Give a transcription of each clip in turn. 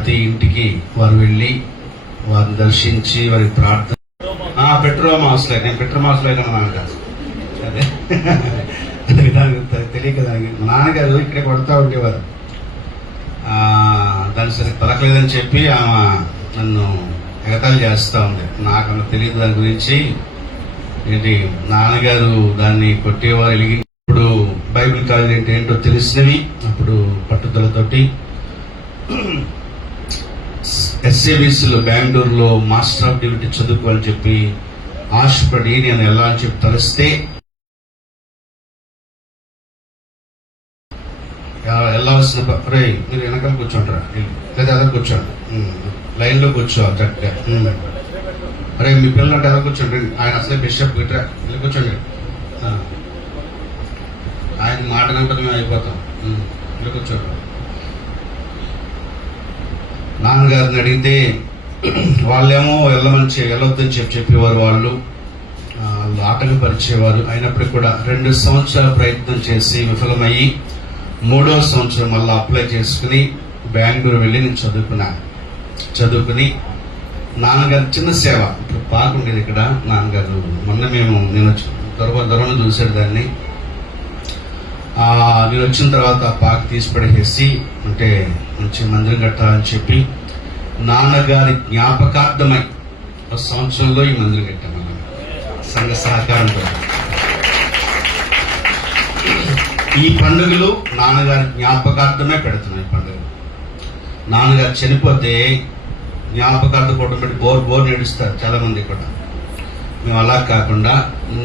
ప్రతి ఇంటికి వారు వెళ్ళి వారిని దర్శించి వారికి ప్రార్థన. పెట్రోల్ మాస్లో నేను పెట్రోల్ మాస్లో అయినా మా నాన్నగారు అదే తెలియక దానికి మా నాన్నగారు ఇక్కడే కొడతా ఉండేవారు. దాని సరే పలకలేదని చెప్పి ఆమె నన్ను ఎగతాళి చేస్తూ ఉంది. నాకు తెలియదు దాని గురించి. ఏంటి నాన్నగారు దాన్ని కొట్టేవారు వెలిగినప్పుడు బైబిల్ కాలేజ్ అంటే ఏంటో తెలిసినవి. అప్పుడు పట్టుదలతోటి ఎస్ఏబిసిలో బెంగళూరులో మాస్టర్ ఆఫ్ డివిటీ చదువుకోవాలని చెప్పి ఆశపడి నేను ఎలా అని చెప్పి తలిస్తే వెళ్ళవలసిన రే మీరు వెనకాల కూర్చోంటారా లేదా ఎదురు కూర్చోండి, లైన్లో కూర్చో చక్కగా. అరే మీ పిల్లలు అంటే ఎదురు కూర్చోండి. ఆయన అసలే బిషప్ గిట్రా వెళ్ళి కూర్చోండి. ఆయన మాట కంటే మేము అయిపోతాం. వెళ్ళి కూర్చోండి. నాన్నగారిని అడిగితే వాళ్ళేమో వెళ్ళొద్దని చెప్పేవారు. వాళ్ళు ఆటంకపరిచేవారు. అయినప్పటికీ కూడా 2 సంవత్సరాలు ప్రయత్నం చేసి విఫలమయ్యి 3వ సంవత్సరం మళ్ళీ అప్లై చేసుకుని బెంగళూరు వెళ్ళి నేను చదువుకుని నాన్నగారు చిన్న సేవ. ఇప్పుడు పార్క్ ఉండేది ఇక్కడ. నాన్నగారు మొన్న నేను దొరవను చూశాడు దాన్ని. నేను వచ్చిన తర్వాత ఆ పార్క్ తీసి పడేసి అంటే మంచి మందిరం కట్టాలని చెప్పి నాన్నగారి జ్ఞాపకార్థమై 1 సంవత్సరంలో ఈ మందిరం కట్టాం మనం సంఘ సహకారంతో. ఈ పండుగలు నాన్నగారి జ్ఞాపకార్థమే పెడుతున్నాయి. ఈ పండుగ నాన్నగారు చనిపోతే జ్ఞాపకార్థం కూడా పెట్టి బోర్ నేడుస్తారు చాలా మంది కూడా. మేము అలా కాకుండా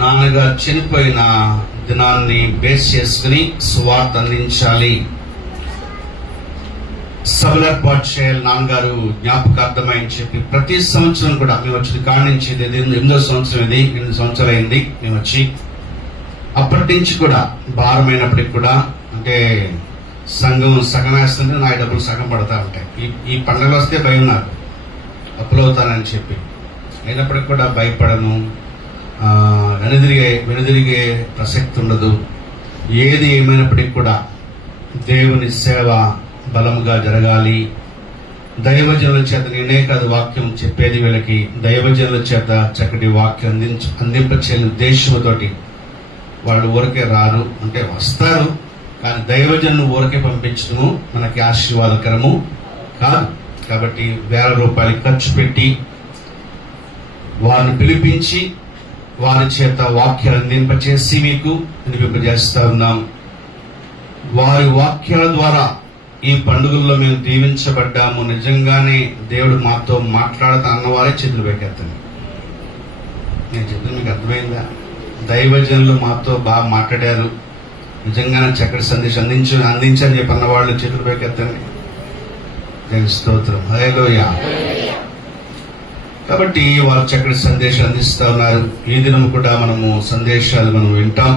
నాన్నగారు చనిపోయిన దినాన్ని బేస్ చేసుకుని సువార్త అందించాలి, సభలు ఏర్పాటు చేయాలి. నాన్నగారు జ్ఞాపకార్థమని చెప్పి ప్రతి సంవత్సరం కూడా మేము వచ్చిన కాడి నుంచి 8వ సంవత్సరం, 8 సంవత్సరాలు అయింది మేము వచ్చి. అప్పటి నుంచి కూడా భారమైనప్పటికి కూడా అంటే సంఘం సగం వేస్తుంటే నా డబ్బులు సగం పడతా ఉంటాయి. ఈ పండుగలు వస్తే భయం, నాకు అప్పులవుతానని చెప్పి. అయినప్పటికి కూడా భయపడను. వెనుదిరిగే ప్రసక్తి ఉండదు. ఏది ఏమైనప్పటికీ కూడా దేవుని సేవ బలముగా జరగాలి. దైవజనుల చేత నేనే కాదు వాక్యం చెప్పేది వీళ్ళకి, దైవజనుల చేత చక్కటి వాక్యం అందింపచేయాలని ఉద్దేశంతోటి వాళ్ళు ఊరికే రారు. అంటే వస్తారు, కానీ దైవజనులు ఊరికే పంపించడము మనకి ఆశీర్వాదకరము కాదు. కాబట్టి ₹1000 ఖర్చు పెట్టి వారిని పిలిపించి వారి చేత వాక్యాలు అందింపచేసి మీకు వినిపింపజేస్తా ఉన్నాం. వారి వాక్యాల ద్వారా ఈ పండుగల్లో మేము దీవించబడ్డాము. నిజంగానే దేవుడు మాతో మాట్లాడతా అన్నవారే చేతులు పెట్టేస్తాను. నేను చెప్పింది మీకు అర్థమైందా? దైవజనులు మాతో బాగా మాట్లాడారు, నిజంగానే చక్కటి సందేశం అందించని చెప్పి అన్నవాళ్ళు చేతులు పెట్టేస్తాను. నేను స్తోత్రం, హల్లెలూయా. కాబట్టి వారు చక్కటి సందేశం అందిస్తా ఉన్నారు. ఈ దినం కూడా మనము సందేశాలు మనం వింటాం.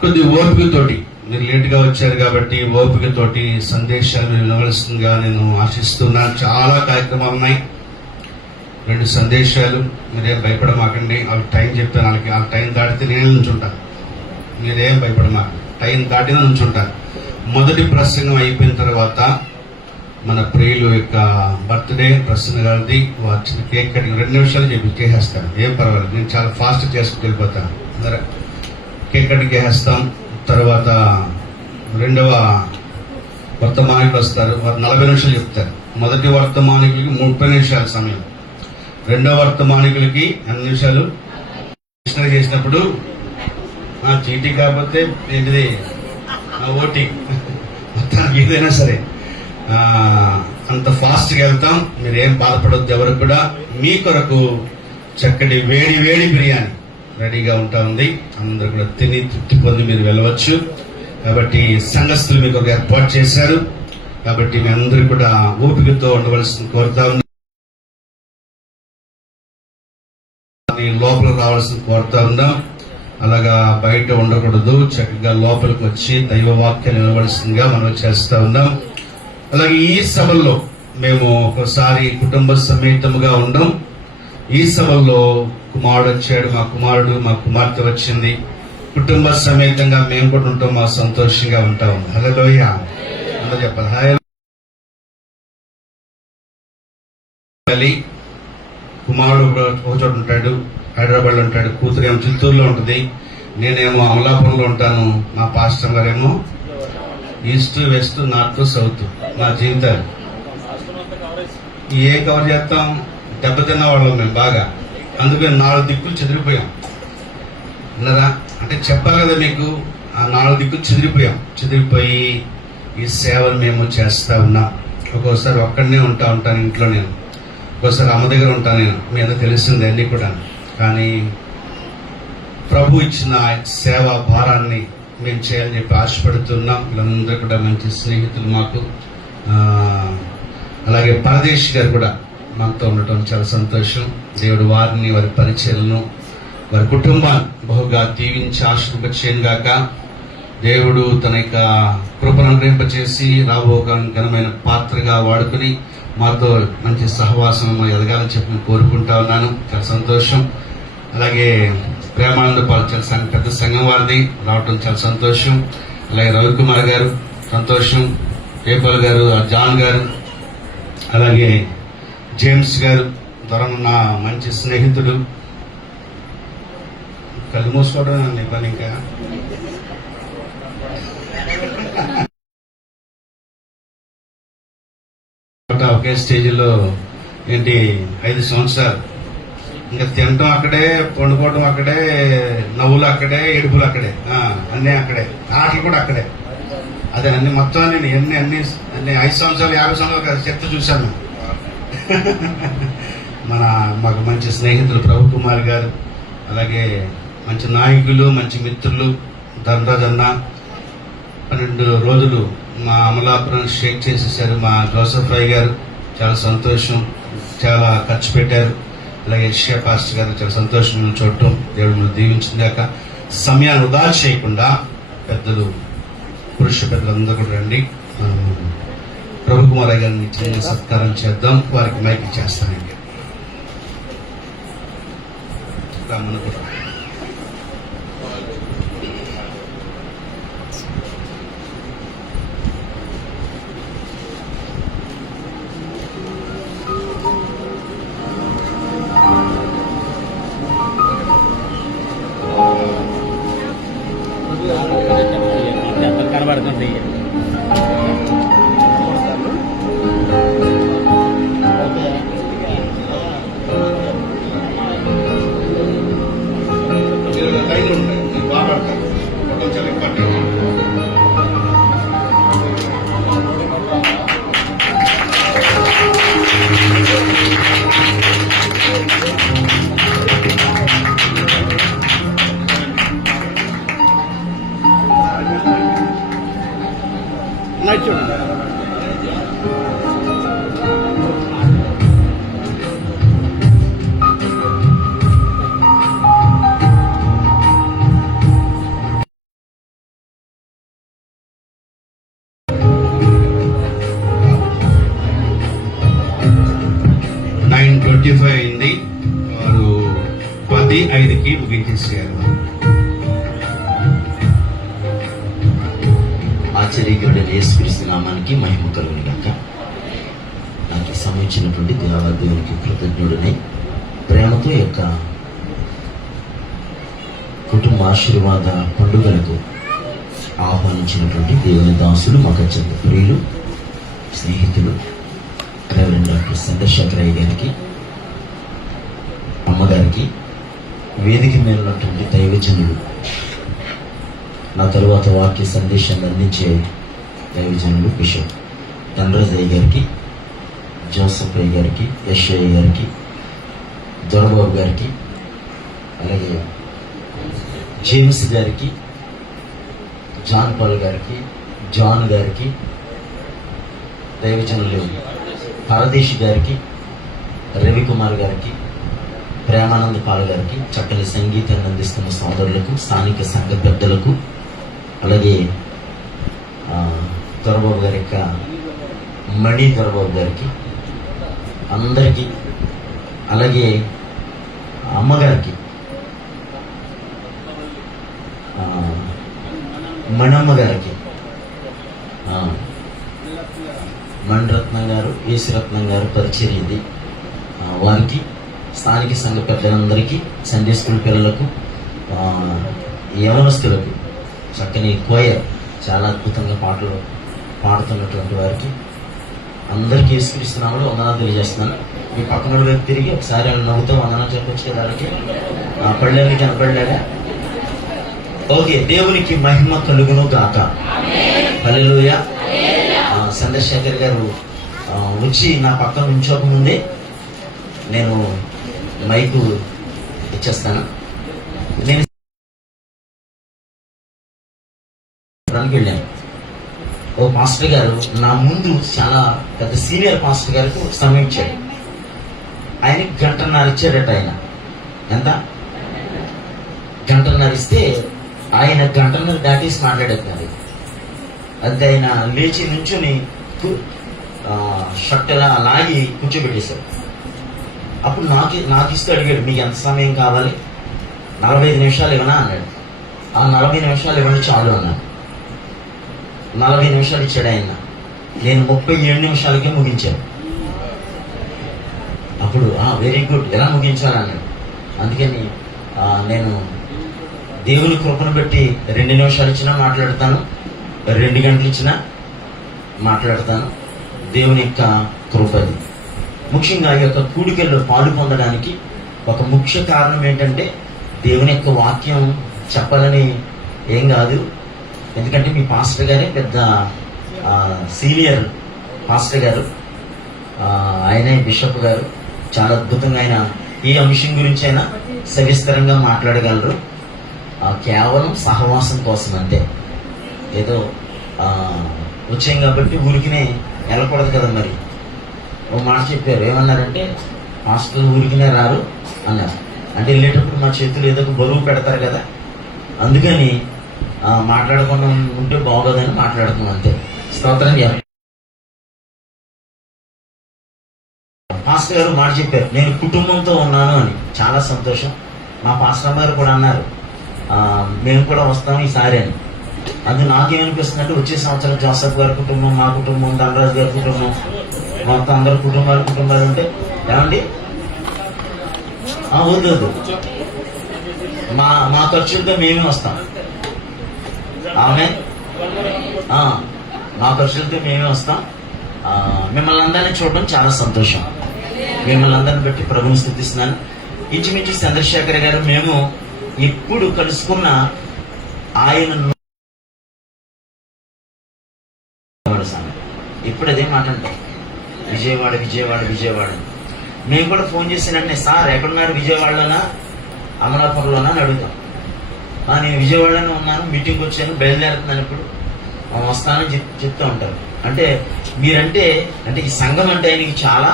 కొద్ది ఓపికతోటి, మీరు లేటుగా వచ్చారు కాబట్టి ఓపికతోటి సందేశాలు వినవలసిందిగా నేను ఆశిస్తున్నాను. చాలా కార్యక్రమాలు ఉన్నాయి, 2 సందేశాలు. మీరేం భయపడమాకండి. వాళ్ళు టైం చెప్తాను, వాళ్ళకి టైం దాటితే నేను నుంచుంటాను. మీరేం భయపడమా, టైం దాటినా నుంచుంటాను. మొదటి ప్రసంగం అయిపోయిన తర్వాత మన ప్రియులు యొక్క బర్త్డే ప్రసన్న గారిది, వచ్చిన కేక్ కటింగ్ 2 నిమిషాలు చేసేస్తాను. ఏం పర్వాలేదు, నేను చాలా ఫాస్ట్ చేసుకుని వెళ్ళిపోతాను. కేక్ కటింగ్ చేసేస్తాం. తర్వాత 2వ వర్తమానికులు వస్తారు, వారు 40 నిమిషాలు చెప్తారు. మొదటి వర్తమానికులకి 30 నిమిషాల సమయం, 2వ వర్తమానికులకి 8 నిమిషాలు. మిషనరీ చేసినప్పుడు చీటీ కాకపోతే ఏంటిది ఓటీ, మొత్తానికి ఏదైనా సరే అంత ఫాస్ట్గా వెళ్తాం. మీరేం బాధపడొద్దు ఎవరు కూడా. మీ కొరకు చక్కటి వేడి బిర్యానీ రెడీగా ఉంటా ఉంది. అందరూ కూడా తిని తృప్తి పొంది మీరు వెళ్ళవచ్చు. కాబట్టి సంఘస్థులు మీకు ఏర్పాటు చేశారు. కాబట్టి మీ అందరూ కూడా ఓపికతో ఉండవలసింది కోరుతా ఉన్నాం. లోపల రావాల్సింది కోరుతా ఉన్నాం. అలాగా బయట ఉండకూడదు, చక్కగా లోపలికి వచ్చి దైవ వాక్యాన్ని వినవలసిందిగా మనం చేస్తా ఉన్నాం. అలాగే ఈ సభల్లో మేము ఒకసారి కుటుంబ సమేతముగా ఉన్నాం. ఈ సభల్లో కుమారుడు వచ్చాడు, మా కుమార్తె వచ్చింది. కుటుంబ సమేతంగా మేము కూడా ఉంటాం, మా సంతోషంగా ఉంటాం. హల్లెలూయా. అందరూ చెప్పాలి. ఉండాలి. కుమారుడు ఒక చోట ఉంటాడు, హైదరాబాద్లో ఉంటాడు, కూతురు ఏమో చిత్తూరులో ఉంటుంది, నేనేమో అమలాపురంలో ఉంటాను, మా పాస్టర్ గారేమో ఈస్ట్ వెస్ట్ నార్త్ సౌత్. మా జీవితాలు ఏం కవర్ చేస్తాం? దెబ్బతిన్న వాళ్ళం మేము బాగా. అందుకని 4 దిక్కులు చెదిరిపోయాం. విన్నరా? అంటే చెప్పాలి కదా మీకు, ఆ 4 దిక్కులు చెదిరిపోయి ఈ సేవలు మేము చేస్తా ఉన్నాం. ఒక్కోసారి ఒక్కడనే ఉంటాను ఇంట్లో, నేను ఒక్కోసారి అమ్మ దగ్గర ఉంటాను, నేను మీ అందరూ తెలిసిందే అన్నీ కూడా. కానీ ప్రభు ఇచ్చిన సేవా భారాన్ని మేము చేయాలని చెప్పి ఆశపడుతున్నాం. వీళ్ళందరూ కూడా మంచి స్నేహితులు మాకు. అలాగే పరదేశ్ గారు కూడా మనతో ఉండటం చాలా సంతోషం. దేవుడు వారిని, వారి పరిచయలను, వారి కుటుంబాన్ని బహుగా దీవించి ఆశీర్వదించేను గాక. దేవుడు తన యొక్క కృపను అనుగ్రహింపచేసి రాబో ఘనమైన పాత్రగా వాడుకుని మాతో మంచి సహవాసం ఎదగాలని చెప్పి కోరుకుంటా ఉన్నాను. చాలా సంతోషం. అలాగే ప్రేమానంద పాలు చాలా పెద్ద సంఘం వారిది రావటం చాలా సంతోషం. అలాగే రవికుమార్ గారు సంతోషం, ఏపల్ గారు, జాన్ గారు, అలాగే జేమ్స్ గారు దూరం ఉన్న మంచి స్నేహితుడు. కళ్ళు మూసుకోవడం నీ పని. ఇంకా ఒకే స్టేజ్లో ఏంటి 5 సంవత్సరాలు ఇంకా తినటం అక్కడే, పండుకోవడం అక్కడే, నవ్వులు అక్కడే, ఏడుపులు అక్కడే, అన్నీ అక్కడే, ఆటలు కూడా అక్కడే. అదే అన్ని మొత్తం నేను అన్ని 5 సంవత్సరాలు 50 సంవత్సరాలు చెప్తూ చూశాను. మాకు మంచి స్నేహితులు ప్రభు కుమార్ గారు, అలాగే మంచి నాయకులు, మంచి మిత్రులు ధనరాజ్ అన్న. 12 రోజులు మా అమలాపురం షేక్ చేసేసారు మా జోసఫ్ రాయ్ గారు. చాలా సంతోషం, చాలా ఖర్చు పెట్టారు. అలాగే యెషయా పాస్టర్ గారు చాలా సంతోషం చూడటం. దేవుడు మనం దీవించిందాక సమయాన్ని వృధా చేయకుండా పెద్దలు, పురుష పెద్దలందరూ కూడా రండి. ప్రభు కుమార్ గారిని చిన్న సత్కారం చేద్దాం. వారికి మైకి చేస్తానండి. రమ్మను కూడా. కనబడుతుంది. చూడండి. 9:25 అయింది. వారు 10:05కి ముగించేసారు. ఆశ్చర్యకరుడైన యేసుక్రీస్తు నామానికి మహిమ కలుగును గాక. నాకు సంబంధించినటువంటి దేవునికి కృతజ్ఞుడినై ప్రేమతో యొక్క కుటుంబ ఆశీర్వాద పండుగలకు ఆహ్వానించినటువంటి దేవుని దాసులు, మాకు అత్యంత ప్రియులు, స్నేహితులు రెవరెండ్ డాక్టర్ చంద్రశేఖరయ్య గారికి, అమ్మగారికి, వేదిక మీద ఉన్నటువంటి దైవజనులు, నా తరువాత వాక్య సందేశాన్ని అందించే దైవజనులు బిషప్ ధనరాజయ్య గారికి, జోసఫ్ అయ్య గారికి, యెషయా గారికి, దొరబాబు గారికి, అలాగే జేమ్స్ గారికి, జాన్ పాల్ గారికి, జాన్ గారికి, దైవజనులు పరదేశి గారికి, రవికుమార్ గారికి, ప్రేమానంద పాల్ గారికి, చక్కని సంగీతాన్ని అందిస్తున్న సోదరులకు, స్థానిక సంఘ పెద్దలకు, అలాగే దొరబాబు గారి యొక్క మణి దొరబాబు గారికి, అందరికీ, అలాగే అమ్మగారికి, మణమ్మ గారికి, మణిరత్నం గారు, యేసురత్నం గారు పరిచయం ఇది, వారికి, స్థానిక సంఘ పెద్దలందరికీ, సండే స్కూల్ పిల్లలకు, యవనస్తులకు, చక్కని కోయర్ చాలా అద్భుతంగా పాటలు పాడుతున్నటువంటి వారికి అందరికీ యేసుక్రీస్తునామములో వందనాలు తెలియజేస్తున్నాను. మీ పక్కన వైపు తిరిగి ఒకసారి నవ్వుతూ వందనాలు చెప్పొచ్చు కదా వాళ్ళకి. పళ్ళేమి కనపడలేదా? ఓకే, దేవునికి మహిమ కలుగును గాక. హల్లెలూయా. చంద్రశేఖర్ గారు వచ్చి నా పక్కన ఉంచోకముందే నేను మైకు ఇచ్చేస్తాను. నేను వెళ్ళాను. ఓ పాస్టర్ గారు నా ముందు చాలా పెద్ద సీనియర్ పాస్టర్ గారికి సమయం ఇచ్చాడు. ఆయనకి 1.5 గంట ఇచ్చాడట. ఆయన ఎంత? 1.5 గంట ఇస్తే ఆయన 1.5 గంట దాటేసి మాట్లాడేది. అది ఆయన లేచి నుంచుని షర్ట్ ఎలా లాగి కూర్చోబెట్టేశాడు. అప్పుడు నాకు ఇస్తూ అడిగాడు, మీకు ఎంత సమయం కావాలి? 45 నిమిషాలు ఇవ్వనా అన్నాడు. ఆ 40 నిమిషాలు ఇవ్వండి చాలు అన్నాను. 40 నిమిషాలు ఇచ్చాడు ఆయన. నేను 37 నిమిషాలకే ముగించాను. అప్పుడు వెరీ గుడ్, ఎలా ముగించాలన్నాడు. అందుకని నేను దేవుని కృపను బట్టి 2 నిమిషాలు ఇచ్చినా మాట్లాడతాను, 2 గంటలు ఇచ్చినా మాట్లాడతాను. దేవుని యొక్క కృపది. ముఖ్యంగా ఈ యొక్క కూడికల్లో పాలు పొందడానికి ఒక ముఖ్య కారణం ఏంటంటే దేవుని యొక్క వాక్యం చెప్పాలని ఏం కాదు. ఎందుకంటే మీ పాస్టర్ గారే పెద్ద సీనియర్ పాస్టర్ గారు, ఆయనే బిషప్ గారు. చాలా అద్భుతంగా ఆయన ఏ అంశం గురించి అయినా సవిస్తరంగా మాట్లాడగలరు. కేవలం సహవాసం కోసం అంతే. ఏదో వచ్చాం కాబట్టి ఊరికినే వెళ్ళకూడదు కదా. మరి ఓ మాట చెప్పారు, ఏమన్నారంటే హాస్టల్ ఊరికినే రారు అన్నారు. అంటే వెళ్ళేటప్పుడు మా చేతులు ఏదో ఒక బరువు పెడతారు కదా, అందుకని మాట్లాడకుండా ఉంటే బాగోదని మాట్లాడుతున్నాం అంతే. స్తోత్రం. పాస్టర్ గారు మాట చెప్పారు, నేను కుటుంబంతో ఉన్నాను అని. చాలా సంతోషం. మా పాస్టర్ గారు కూడా అన్నారు, మేము కూడా వస్తాము ఈసారి అని. అది నాకేమనిపిస్తుంది అంటే వచ్చే సంవత్సరం జోసఫ్ గారి కుటుంబం, మా కుటుంబం, ధనరాజు గారి కుటుంబం, మొత్తం అందరు కుటుంబాలు ఉంటే ఏమండి వద్దు, మా ఖర్చులతో మేమే వస్తాం. ఆమె మా ఖర్చులతో మేమే వస్తాం. మిమ్మల్ని అందరినీ చూడడం చాలా సంతోషం. మిమ్మల్ని అందరిని బట్టి ప్రభుని స్తుతిస్తున్నాను. ఇంచుమించు చంద్రశేఖర్ గారు మేము ఎప్పుడు కలుసుకున్న ఆయన ఇప్పుడు అదే మాట అంటాం, విజయవాడ. మేము కూడా ఫోన్ చేసినట్టే, సార్ ఎక్కడున్నారు? విజయవాడలోనా అమలాపురంలోనా అని అడుగుతాం. నేను విజయవాడలోనే ఉన్నాను, మీటింగ్కి వచ్చాను, బయలుదేరుతున్నాను, ఇప్పుడు వస్తానని చెప్తూ ఉంటారు. అంటే మీరంటే అంటే ఈ సంఘం అంటే ఆయనకి చాలా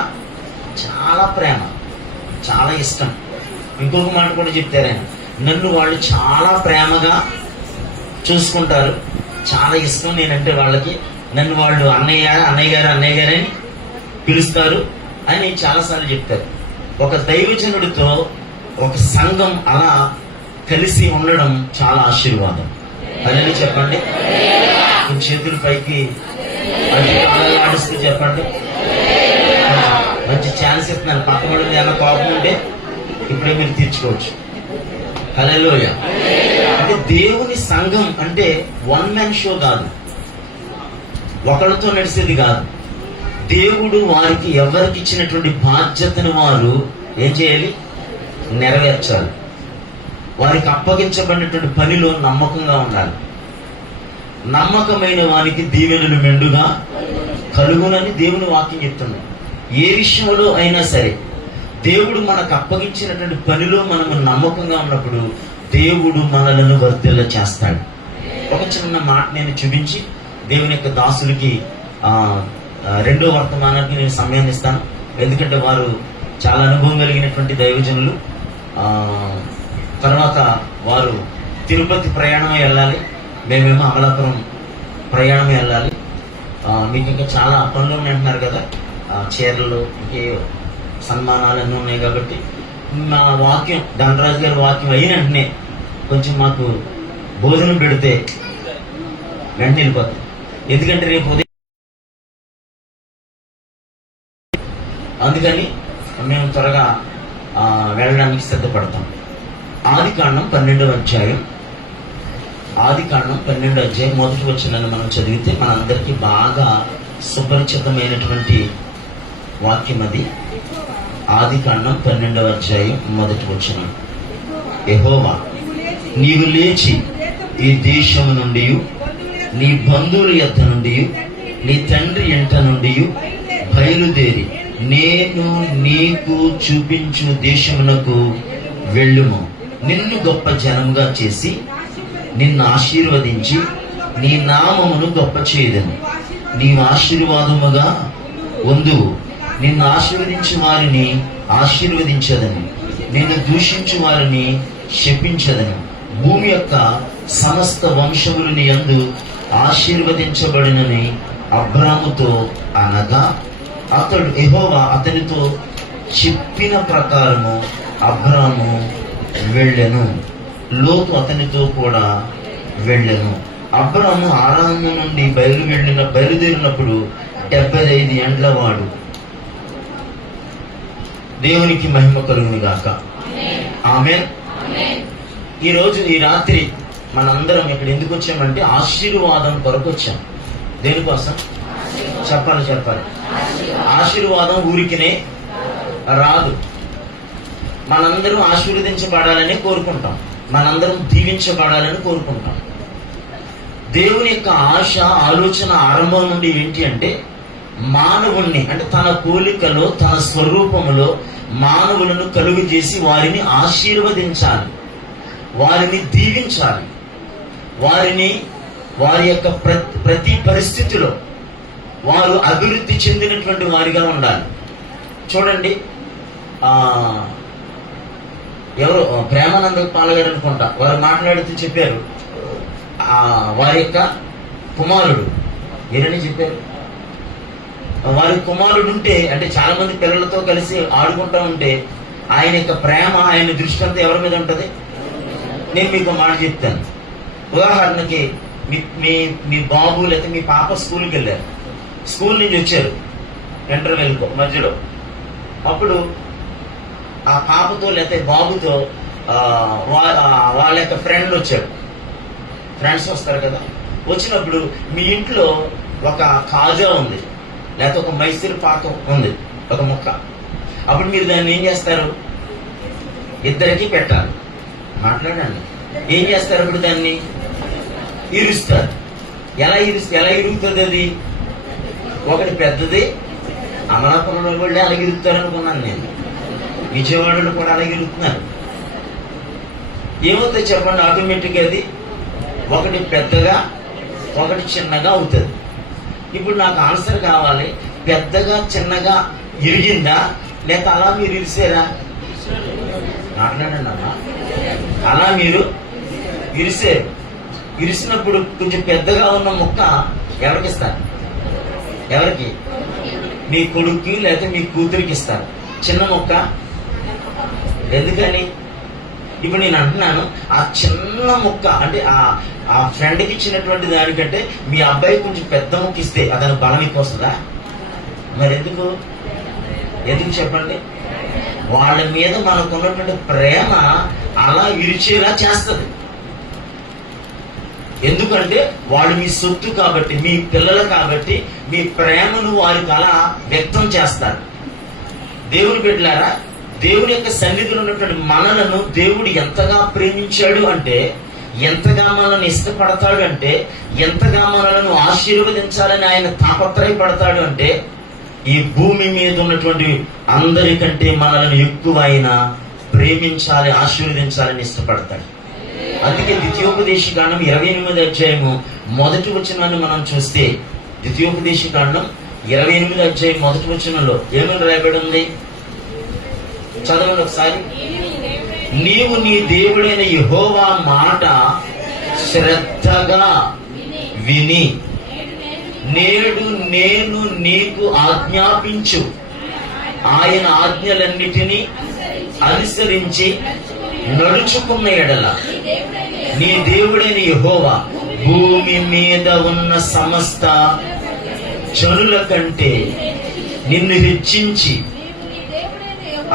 చాలా ప్రేమ, చాలా ఇష్టం. ఇంకొక మాట కూడా చెప్తారు ఆయన, నన్ను వాళ్ళు చాలా ప్రేమగా చూసుకుంటారు, చాలా ఇష్టం నేనంటే వాళ్ళకి. నన్ను వాళ్ళు అన్నయ్య గారు అని పిలుస్తారు అని చాలాసార్లు చెప్తారు. ఒక దైవజనుడితో ఒక సంఘం అలా కలిసి ఉండడం చాలా ఆశీర్వాదం. అదని చెప్పండి. చేతుల పైకి ఆడిస్తూ చెప్పండి. మంచి ఛాన్స్ ఇస్తున్నాను. పక్క వాళ్ళు ఏమైనా కోపం ఉంటే ఇప్పుడే మీరు తీర్చుకోవచ్చు. హల్లెలూయా. అంటే దేవుని సంఘం అంటే 1 మ్యాన్ షో కాదు, ఒకళ్ళతో నడిచేది కాదు. దేవుడు వారికి ఎవరికి ఇచ్చినటువంటి బాధ్యతను వారు ఏం చేయాలి? నెరవేర్చాలి. వారికి అప్పగించబడినటువంటి పనిలో నమ్మకంగా ఉండాలి. నమ్మకమైన వారికి దీవెనలు మెండుగా కలుగునని దేవుని వాక్యం చెప్తుంది. ఏ విషయంలో అయినా సరే దేవుడు మనకు అప్పగించినటువంటి పనిలో మనము నమ్మకంగా ఉన్నప్పుడు దేవుడు మనలను వర్ధిల్ల చేస్తాడు. ఒక చిన్న మాట నేను చూపించి దేవుని యొక్క దాసులకి 2వ వర్తమానానికి నేను సమయాన్ని ఇస్తాను. ఎందుకంటే వారు చాలా అనుభవం కలిగినటువంటి దైవజనులు. తర్వాత వారు తిరుపతి ప్రయాణం వెళ్ళాలి, మేమేమో అమలాపురం ప్రయాణం వెళ్ళాలి. మీకు ఇంకా చాలా పనులు ఉన్నాయి అంటున్నారు కదా, చీరలు, ఇంకే సన్మానాలు అన్నీ ఉన్నాయి. కాబట్టి మా వాక్యం, ధనరాజు గారి వాక్యం అయిన వెంటనే కొంచెం మాకు భోజనం పెడితే వెంటనే వెళ్ళిపోతాం. ఎందుకంటే రేపు ఉదయం అందుకని మేము త్వరగా వెళ్ళడానికి సిద్ధపడతాం. ఆదికాండం 12వ అధ్యాయం, ఆదికాండం 12వ అధ్యాయం మొదటి వచనాన్ని మనం చదివితే మనందరికీ బాగా సుపరిచితమైనటువంటి వాక్యం అది. ఆదికాండం 12వ అధ్యాయం మొదటి వచనం. యెహోవా, నీవు లేచి ఈ దేశము నుండి, నీ బంధువుల యొద్ద నుండి, నీ తండ్రి ఇంట నుండి బయలుదేరి నేను నీకు చూపించు దేశమునకు వెళ్ళుము. నిన్ను గొప్ప జనముగా చేసి నిన్ను ఆశీర్వదించి నీ నామమును గొప్ప చేయదను. నీవు ఆశీర్వాదముగా ఉందువు. నిన్ను ఆశీర్వదించు వారిని ఆశీర్వదించదని, నిన్ను దూషించు వారిని శపించదని. భూమి యొక్క సమస్త వంశములు నీ యందు ఆశీర్వదించబడినని అబ్రాముతో అనగా, యెహోవా అతనితో చెప్పిన ప్రకారము అబ్రాము వెళ్ళెను. లోతు అతనితో కూడా వెళ్ళెను. అబ్రాము ఆరాము నుండి బయలుదేరినప్పుడు 75 ఏండ్ల వాడు. దేవునికి మహిమ కలుగును గాక. ఆమేన్. ఈరోజు ఈ రాత్రి మనందరం ఇక్కడ ఎందుకు వచ్చామంటే ఆశీర్వాదం కొరకు వచ్చాం. దేనికోసం? చెప్పాలి. ఆశీర్వాదం ఊరికినే రాదు. మనందరం ఆశీర్వదించబడాలని కోరుకుంటాం, మనందరం దీవించబడాలని కోరుకుంటాం. దేవుని యొక్క ఆశ, ఆలోచన ఆరంభం నుండి ఏంటి అంటే మానవుణ్ణి, అంటే తన పోలికలో తన స్వరూపములో మానవులను కలుగు చేసి వారిని ఆశీర్వదించాలి, వారిని దీవించాలి, వారి యొక్క ప్రతి పరిస్థితిలో వారు అభివృద్ధి చెందినటువంటి వారిగా ఉండాలి. చూడండి, ఎవరు ప్రేమానంద పాలగారు అనుకుంటా, వారు మాట్లాడుతూ చెప్పారు, వారి యొక్క కుమారుడు ఏరని చెప్పారు. వారి కుమారుడు ఉంటే, అంటే చాలా మంది పిల్లలతో కలిసి ఆడుకుంటా ఉంటే ఆయన యొక్క ప్రేమ, ఆయన దృష్టి అంతా ఎవరి మీద ఉంటుంది? నేను మీకు మాట చెప్తాను. ఉదాహరణకి మీ బాబు లేకపోతే మీ పాప స్కూల్కి వెళ్ళారు, స్కూల్ నుంచి వచ్చారు ఇంటర్వెల్కో మధ్యలో. అప్పుడు ఆ పాపతో లేకపోతే బాబుతో వాళ్ళ యొక్క ఫ్రెండ్లు వచ్చారు. ఫ్రెండ్స్ వస్తారు కదా, వచ్చినప్పుడు మీ ఇంట్లో ఒక కాజా ఉంది, లేకపోతే ఒక మైసూర్ పాకం ఉంది, ఒక ముక్క. అప్పుడు మీరు దాన్ని ఏం చేస్తారు? ఇద్దరికి పెట్టాలి. మాట్లాడండి. ఏం చేస్తారు? అప్పుడు దాన్ని ఇరుస్తారు. ఎలా ఇరుగుతుంది అది? ఒకటి పెద్దది, అమలాపురంలో కూడా అలాగే ఇరుగుతారు అనుకున్నాను నేను, విజయవాడలో కూడా అలాగే ఇరుగుతున్నారు. ఏమవుతుంది చెప్పండి? ఆటోమేటిక్ అది ఒకటి పెద్దగా ఒకటి చిన్నగా అవుతుంది. ఇప్పుడు నాకు ఆన్సర్ కావాలి, పెద్దగా చిన్నగా ఇరిగిందా లేక అలా మీరు ఇరిసారా? మాట్లాడండి అమ్మా. అలా మీరు ఇరిసారు. ఇరిసినప్పుడు కొంచెం పెద్దగా ఉన్న ముక్క ఎవరికి ఇస్తారు? ఎవరికి? మీ కొడుక్కి లేకపోతే మీ కూతురికి ఇస్తారు. చిన్న ముక్క ఎందుకని? ఇప్పుడు నేను అంటున్నాను, ఆ చిన్న ముక్క అంటే ఆ ఫ్రెండ్కి ఇచ్చినటువంటి దానికంటే మీ అబ్బాయి కొంచెం పెద్ద ముక్క ఇస్తే అతను బలం ఎక్కువ వస్తుందా? మరి ఎందుకు చెప్పండి? వాళ్ళ మీద మనకున్నటువంటి ప్రేమ అలా విరిచేలా చేస్తుంది. ఎందుకంటే వాళ్ళు మీ సొత్తు కాబట్టి, మీ పిల్లలు కాబట్టి మీ ప్రేమను వారికి అలా వ్యక్తం చేస్తారు. దేవుని బిడ్డలారా, దేవుని యొక్క సన్నిధిలో ఉన్నటువంటి మనలను దేవుడు ఎంతగా ప్రేమించాడు అంటే, ఎంతగా మనల్ని ఇష్టపడతాడు అంటే, ఎంతగా మనలను ఆశీర్వదించాలని ఆయన తాపత్రయపడతాడు అంటే, ఈ భూమి మీద ఉన్నటువంటి అందరికంటే మనలను ఎక్కువ ఆయన ప్రేమించాలి, ఆశీర్వదించాలని ఇష్టపడతాడు. అందుకే ద్వితీయోపదేశకాండం 28వ అధ్యాయము మొదటి వచనాన్ని మనం చూస్తే, ద్వితీయోపదేశకాండం 28వ అధ్యాయం మొదటి వచనంలో ఏమని రాయబడి ఉంది? చదవండి ఒకసారి. నీవు నీ దేవుడైన యెహోవా మాట శ్రద్ధగా విని నేడు నేను నీకు ఆజ్ఞాపించు ఆయన ఆజ్ఞలన్నిటినీ అనుసరించి నడుచుకున్న ఎడల నీ దేవుడైన యెహోవా భూమి మీద ఉన్న సమస్త జనుల కంటే నిన్ను హెచ్చించి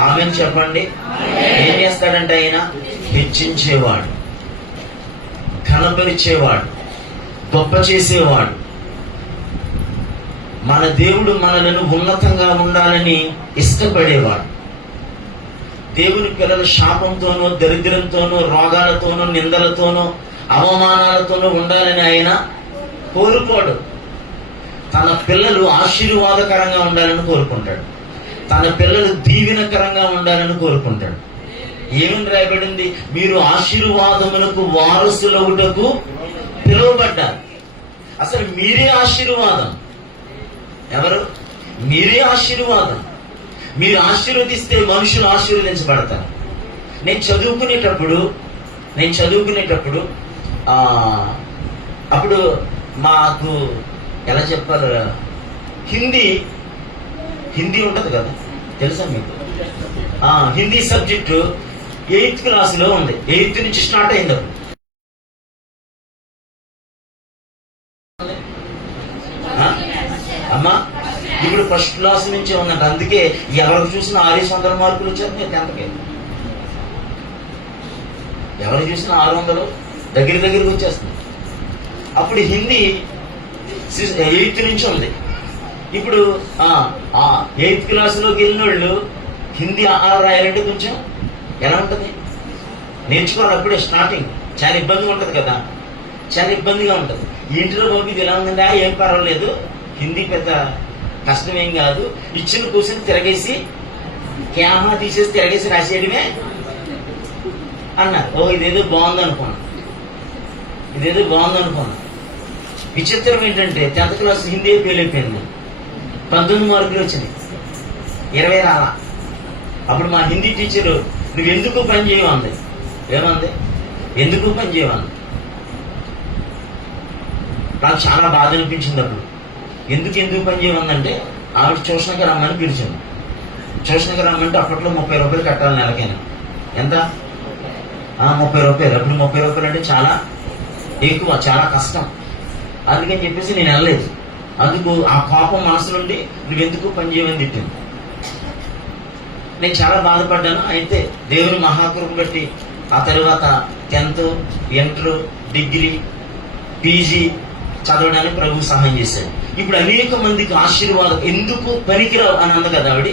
ఆమెను చెప్పండి. ఏం చేస్తాడంటే ఆయన హెచ్చించేవాడు, ఘనపరిచేవాడు, గొప్ప చేసేవాడు. మన దేవుడు మనలను ఉన్నతంగా ఉండాలని ఇష్టపడేవాడు. దేవుని పిల్లల శాపంతోనో, దరిద్రంతోనో, రోగాలతోనో, నిందలతోనో, అవమానాలతోనో ఉండాలని ఆయన కోరుకోడు. తన పిల్లలు ఆశీర్వాదకరంగా ఉండాలని కోరుకుంటాడు. తన పిల్లలు దీవెనకరంగా ఉండాలని కోరుకుంటాడు. ఏమని రాయబడింది? మీరు ఆశీర్వాదములకు వారసులవుటకు పిలువబడ్డారు. అసలు మీరే ఆశీర్వాదం. ఎవరు? మీరే ఆశీర్వాదం. మీరు ఆశీర్వదిస్తే మనుషులు ఆశీర్వదించబడతారు. నేను చదువుకునేటప్పుడు అప్పుడు మాకు ఎలా చెప్పాలి, హిందీ ఉంటది కదా, తెలుసా మీకు? హిందీ సబ్జెక్టు 8th క్లాసులో ఉంది. 8th నుంచి స్టార్ట్ అయింది. అమ్మా ఇప్పుడు ఫస్ట్ క్లాస్ నుంచే ఉందంట. అందుకే ఎవరికి చూసినా 600 మార్కులు వచ్చారు. 10th ఎవరు చూసినా 600 దగ్గరికి వచ్చేస్తుంది. అప్పుడు హిందీ 8th నుంచి ఉంది. ఇప్పుడు 8th క్లాసులోకి వెళ్ళిన వాళ్ళు హిందీ రాయాలంటే కొంచెం ఎలా ఉంటుంది? నేర్చుకోవాలి. అప్పుడే స్టార్టింగ్ చాలా ఇబ్బందిగా ఉంటుంది కదా, చాలా ఇబ్బందిగా ఉంటుంది. ఇంటిలో బాబు ఇది ఎలా ఉందండి? ఏం పర్వాలేదు, హిందీ పెద్ద కష్టమేం కాదు, ఇచ్చిన క్వశ్చన్ తిరగేసి క్యామా తీసేసి తిరగేసి రాసేయడమే అన్నారు. ఇదేదో బాగుంది అనుకున్నాను. విచిత్రం ఏంటంటే 10th క్లాస్ హిందీ ఫెయిల్ అయిపోయింది. 19 మార్కులు వచ్చినాయి, 20 రాలా. అప్పుడు మా హిందీ టీచరు నువ్వు ఎందుకు పని చేయమంది. ఏమంది? ఎందుకు పని చేయమంది. నాకు చాలా బాధ అనిపించింది అప్పుడు. ఎందుకు పని చేయమందంటే ఆవిడ ట్యూషన్కి రమ్మని పిలిచింది. ట్యూషన్కి రమ్మంటే అప్పట్లో 30 రూపాయలు కట్టాలి నెలకైనా. ఎంత? 30 రూపాయలు. అప్పుడు 30 రూపాయలు అంటే చాలా ఎక్కువ, చాలా కష్టం. అందుకని చెప్పేసి నేను వెళ్ళలేదు. అందుకు ఆ కోపం మనసు నుండి నువ్వెందుకు పని చేయమని తిట్టింది. నేను చాలా బాధపడ్డాను. అయితే దేవుని మహాకృప బట్టి ఆ తర్వాత 10th, ఇంటర్, డిగ్రీ, పీజీ చదవడానికి ప్రభు సహాయం చేశాడు. ఇప్పుడు అనేక మందికి ఆశీర్వాదం ఎందుకు పనికిరావు అని అంది కదా ఆవిడ.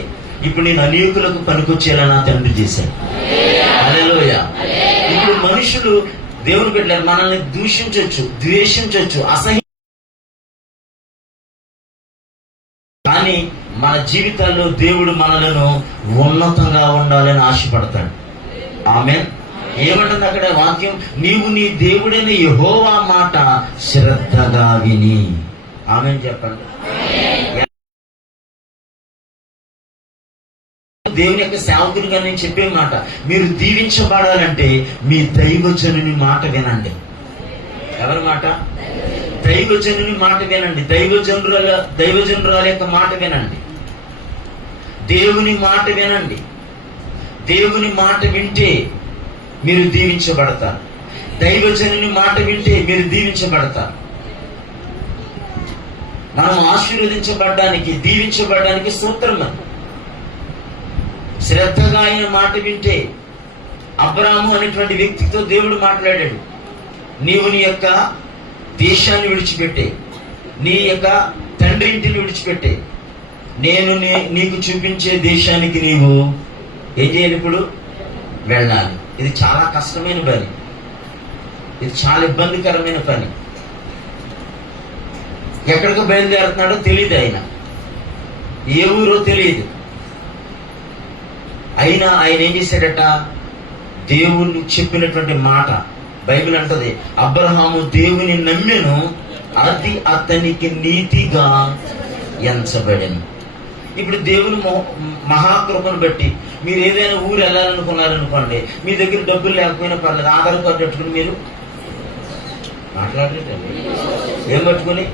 ఇప్పుడు నేను అనేకులకు పనికొచ్చేలా నా తండ్రి చేశాను. హల్లెలూయా. ఇప్పుడు మనుషులు దేవుని బిడ్డలు మనల్ని దూషించవచ్చు, ద్వేషించవచ్చు, కానీ మన జీవితాల్లో దేవుడు మనలను ఉన్నతంగా ఉండాలని ఆశపడతాడు. ఆమేన్. ఏమంటుంది అక్కడ వాక్యం? నీవు నీ దేవుడైన యెహోవా మాట శ్రద్ధగా విని. ఆమేన్ చెప్పండి. దేవుని యొక్క సేవకునిగా నేను చెప్పే మాట, మీరు దీవించబడాలంటే మీ దైవజనుని మాట వినండి. ఎవరి మాట? దైవజనుని మాట వినండి. దైవజనురాల యొక్క మాట వినండి. దేవుని మాట వినండి. దేవుని మాట వింటే మీరు దీవించబడతారు. దైవజనుని మాట వింటే మీరు దీవించబడతారు. మనం ఆశీర్వదించబడడానికి, దీవించబడడానికి సూత్రం అది. శ్రద్ధగా ఆయన మాట వింటే, అబ్రాము అనేటువంటి వ్యక్తితో దేవుడు మాట్లాడాడు. నీవు నీ యొక్క దేశాన్ని విడిచిపెట్టే, నీ యొక్క తండ్రి ఇంటిని విడిచిపెట్టే, నేను నీకు చూపించే దేశానికి నీవు ఏం చేయాలి? ఇప్పుడు వెళ్ళాలి. ఇది చాలా కష్టమైన పని, ఇది చాలా ఇబ్బందికరమైన పని. ఎక్కడికి బయలుదేరుతున్నాడో తెలియదు, ఆయన ఏ ఊరో తెలియదు. అయినా ఆయన ఏం చేశాడట? దేవుని చెప్పినటువంటి మాట బైబిల్ అంటది, అబ్రహాము దేవుని నమ్మెను, అది అతనికి నీతిగా ఎంచబడెను. ఇప్పుడు దేవుని మహాకృపను బట్టి మీరు ఏదైనా ఊరు వెళ్ళాలనుకున్నారనుకోండి, మీ దగ్గర డబ్బులు లేకపోయినా పర్లేదు, ఆధార్ కార్డు పెట్టుకుని మీరు మాట్లాడలేదండి. ఏం పట్టుకుని?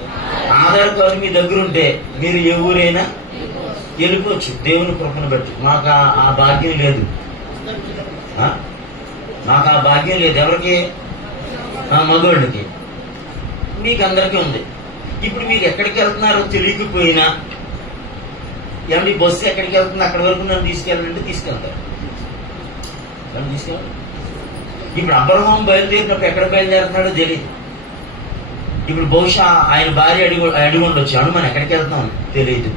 ఆధార్ కార్డు మీ దగ్గర ఉంటే మీరు ఏ ఊరైనా వెళ్ళిపోవచ్చు దేవుని కృపను బట్టి. మాకు ఆ భాగ్యం లేదు. నాకు ఆ భాగ్యం లేదు. ఎవరికి? మగవాళ్ళకి. మీకు అందరికీ ఉంది. ఇప్పుడు మీరు ఎక్కడికి వెళ్తున్నారో తెలియకపోయినా ఏమంటే ఈ బస్సు ఎక్కడికి వెళ్తుంది, అక్కడి వరకు నన్ను తీసుకెళ్ళాలంటే తీసుకెళ్తాడు. నన్ను తీసుకెళ్ళాలి. ఇప్పుడు అబ్రహాం బయలుదేరినప్పుడు ఎక్కడ బయలుదేరుతున్నాడో తెలియదు. ఇప్పుడు బహుశా ఆయన భార్య అడిగి ఉండొచ్చు, అను మనం ఎక్కడికి వెళ్తున్నాం తెలియదు.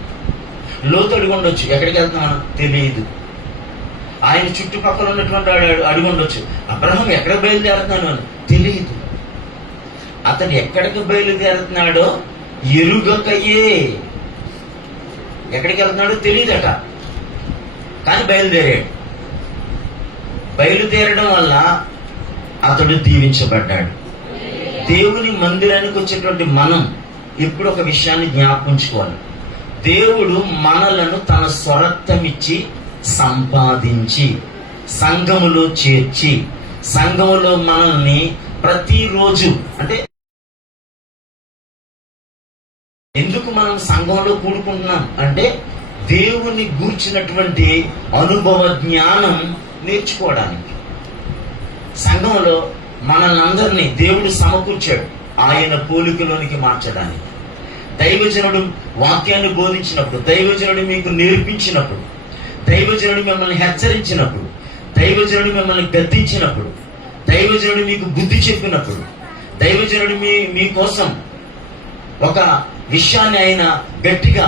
లోతు అడిగి ఉండొచ్చు, ఎక్కడికి వెళ్తున్నాం తెలియదు. ఆయన చుట్టుపక్కల ఉన్నటువంటి వాడు అడిగి ఉండొచ్చు, అబ్రహాం ఎక్కడ బయలుదేరుతున్నాను అని తెలియదు. అతను ఎక్కడికి బయలుదేరుతున్నాడో ఎరుగకయే, ఎక్కడికి వెళ్తున్నాడో తెలియదట, కానీ బయలుదేరాడు. బయలుదేరడం వల్ల అతడు దీవించబడ్డాడు. దేవుని మందిరానికి వచ్చేటువంటి మనం ఇప్పుడు ఒక విషయాన్ని జ్ఞాపించుకోవాలి. దేవుడు మనలను తన స్వరక్తమిచ్చి సంపాదించి సంఘములో చేర్చి సంఘములో మనల్ని ప్రతిరోజు, అంటే ఎందుకు మనం సంఘంలో కూడుకుంటున్నాం అంటే దేవుని గూర్చినటువంటి అనుభవ జ్ఞానం నేర్చుకోవడానికి. సంఘంలో మనల్ని దేవుడు సమకూర్చాడు ఆయన పోలికలోనికి మార్చడానికి. దైవజనుడు వాక్యాన్ని బోధించినప్పుడు, దైవజనుడు మీకు నేర్పించినప్పుడు, దైవజనుడు మిమ్మల్ని హెచ్చరించినప్పుడు, దైవజనుడు మిమ్మల్ని గద్దించినప్పుడు, దైవజనుడు మీకు బుద్ధి చెప్పినప్పుడు, దైవజనుడు మీకోసం ఒక విషయాన్ని ఆయన గట్టిగా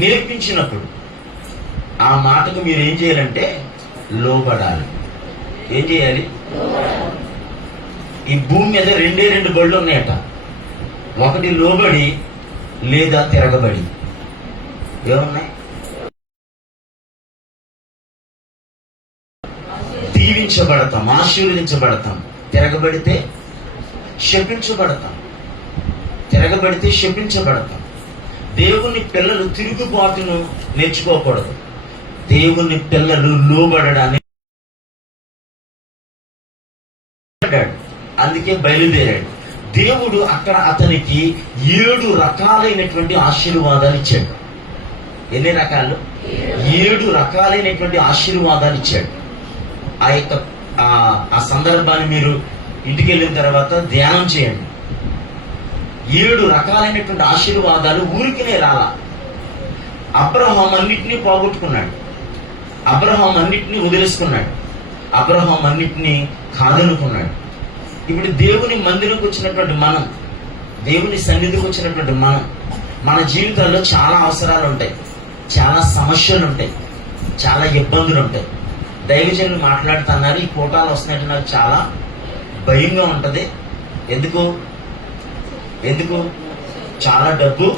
నేర్పించినప్పుడు ఆ మాటకు మీరు ఏం చేయాలంటే లోబడాలి. ఏం చేయాలి? ఈ భూమి మీద రెండు బళ్ళు ఉన్నాయట. ఒకటి లోబడి లేదా తిరగబడి. ఏమున్నాయి? దీవించబడతాం, ఆశీర్వదించబడతాం. తిరగబడితే శపించబడతాం. తిరగబడితే శపించబడతాం. దేవుని పిల్లలు తిరుగుబాటును నేర్చుకోకూడదు. దేవుని పిల్లలు లోబడడానికి అందుకే బయలుదేరాడు. దేవుడు అక్కడ అతనికి 7 రకాలైనటువంటి ఆశీర్వాదాలు ఇచ్చాడు. ఎన్ని రకాలు? 7 రకాలైనటువంటి ఆశీర్వాదాలు ఇచ్చాడు. ఆ యొక్క ఆ సందర్భాన్ని మీరు ఇంటికి వెళ్ళిన తర్వాత ధ్యానం చేయండి. 7 రకాలైనటువంటి ఆశీర్వాదాలు ఊరికినే రాలా. అబ్రహాం అన్నిటినీ పోగొట్టుకున్నాడు. అబ్రహాం అన్నిటినీ వదిలేసుకున్నాడు. అబ్రహాం అన్నిటినీ కాదనుకున్నాడు. ఇప్పుడు దేవుని మందిరంకి వచ్చినటువంటి మనం, దేవుని సన్నిధికి వచ్చినటువంటి మనం, మన జీవితాల్లో చాలా అవసరాలు ఉంటాయి, చాలా సమస్యలు ఉంటాయి, చాలా ఇబ్బందులు ఉంటాయి. దైవజనులు మాట్లాడుతున్నారు, ఈ కోటాలు వస్తున్నాయంటే నాకు చాలా భయంగా ఉంటుంది. ఎందుకు చాలా డబ్బు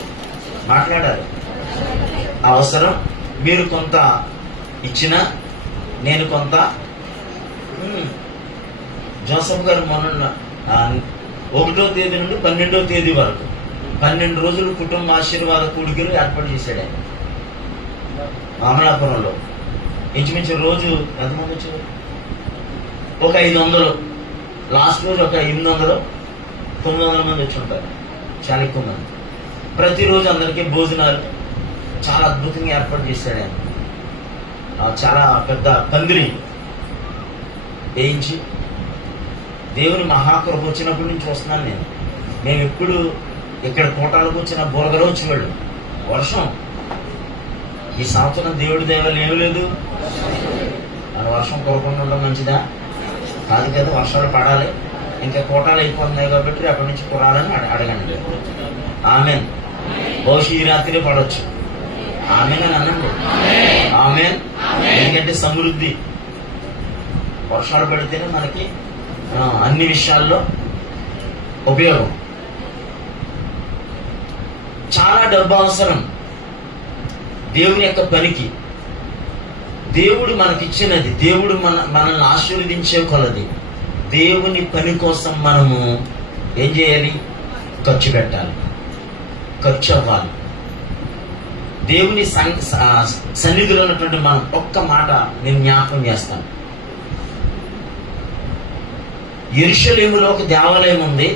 మాట్లాడాలి, అవసరం. మీరు కొంత ఇచ్చినా నేను కొంత. జోసఫ్ గారు మొన్న 1వ తేదీ నుండి 12వ తేదీ వరకు 12 రోజులు కుటుంబ ఆశీర్వాద కూడికలు ఏర్పాటు చేశాడు ఆయన అమలాపురంలో. ఇంచుమించు రోజు ఎంతమంది వచ్చారు? ఒక 500. లాస్ట్ రోజు ఒక 800, 900 మంది వచ్చి ఉంటారు. చాలా ఎక్కువ మంది. ప్రతిరోజు అందరికీ భోజనాలు చాలా అద్భుతంగా ఏర్పాటు చేశాడు ఆయన. చాలా పెద్ద పందిరి వేయించి, దేవుని మహాకృప వచ్చినప్పటి నుంచి చూస్తున్నాను నేను. మేము ఎప్పుడు ఇక్కడ కోటాలకు వచ్చిన బురదలో వచ్చేవాళ్ళు. వర్షం ఈ సంవత్సరం దేవుడి దయవల్ల ఏమీ లేదు. మన వర్షం కురకుండా ఉండడం మంచిదా? కాదు కదా, వర్షాలు పడాలి. ఇంకా కోటాలు అయిపోతున్నాయి కాబట్టి అక్కడి నుంచి కురాలని అడగండి. ఆమెన్. బహుశా ఈ రాత్రి పడవచ్చు. ఆమెన్ అని అనండి. ఆమెన్. ఎందుకంటే సమృద్ధి. వర్షాలు పడితేనే మనకి అన్ని విషయాల్లో ఉపయోగం. చాలా డబ్బు అవసరం దేవుని యొక్క పనికి. దేవుడు మనకిచ్చినది, దేవుడు మనల్ని ఆశీర్వదించే కొలది. దేవుని పని కోసం మనము ఏం చేయాలి? ఖర్చు పెట్టాలి, ఖర్చు అవ్వాలి. దేవుని సన్నిధిలో ఉన్నటువంటి మనం ఒక్క మాట నేను జ్ఞాపకం చేస్తాను. యెరూషలేములో ఒక దేవాలయం ఉంది.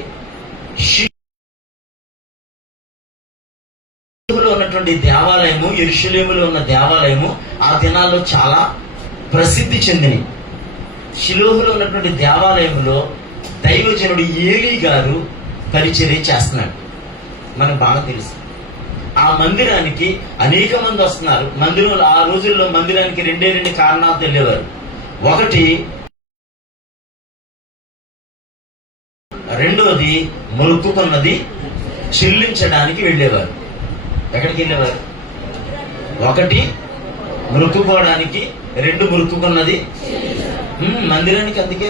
ఉన్నటువంటి దేవాలయము, యెరూషలేములో ఉన్న దేవాలయము ఆ దినాల్లో చాలా ప్రసిద్ధి చెందినవి. షిలోహులో ఉన్నటువంటి దేవాలయంలో దైవజనుడు ఏలీ గారు పరిచర్య చేస్తున్నాడు. మనకు బాగా తెలుసు. ఆ మందిరానికి అనేక మంది వస్తున్నారు. మందిరంలో ఆ రోజుల్లో మందిరానికి రెండు కారణాలు తెలియవారు. ఒకటి, రెండోది మొక్కుకున్నది చెల్లించడానికి వెళ్ళేవారు. ఎక్కడికి వెళ్ళేవారు? ఒకటి మొక్కుకోవడానికి, రెండు మొక్కుకున్నది మందిరానికి. అందుకే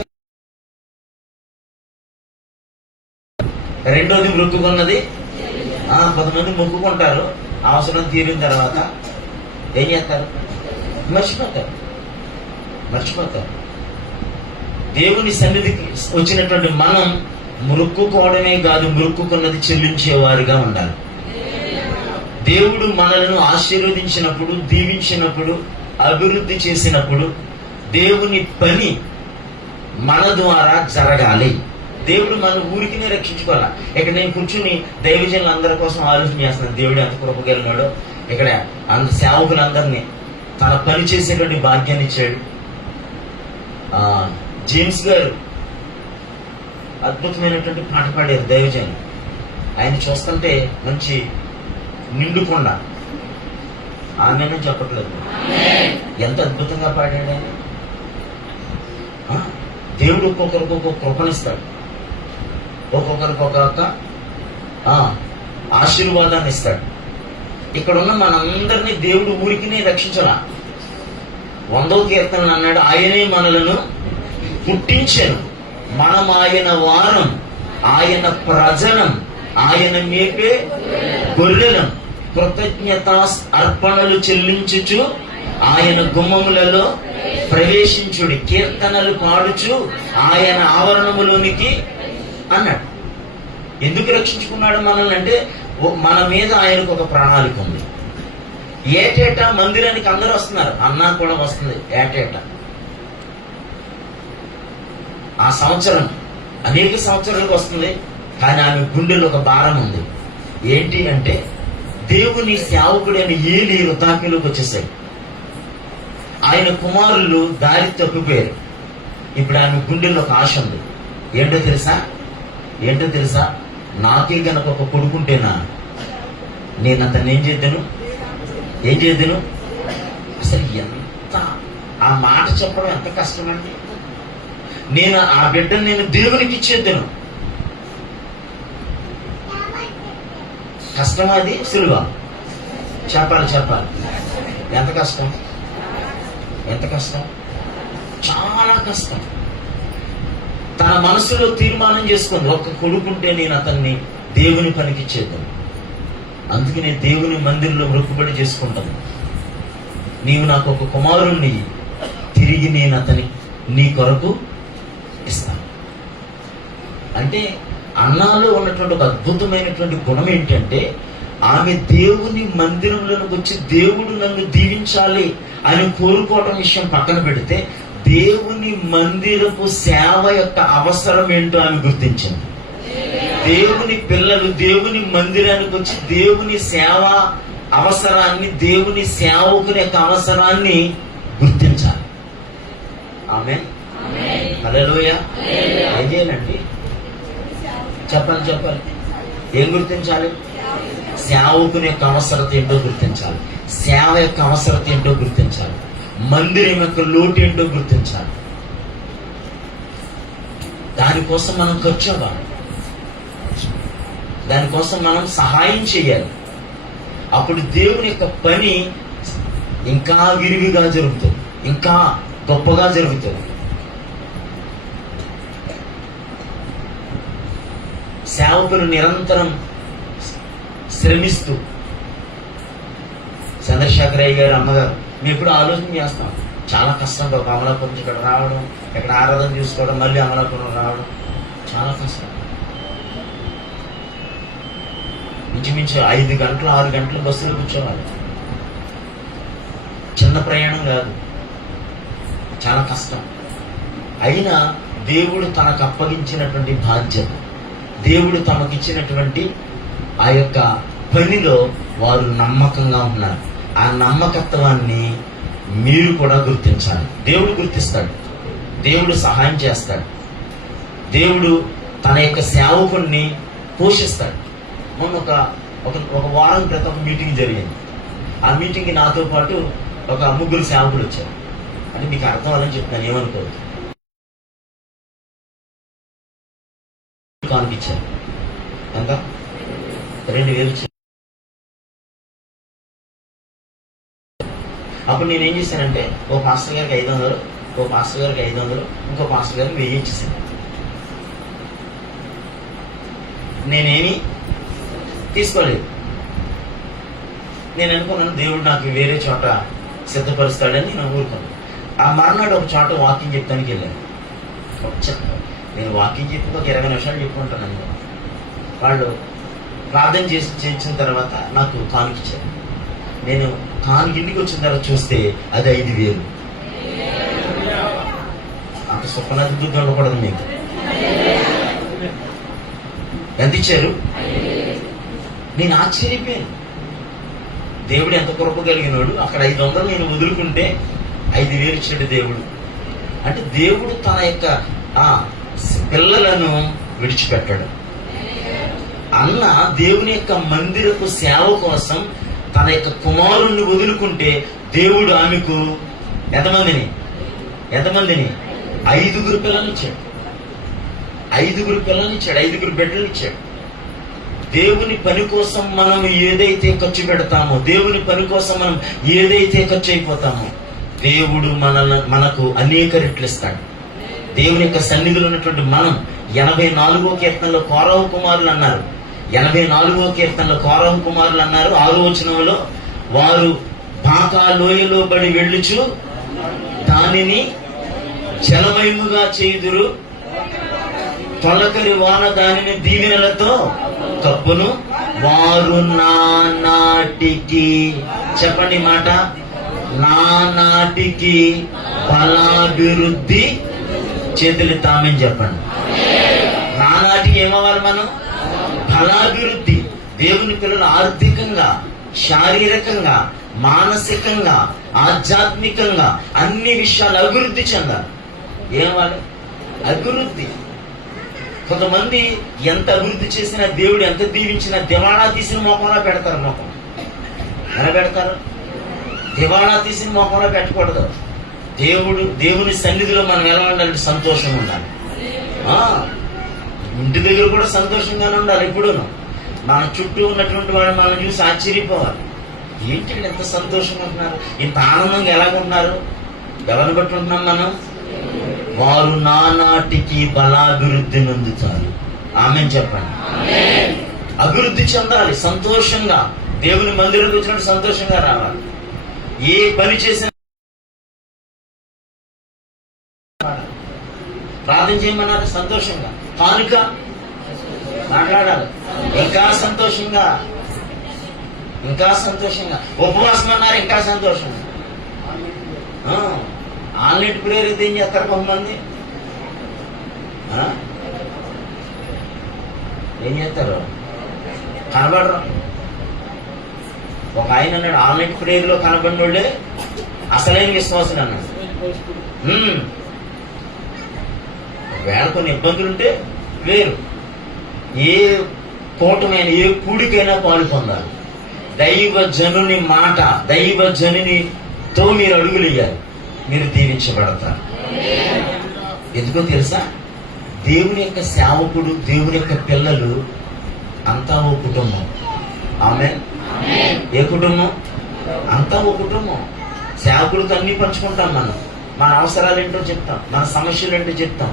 రెండోది మొక్కుకున్నది. కొంతమంది మొక్కుకుంటారు, అవసరం తీరిన తర్వాత ఏం చేస్తారు? మర్చిపోతారు. దేవుని సన్నిధికి వచ్చినటువంటి మనం మొక్కుకోవడమే కాదు, మొక్కుకున్నది చెల్లించేవారుగా ఉండాలి. దేవుడు మనలను ఆశీర్వదించినప్పుడు, దీవించినప్పుడు, అభివృద్ధి చేసినప్పుడు దేవుని పని మన ద్వారా జరగాలి. దేవుడు మన ఊరికినే రక్షించుకోవాలా. ఇక్కడ నేను కూర్చుని దైవజనులు అందరి కోసం ఆలోచన చేస్తున్నాను. దేవుడు ఎంత కృపగలిగినాడో ఇక్కడ సేవకులందరినీ తన పని చేసేటువంటి భాగ్యాన్ని ఇచ్చాడు. జేమ్స్ గారు అద్భుతమైనటువంటి పాట పాడారు దైవజనులు. ఆయన చూస్తుంటే మంచి నిండుకొండ, ఆమెను చెప్పట్లేదు, ఎంత అద్భుతంగా పాడాడు ఆయన. దేవుడు ఒక్కొక్కరికి ఒక్కొక్క కృపనిస్తాడు, ఒక్కొక్కరికి ఒక్కొక్క ఆశీర్వాదాన్ని ఇస్తాడు. ఇక్కడ ఉన్న మనందరినీ దేవుడు ఊరికినే రక్షించాల. 100వ కీర్తన అన్నాడు, ఆయనే మనలను పుట్టించెను, మనం ఆయన వారం, ఆయన ప్రజనం, ఆయన మేపే గొర్రెలం, కృతజ్ఞత అర్పణలు చెల్లించుచు ఆయన గుమ్మములలో ప్రవేశించుడి, కీర్తనలు పాడుచు ఆయన ఆవరణములోనికి అన్నాడు. ఎందుకు రక్షించుకున్నాడు మనల్ని అంటే, మన మీద ఆయనకు ఒక ప్రణాళిక ఉంది. ఏటేటా మందిరానికి అందరూ వస్తున్నారు, అన్నా కూడా వస్తుంది ఏటేటా. ఆ సంవత్సరం అనేక సంవత్సరాలకు వస్తుంది, కానీ ఆమె గుండెలో ఒక భారం ఉంది. ఏంటి అంటే, దేవుని సేవకుడైన ఏలీ వృద్ధాప్యంలోకి వచ్చేసాడు. ఆయన కుమారులు దారి తప్పిపోయారు. ఇప్పుడు ఆమె గుండెల్లో ఒక ఆశ ఉంది. ఏంటో తెలుసా? నాకే గనక ఒక కొడుకుంటేనా నేను అతన్ని ఏం చేద్దాను. అసలు ఎంత ఆ మాట చెప్పడం ఎంత కష్టమండి. నేను ఆ బిడ్డను నేను దేవునికి ఇచ్చేద్దాను. కష్టం అది, సులువా? చెప్పాలి. ఎంత కష్టం, చాలా కష్టం. తన మనసులో తీర్మానం చేసుకుంది, ఒక్క కొడుకుంటే నేను అతన్ని దేవుని పనికి ఇచ్చేద్దాను. అందుకనే దేవుని మందిరంలో మొక్కుబడి చేసుకుంటాను. నీవు నాకు ఒక కుమారుణ్ణి, తిరిగి నేను అతని నీ కొరకు ఇస్తాను. అంటే అన్నాలో ఉన్నటువంటి ఒక అద్భుతమైనటువంటి గుణం ఏంటంటే, ఆమె దేవుని మందిరంలోకి వచ్చి దేవుడు నన్ను దీవించాలి అని కోరుకోవడం విషయం పక్కన పెడితే, దేవుని మందిరపు సేవ యొక్క అవసరం ఏంటో ఆమె గుర్తించింది. దేవుని పిల్లలు దేవుని మందిరానికి వచ్చి దేవుని సేవ అవసరాన్ని, దేవుని సేవకుని యొక్క అవసరాన్ని గుర్తించాలి. ఆమేన్. హల్లెలూయా. ఏం చేయాలండి? చెప్పాలి. ఏం గుర్తించాలి? సేవకుని యొక్క అవసరత ఏంటో గుర్తించాలి, సేవ యొక్క అవసరత ఏంటో గుర్తించాలి, మందిరం యొక్క లోటు ఏంటో గుర్తించాలి. దానికోసం మనం ఖర్చు అవ్వాలి, దానికోసం మనం సహాయం చేయాలి. అప్పుడు దేవుని యొక్క పని ఇంకా విరివిగా జరుగుతుంది, ఇంకా గొప్పగా జరుగుతుంది. సేవకులు నిరంతరం శ్రమిస్తూ, చంద్రశేఖరయ్య గారు అమ్మగారు, మేము ఎప్పుడు ఆలోచన చేస్తాం, చాలా కష్టం. ఒక అమలాపురం నుంచి ఇక్కడ రావడం, ఇక్కడ ఆరాధన చూసుకోవడం, మళ్ళీ అమలాపురం రావడం చాలా కష్టం. ఇంచుమించు 5 గంటలు 6 గంటలు బస్సులో కూర్చోవాలి. చిన్న ప్రయాణం కాదు, చాలా కష్టం. అయినా దేవుడు తనకు అప్పగించినటువంటి బాధ్యత, దేవుడు తమకిచ్చినటువంటి ఆ యొక్క పనిలో వారు నమ్మకంగా ఉన్నారు. ఆ నమ్మకత్వాన్ని మీరు కూడా గుర్తించాలి. దేవుడు గుర్తిస్తాడు, దేవుడు సహాయం చేస్తాడు, దేవుడు తన యొక్క సేవకుణ్ణి పోషిస్తాడు. మొన్న ఒక వారం క్రితం ఒక మీటింగ్ జరిగింది. ఆ మీటింగ్కి నాతో పాటు ఒక 3 సేవకులు వచ్చారు. అంటే మీకు అర్థం అవ్వాలని చెప్తాను, ఏమనుకోవద్దు. కానిపించారు ఎంత 2000 ఇచ్చారు. అప్పుడు నేనేం చేశానంటే ఓ పాస్టర్ గారికి 500, ఓ పాస్టర్ గారికి 500, ఇంకో పాస్టర్ గారికి 1000 ఇచ్చేసాను. నేనేమి తీసుకోలేదు. నేను అనుకున్నాను దేవుడు నాకు వేరే చోట సిద్ధపరుస్తాడని నేను ఊరుకున్నాను. ఆ మర్నాడు ఒక చోట వాకింగ్ చెప్తానికి వెళ్ళాను. నేను వాకింగ్ చెప్పి ఒక 20 నిమిషాలు చెప్పుకుంటాను. వాళ్ళు ప్రార్థన చేసిన తర్వాత నాకు కానుకిచ్చారు. నేను ఇంటికి వచ్చిన తర్వాత చూస్తే అది 5000. అంత స్వప్నాది బుద్ధి ఉండకూడదు మీకు. ఎంత ఇచ్చారు? నేను ఆశ్చర్యపోయాను. దేవుడు ఎంత కృప కలిగినోడు. అక్కడ 500 నేను వదులుకుంటే 5000 ఇచ్చాడు దేవుడు. అంటే దేవుడు తన యొక్క పిల్లలను విడిచిపెట్టాడు. అన్న దేవుని యొక్క మందిరపు సేవ కోసం తన యొక్క కుమారుణ్ణి వదులుకుంటే దేవుడు ఆమెకు ఎంతమందిని 5 పిల్లల్ని ఇచ్చాడు. 5 పిల్లల్ని ఇచ్చాడు. 5 బిడ్డలు ఇచ్చాడు. దేవుని పని కోసం మనం ఏదైతే ఖర్చు పెడతామో, దేవుని పని కోసం మనం ఏదైతే ఖర్చు అయిపోతామో, దేవుడు మనకు అనేక రెట్లు ఇస్తాడు. దేవుని యొక్క సన్నిధిలో ఉన్నటువంటి మనం 84వ కీర్తనలో కోరహు కుమారులు అన్నారు. 84వ కీర్తనలో కోరహు కుమారులు అన్నారు 6వ వచనంలో, వారు బాకా లోయలో బడి వెళ్ళుచు దానిని జలమయముగా చేయుదురు, తొలకరి వాన దానిని దీవెనలతో కప్పును, వారు నానాటికి, చెప్పండి మాట, నానాటికి బలాభివృద్ధి, చేతులు తామని చెప్పండి. నానాటికి ఏమవ్వాలి మనం? ఫలాభివృద్ధి. దేవుని పిల్లలు ఆర్థికంగా, శారీరకంగా, మానసికంగా, ఆధ్యాత్మికంగా అన్ని విషయాలు అభివృద్ధి చెందాలి. ఏమవ్వాలి? అభివృద్ధి. కొంతమంది ఎంత అభివృద్ధి చేసినా, దేవుడు ఎంత దీవించినా దివాణా తీసిన మోకంలో పెడతారు. మోకం ఎలా పెడతారు? దివాణా తీసిన మోకంలో పెట్టకూడదు. దేవుని సన్నిధిలో మనం ఎలా ఉండాలి? సంతోషంగా ఉండాలి. ఇంటి దగ్గర కూడా సంతోషంగానే ఉండాలి. ఎప్పుడూను మన చుట్టూ ఉన్నటువంటి వాళ్ళు మనం చూసి ఆశ్చర్యపోవాలి. ఏంటి ఎంత సంతోషంగా ఉంటున్నారు, ఇంత ఆనందంగా ఎలాగుంటున్నారు? ఎవరిని బట్టి ఉంటున్నాం మనం? వారు నానాటికి బలాభివృద్ధి నొందుతారు. ఆమేన్ చెప్పండి. అభివృద్ధి చెందాలి. సంతోషంగా దేవుని మందిరం వచ్చినట్టు సంతోషంగా రావాలి. ఏ పని చేసినా ప్రార్థన చేయమన్నారు సంతోషంగా, కానుక మాట్లాడాలి ఇంకా సంతోషంగా, ఉపవాసం అన్నారు ఇంకా సంతోషంగా. ఆన్లైన్ ప్రేయర్ అయితే ఏం చేస్తారు కొంతమంది? ఏం చేస్తారు? కనబడరు. ఒక ఆయన అన్నాడు, ఆన్లైన్ ప్రేయర్ లో కనబడిన వాళ్ళే అసలైన విశ్వాసులు అన్నాడు. వేళ కొన్ని ఇబ్బందులుంటే వేరు, ఏ కూటమైనా ఏ కూడికైనా పాలు పొందాలి. దైవ జనుని మాట, దైవ జనునితో మీరు అడుగులు ఇయ్యాలి, మీరు దీవించబడతారు. ఎందుకో తెలుసా? దేవుని యొక్క సేవకుడు, దేవుని యొక్క పిల్లలు అంతా ఓ కుటుంబం. ఆమేన్. ఏ కుటుంబం? అంతా ఓ కుటుంబం. సేవకుడితో అన్ని పంచుకుంటాం. మన అవసరాలు ఏంటో చెప్తాం, మన సమస్యలు ఏంటో చెప్తాం,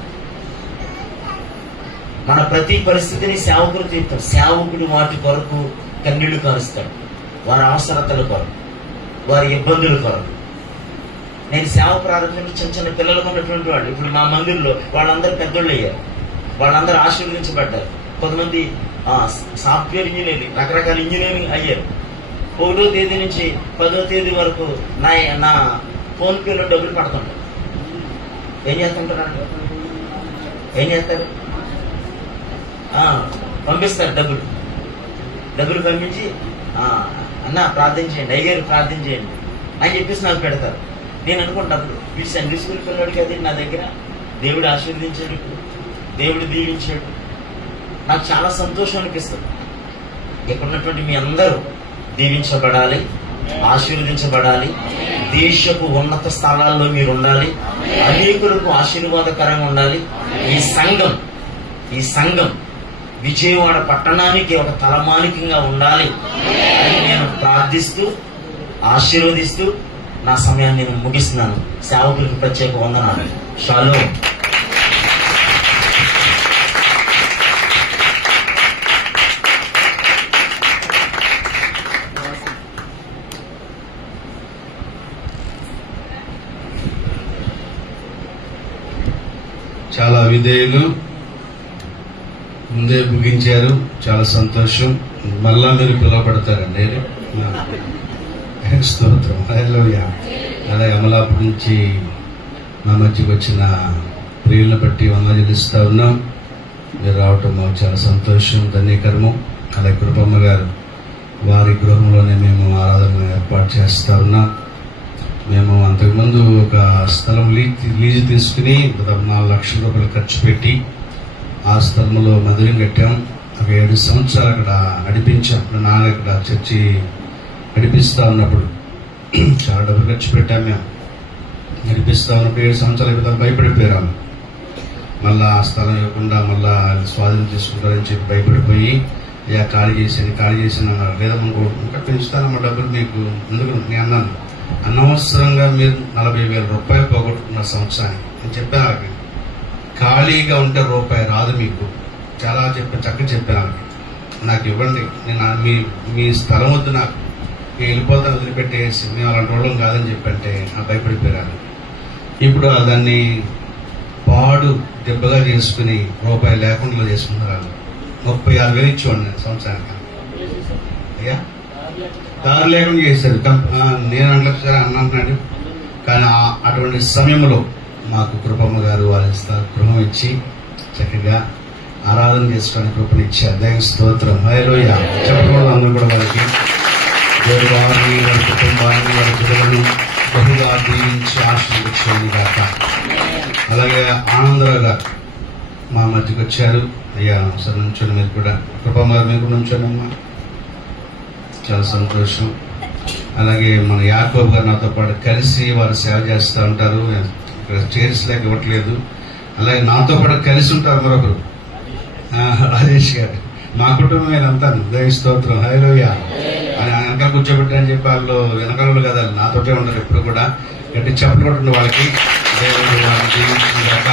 మన ప్రతి పరిస్థితిని సేవకుడు తీస్తాం. సేవకుడు వాటి కొరకు కన్నీళ్లు కారుస్తాడు, వారి అవసరతల కొరకు, వారి ఇబ్బందుల కొరకు. నేను సేవ ప్రారంభించిన చిన్న పిల్లలకు ఉన్నటువంటి వాళ్ళు ఇప్పుడు మా మందిరంలో వాళ్ళందరూ పెద్దోళ్ళు అయ్యారు, వాళ్ళందరూ ఆశీర్వదించబడ్డారు. కొంతమంది సాఫ్ట్వేర్ ఇంజనీరింగ్, రకరకాల ఇంజనీరింగ్ అయ్యారు. 1వ తేదీ నుంచి 10వ తేదీ వరకు నా ఫోన్ పేలో డబ్బులు పడుతుంటారు. ఏం చేస్తుంటారు? ఏం చేస్తారు? పంపిస్తారు డబ్బులు పంపించి, అన్న ప్రార్థన చేయండి, అయ్యారు ప్రార్థన చేయండి అని చెప్పేసి నాకు పెడతారు. నేను అనుకుంటాను, వీడు సండే స్కూల్ పిల్లడు కదా నా దగ్గర, దేవుడు ఆశీర్వదించాడు, దేవుడు దీవించాడు. నాకు చాలా సంతోషం అనిపిస్తుంది. ఇక్కడ ఉన్నటువంటి మీ అందరూ దీవించబడాలి, ఆశీర్వదించబడాలి, దేశపు ఉన్నత స్థలాల్లో మీరు ఉండాలి, అనేకులకు ఆశీర్వాదకరంగా ఉండాలి. ఈ సంఘం విజయవాడ పట్టణానికి ఒక తలమానికంగా ఉండాలి అని నేను ప్రార్థిస్తూ ఆశీర్వదిస్తూ నా సమయాన్ని నేను ముగిస్తున్నాను. సేవకులకు ప్రత్యేక వందనాలు. షాలోమ్. చాలా విధేయులు, ముందే ముగించారు. చాలా సంతోషం. మళ్ళా మీరు పిలువబడతారండి. స్తోత్రం. హల్లెలూయా. అలాగే అమలాపురం నుంచి మా మధ్యకి వచ్చిన ప్రియులను బట్టి వందనాలు చెల్లిస్తా ఉన్నాం. మీరు రావటం మాకు చాలా సంతోషం, ధన్యకరము. అలాగే కృపమ్మ గారు వారి గృహంలోనే మేము ఆరాధన ఏర్పాటు చేస్తా ఉన్నాం. మేము అంతకుముందు ఒక స్థలం లీజు తీసుకుని 4 లక్షల రూపాయలు ఖర్చు పెట్టి ఆ స్థలంలో మందిరం కట్టాం. ఒక 7 సంవత్సరాలు అక్కడ నడిపించాం. నాన్న ఇక్కడ చర్చి నడిపిస్తా ఉన్నప్పుడు చాలా డబ్బులు ఖర్చు పెట్టాం. మేము నడిపిస్తా ఉన్నప్పుడు 7 సంవత్సరాల క్రితం భయపడిపోయాము. మళ్ళా ఆ స్థలం ఇవ్వకుండా మళ్ళా స్వాధీనం చేసుకుంటారని చెప్పి భయపడిపోయి ఖాళీ చేసాను అన్నారు. లేదా మనకు ఇంకా పెంచుతానమ్మా డబ్బులు మీకు. ఎందుకు నేను అన్నాను, అనవసరంగా మీరు 40,000 రూపాయలు పోగొట్టుకున్న సంవత్సరానికి నేను చెప్పాను. వాళ్ళకి ఖాళీగా ఉంటే రూపాయి రాదు మీకు. చాలా చక్కగా చెప్పాను వాళ్ళకి. నాకు ఇవ్వండి, నేను మీ స్థలం వద్దు, నాకు నేను వెళ్ళిపోతాను, వదిలిపెట్టేసి మేము అలాంటి వాళ్ళం కాదని చెప్పంటే ఆ భయపడిపోయాను. ఇప్పుడు దాన్ని పాడు దెబ్బగా చేసుకుని రూపాయి లేకుండా చేసుకుంటున్నారు. 36,000 ఇచ్చేవాడిని సంవత్సరానికి. అయ్యా దారి లేకుండా చేశారు. నేను అంటున్నాడు. కానీ అటువంటి సమయంలో మాకు కృపమ్మ గారు వారి గృహం ఇచ్చి చక్కగా ఆరాధన చేసుకోవడానికి కృపనిచ్చారు. దేవునికి స్తోత్రం. హల్లెలూయా. చెప్పకూడదు. అందరూ కూడా వారికి దేవుడు వారిని, వారి కుటుంబాన్ని, వారి బిడ్డలను బహుగా దీవించి ఆశీర్వదించండి గాక. అలాగే ఆనందరావు గారు మా మధ్యకి వచ్చారు. అయ్యా సార్ నుంచోండి. మీరు కూడా కృపమ్మ గారు మీరు కూడా నుంచోండి అమ్మా. చాలా సంతోషం. అలాగే మన యాకోబు గారు నాతో పాటు కలిసి వారు సేవ చేస్తూ ఉంటారు. ఇక్కడ చైర్స్ లేక ఇవ్వట్లేదు. అలాగే నాతో పాటు కలిసి ఉంటారు మరొకరు, రాజేష్ గారు. మా కుటుంబం అంతా. దైవ స్తోత్రం. హల్లెలూయా. అని వెనకాల కూర్చోబెట్టారని చెప్పి వాళ్ళు వెనకాల కదా నాతోటే ఉంటారు ఎప్పుడు కూడా. గట్టి చెప్పలు కొట్టింది వాళ్ళకి. దేవుడు వారిని జీవించిందాక.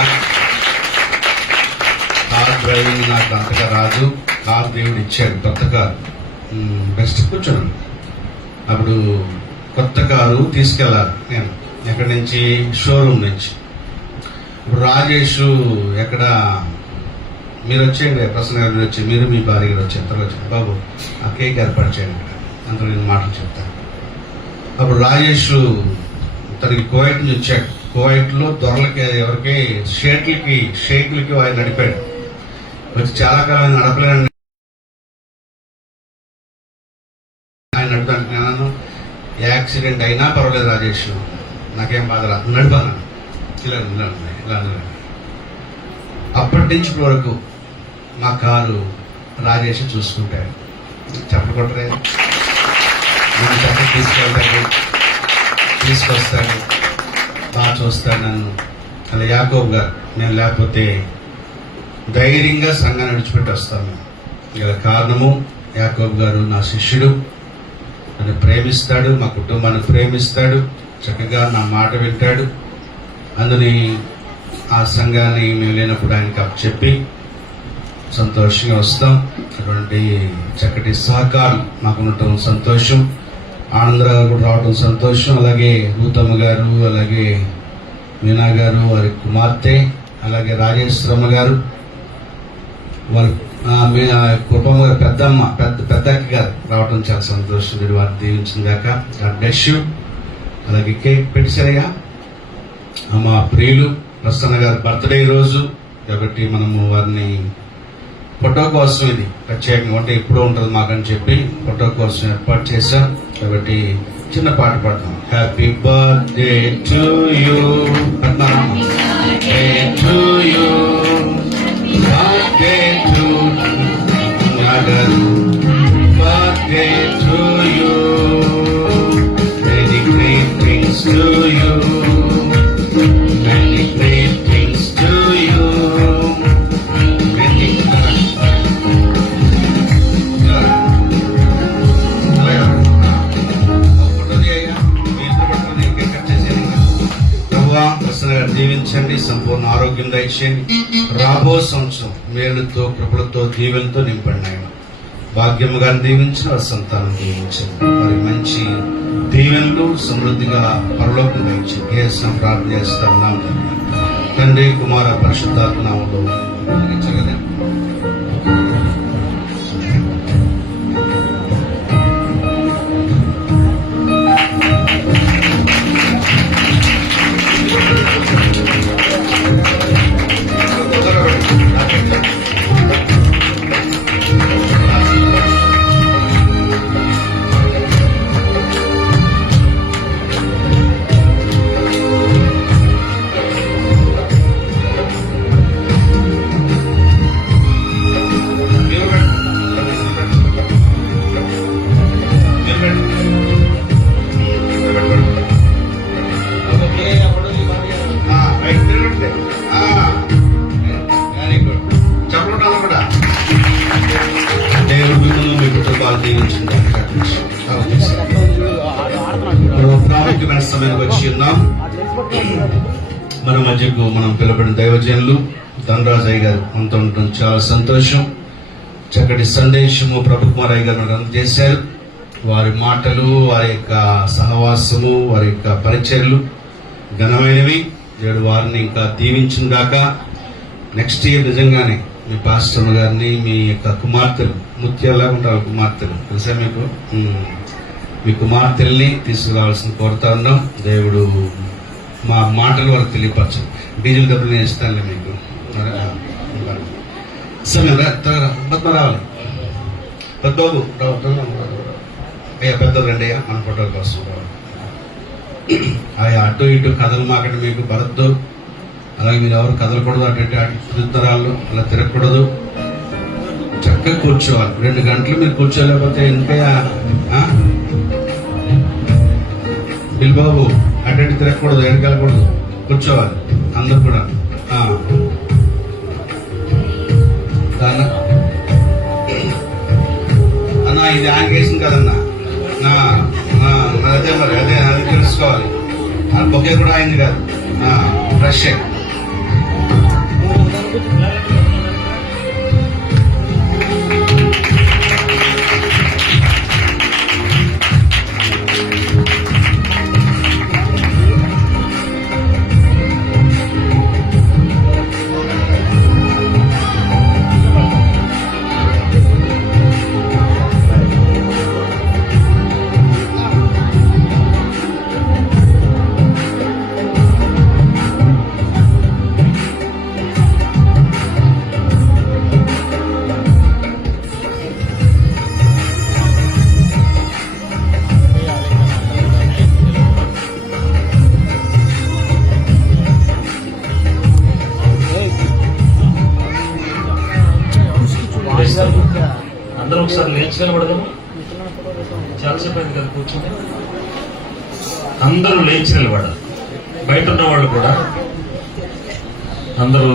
కార్ డ్రైవింగ్ నాకు అంతగా రాదు. కారు దేవుడు ఇచ్చాడు, కొత్త కారు. బెస్ట్ కూర్చోండి. అప్పుడు కొత్త కారు తీసుకెళ్ళాలి నేను ఎక్కడి నుంచి, షోరూమ్ నుంచి. ఇప్పుడు రాజేష్ ఎక్కడ, మీరు వచ్చేయండి, ప్రసన్న గారు వచ్చి, మీరు మీ భార్య గారు వచ్చి ఎంతలో వచ్చారు బాబు ఆ కేక్ ఏర్పాటు చేయండి ఇక్కడ, అంతలో నేను మాటలు చెప్తాను. అప్పుడు రాజేష్ తనకి కువైట్ నుంచి వచ్చాడు. కువైట్లో దొరలకి ఎవరికి షేక్లకి ఆయన నడిపాడు. వచ్చి చాలా కాలం నడపలేను. ఆయన నడుపుతాను. నేను యాక్సిడెంట్ అయినా పర్వాలేదు రాజేష్, నాకేం బాధ రాదు, నడిపాను. ఇలా అప్పటి నుంచి ఇప్పటి వరకు మా కారు రాజేష్ చూసుకుంటాడు. చెప్పకొట్టరే, నన్ను చక్కగా తీసుకెళ్తాడు, తీసుకొస్తాడు, బాగా చూస్తాడు నన్ను. అలా యాకోబు గారు నేను లేకపోతే ధైర్యంగా సంఘాన్ని విడిచిపెట్టి వస్తాను. ఇలా కారణము యాకోబు గారు నా శిష్యుడు, నన్ను ప్రేమిస్తాడు, మా కుటుంబాన్ని ప్రేమిస్తాడు, చక్కగా నా మాట వింటాడు. అందుని ఆ సంఘాన్ని మేము లేనప్పుడు ఆయనకి అప్పచెప్పి సంతోషంగా వస్తాం. అటువంటి చక్కటి సహకారం మాకు ఉండటం సంతోషం. ఆనందరావు కూడా రావడం సంతోషం. అలాగే రూతమ్మ గారు, అలాగే మీనా గారు, వారి కుమార్తె, అలాగే రాజేశ్వరమ్మ గారు, వారి కృపమ్మ గారు పెద్దక్క గారు రావడం చాలా సంతోషం. మీరు వారిని దీవించిన దాకా గాడ్ బ్లెస్ యు. అలాగే కేక్ పెట్టారయ్యా. మా ప్రియులు ప్రసన్న గారి బర్త్డే రోజు కాబట్టి మనము వారిని ఫోటో కోసం, ఇది ప్రత్యేకంగా అంటే ఎప్పుడూ ఉంటుంది మాకని చెప్పి ఫోటో కోసం ఏర్పాటు చేశాం. కాబట్టి చిన్న పాట పాడతాం. Happy birthday to you, birthday to you, birthday to నగరు, day to you. Many great things to you. Many great things to you. Many దీవించండి, సంపూర్ణ ఆరోగ్యం దయచేయండి. రాబో సంవత్సరం మేలుతో కృపలతో దీవెలతో నింపండి ఆయన. భాగ్యముగా దీవించిన వారి సంతానం దీవించండి. వారి మంచి దీవెనలు సమృద్ధిగా పరలోకం దయచేయండి. చేసిన ప్రార్థన చేస్తా ఉన్నాం తండ్రి, కుమార పరిశుద్ధాత్మ నామములో జరగదే. ప్రాముఖ్యమైన సమయానికి వచ్చి ఉన్నాం. మన మధ్యకు మనం పిలువబడిన దైవజనులు ధనరాజయ్య గారు మనతో ఉండటం చాలా సంతోషం. చక్కటి సందేశము ప్రభు కుమార్ అయ్య గారు మనకు అందజేశారు. వారి మాటలు, వారి యొక్క సహవాసము, వారి యొక్క పరిచర్లు ఘనమైనవి. దేవుడు వారిని ఇంకా దీవించిన గాక. నెక్స్ట్ ఇయర్ నిజంగానే మీ పాస్టర్ గారిని, మీ యొక్క కుమార్తెలు, ముత్యాలా ఉంటారు కుమార్తెలు, తెలుసా మీకు? మీ కుమార్తెల్ని తీసుకురావాల్సిన కోరుతా ఉన్నాం. దేవుడు మా మాటలు వాళ్ళకి తెలియపరచు. డీజిల్ డబ్బులు నేను ఇస్తానులే మీకు. సమయం పద్మ రావాలి, పద్మబాబు అయ్యా పెద్దలు రండి అయ్యా, మన ఫోటో కోసం రావాలి. అయ్యా అటు ఇటు కథలు మాకండి మీకు భరద్దు. అలాగే మీరు ఎవరు కదలకూడదు, అటు తిరుగుతరాళ్ళు అలా తిరగకూడదు. చక్కగా కూర్చోవాలి. 2 గంటలు మీరు కూర్చోలేకపోతే ఇంకా బిల్బాబు అటు తిరగకూడదు, ఎడకెళ్ళకూడదు, కూర్చోవాలి అందరు కూడా. అన్నా ఇది ఆంకేషన్ కదన్నా, అదే మరి అదే అది తెలుసుకోవాలి. ఆ బొకే కూడా అయింది కాదు, ఫ్రెష్. అందరూ ఒకసారి లేచి నిలబడదాము. చాలాసేపు అయింది కదా కూర్చొని. అందరూ లేచి నిలబడాలి. బయట ఉన్న వాళ్ళు కూడా అందరూ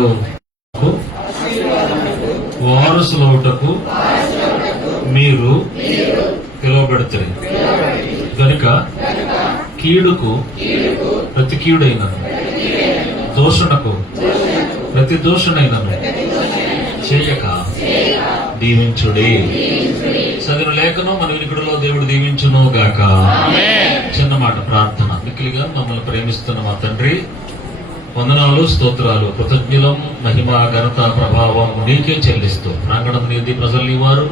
వారసులవుటకు మీరు పిలువబెడతారు గనుక కీడుకు ప్రతి కీడైనను, దోషణకు ప్రతి దోషణైనను చేయక దీవించుడే. చదివిన లేఖను మన వినికిడిలో దేవుడు దీవించును గాక. చిన్న మాట ప్రార్థన. మిక్కిలిగా మమ్మల్ని ప్రేమిస్తున్న మా తండ్రి, వందనాలు, స్తోత్రాలు, కృతజ్ఞులం, మహిమ, ఘనత, ప్రభావం నీకే చెల్లిస్తూ, ప్రాంగణం నీది, ప్రజలు నీ వారు,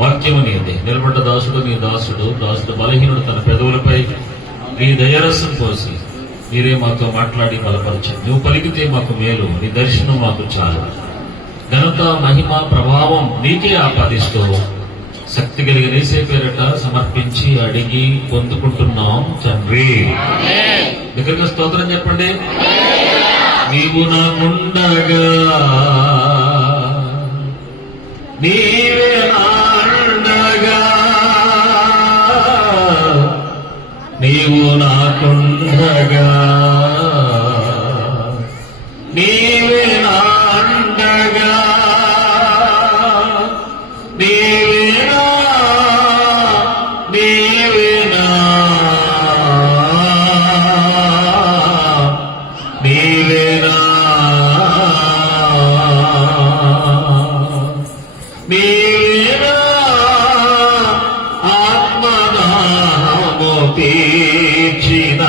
వాక్యము నీది. నిలబడ్డ దాసుడు నీ దాసుడు, దాసుడు బలహీనుడు తన పెదవులపై నీ దయరసం పోసి మీరే మాతో మాట్లాడి బలపరచు. నువ్వు పలికితే మాకు మేలు, నీ దర్శనం మాకు చాలు. ఘనత, మహిమ, ప్రభావం నీకే ఆపాదిస్తూ శక్తి కలిగిన యేసే పేరట సమర్పించి అడిగి పొందుకుంటున్నాం తండ్రి. దగ్గరగా స్తోత్రం చెప్పండి. నీవు నాకుండగా నీవే నాండగా అండగా నీవే నా అండగా నీవేనా నీవేనా నీవేనా నీవేనా ఆత్మదాహము తీర్చిన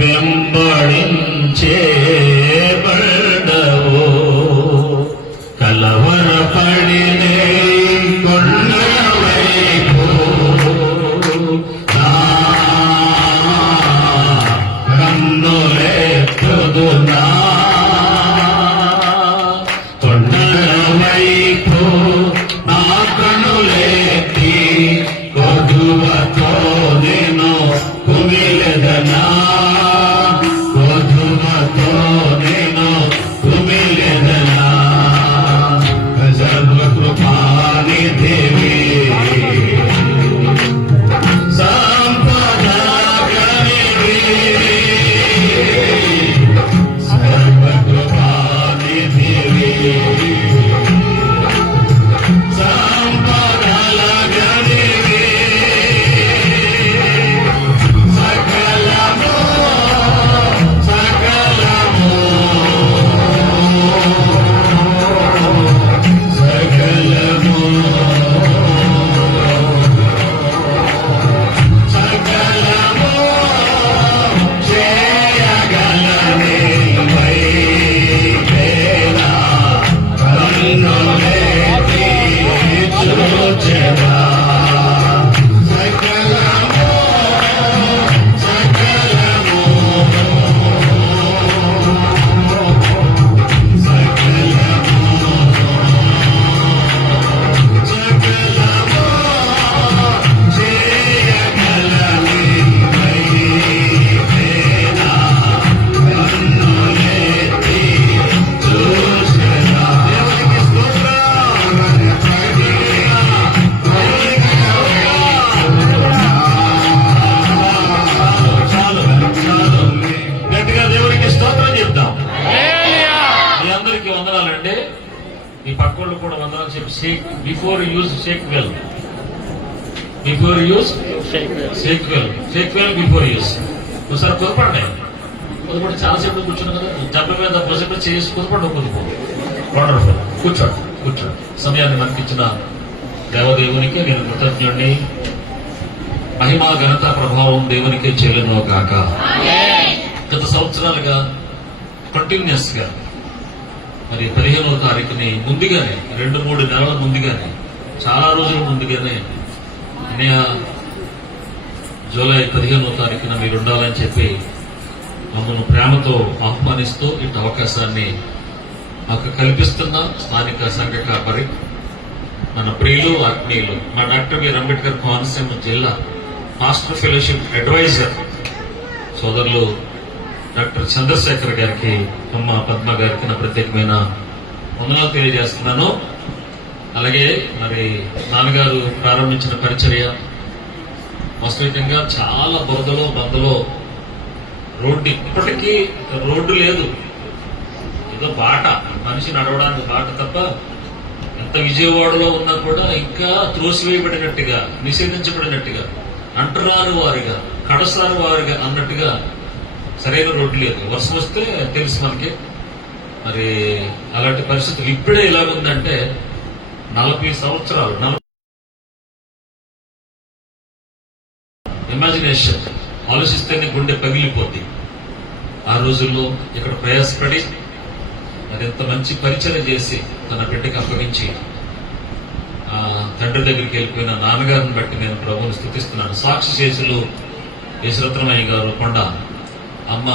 వెంబడించే బడవు కలవరపడినే కొండల వైపు నా కన్నులెత్తుదునా కొండల వైపు నా కన్నులెత్తి కొదువతో నేను కుమిలెదనా కొదువతో నేను కుమిలెదనా సర్వకృపానిధివి సంపదగనివి సర్వకృపానిధివి సంపదలగనివి సకలము సకలము సకలము సకలము చేయగలనే వైవేనా కన్నులెత్తి చూచెదా సకలము సకలము గట్టిగా దేవుడికి స్తోత్రం చెప్తాం. మీ అందరికీ వందనాలండి. ఈ పక్కోళ్ళు కూడా వందనాలు చెప్పి shake before use shake well before use shake well before use ఒకసారి కుదపండి. కుదపడి చాలాసేపు కూర్చున్నాం కదా, డబ్బ మీద ప్రజెంట్ చేసి కుదపండి. కుదుపు వండర్ఫుల్. కూర్చోండి. సమయాన్ని మనకిచ్చిన దేవదేవునికి నేను కృతజ్ఞుడిని. మహిమా ఘనత ప్రభావం దేవునికే చెల్లును కాక. గత సంవత్సరాలుగా కంటిన్యూస్ గా మరి 15వ తారీఖుని ముందుగానే 2-3 నెలల ముందుగానే చాలా రోజుల ముందుగానే అన్నయ్య జూలై 15వ తారీఖున మీరు ఉండాలని చెప్పి మమ్మల్ని ప్రేమతో ఆహ్వానిస్తూ ఇటు అవకాశాన్ని మాకు కల్పిస్తున్న స్థానిక సంఘ కాపరి మన ప్రియులు ఆత్మీయులు మా డాక్టర్ బిఆర్ అంబేద్కర్ కోనసీమ జిల్లా మాస్టర్ ఫెలోషిప్ అడ్వైజర్ సోదరులు డాక్టర్ చంద్రశేఖర్ గారికి, అమ్మ పద్మ గారికి నా ప్రత్యేకమైన వందనాలు తెలియజేస్తున్నాను. అలాగే మరి నాన్నగారు ప్రారంభించిన పరిచర్య వాస్తవికంగా చాలా బురదలో బందలో రోడ్డు, ఇప్పటికీ రోడ్డు లేదు, ఏదో బాట, మనిషి నడవడానికి బాట తప్ప ఎంత విజయవాడలో ఉన్నా కూడా ఇంకా త్రోసివేయబడినట్టుగా, నిషేధించబడినట్టుగా, అంటరాని వారిగా, కడసారి వారిగా అన్నట్టుగా సరైన రోడ్డు లేదు. వర్షం వస్తే తెలుసు మనకి. మరి అలాంటి పరిస్థితులు ఇప్పుడే ఎలాగుందంటే 40 సంవత్సరాలు ఇమాజినేషన్ ఆలోచిస్తేనే గుండె పగిలిపోద్ది. ఆ రోజుల్లో ఇక్కడ ప్రయాసపడి మరి ఎంత మంచి పరిచయం చేసి తన బిడ్డకి అప్పగించి తండ్రి దగ్గరికి వెళ్ళిపోయిన నాన్నగారిని బట్టి నేను ప్రభువుని స్తుతిస్తున్నాను. సాక్షి శేషులు యశరత్నమయ్య గారు కొండ, అమ్మ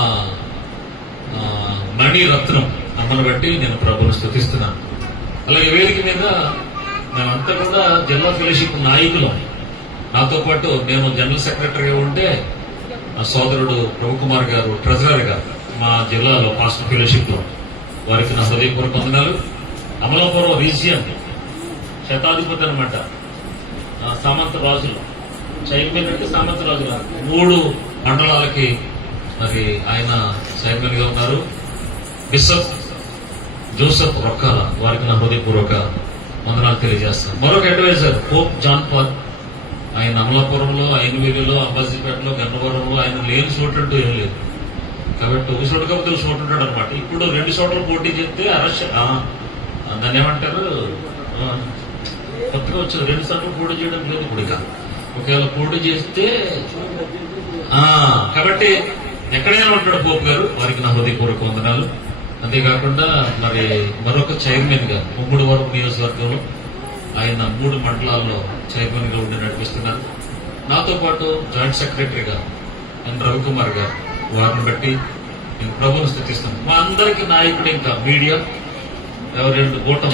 మణిరత్నం అమ్మను బట్టి నేను ప్రభువుని స్తుతిస్తున్నాను. అలాగే వేదిక మీద మేమంతా కూడా జిల్లా ఫెలోషిప్ నాయకులం. నాతో పాటు నేను జనరల్ సెక్రటరీగా ఉంటే మా సోదరుడు ప్రభుకుమార్ గారు ట్రెజరర్ గా మా జిల్లాలో పాస్టర్ ఫెలోషిప్ లో, వారికి నా హృదయపూర్వక వందనాలు. అమలాపురం రీజియన్ శతాధిపతి అనమాట, సామంత రాజులు, చైల్డ్ అంటే సామంత రాజులు 3 మండలాలకి మరి ఆయన చైర్మన్ గా ఉన్నారు. బిషప్ జోసెఫ్ రొక్కాల వారికి నా హృదయపూర్వక వందనాలు తెలియజేస్తాను. మరొక అడ్వైజర్ పోప్ జాన్ పాల్, ఆయన అమలాపురంలో, ఐనవేలిలో, అబ్బాజీపేటలో, గన్నవరంలో ఆయన లేని చోటు అంటూ ఏం లేదు. కాబట్టి ఒక చోటు కాకపోతే ఒక చోటు ఉంటాడు అనమాట. ఇప్పుడు 2 చోట్ల పోటీ చేస్తే అరెస్ట్, దాన్ని ఏమంటారు, కొత్తగా వచ్చారు 2 చోట్ల పోటీ చేయడం లేదు ఇప్పుడు. ఇక ఒకవేళ పోటీ చేస్తే కాబట్టి ఎక్కడైనా ఉంటాడు పోప్ గారు, వారికి నా హృదయపూర్వక వందనాలు. అంతేకాకుండా మరి మరొక చైర్మన్ గా ముమ్మడివరం నియోజకవర్గంలో ఆయన 3 మండలాల్లో చైర్మన్ గా ఉండి నడిపిస్తున్నారు. నాతో పాటు జాయింట్ సెక్రటరీగా ఎన్ రవికుమార్ గారు, వారిని బట్టి నేను ప్రభువును స్తుతిస్తున్నాను. మా అందరికీ నాయకుడు ఇంకా మీడియా ఎవరెండు గోటం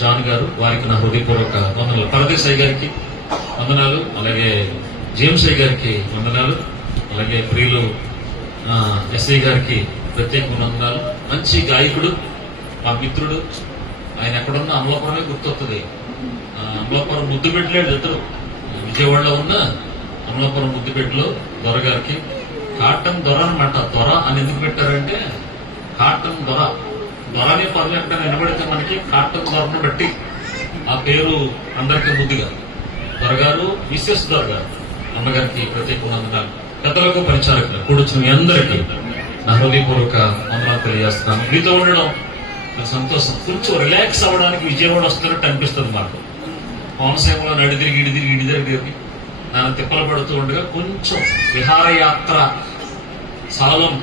జాన్ గారు, వారికి నా హృదయపూర్వక వందనాలు. పరదేశాయ్ గారికి వందనాలు, అలాగే జేమ్స్ అయ్య గారికి వందనాలు, అలాగే ప్రియులు ఎస్ఐ గారికి ప్రత్యేక వందనాలు. మంచి గాయకుడు, మా మిత్రుడు. ఆయన ఎక్కడున్నా అమలాపురమే గుర్తొస్తుంది. అమలాపురం ముద్దుపెట్టలేడు ఇద్దరు. విజయవాడలో ఉన్న అమలాపురం ముద్దుపెట్టలో దొర గారికి, కాటన్ దొర అనమాట. దొర అని ఎందుకు పెట్టారంటే కాటన్ దొర, దొరనే పదవి ఎక్కడ నిలబడితే మనకి కాటన్ దొరను బట్టి ఆ పేరు అందరికీ ముద్దుగా. దొరగారు మిస్సెస్ దొరగారు, అమ్మగారికి ప్రత్యేక వందనాలు. పెద్దలకు పరిచారకులు కూర్చున్న మీ అందరికీ నా హృదయపూర్వక వందనాలు తెలియజేస్తున్నాను. మీతో ఉండడం నాకు సంతోషం. కొంచెం రిలాక్స్ అవ్వడానికి విజయవాడ వస్తున్నట్టు అనిపిస్తుంది మాకు. కోనసీమలో నడిదిరిగి ఇడిదిరిగి నన్ను తిప్పలు పడుతూ ఉండగా కొంచెం విహారయాత్ర,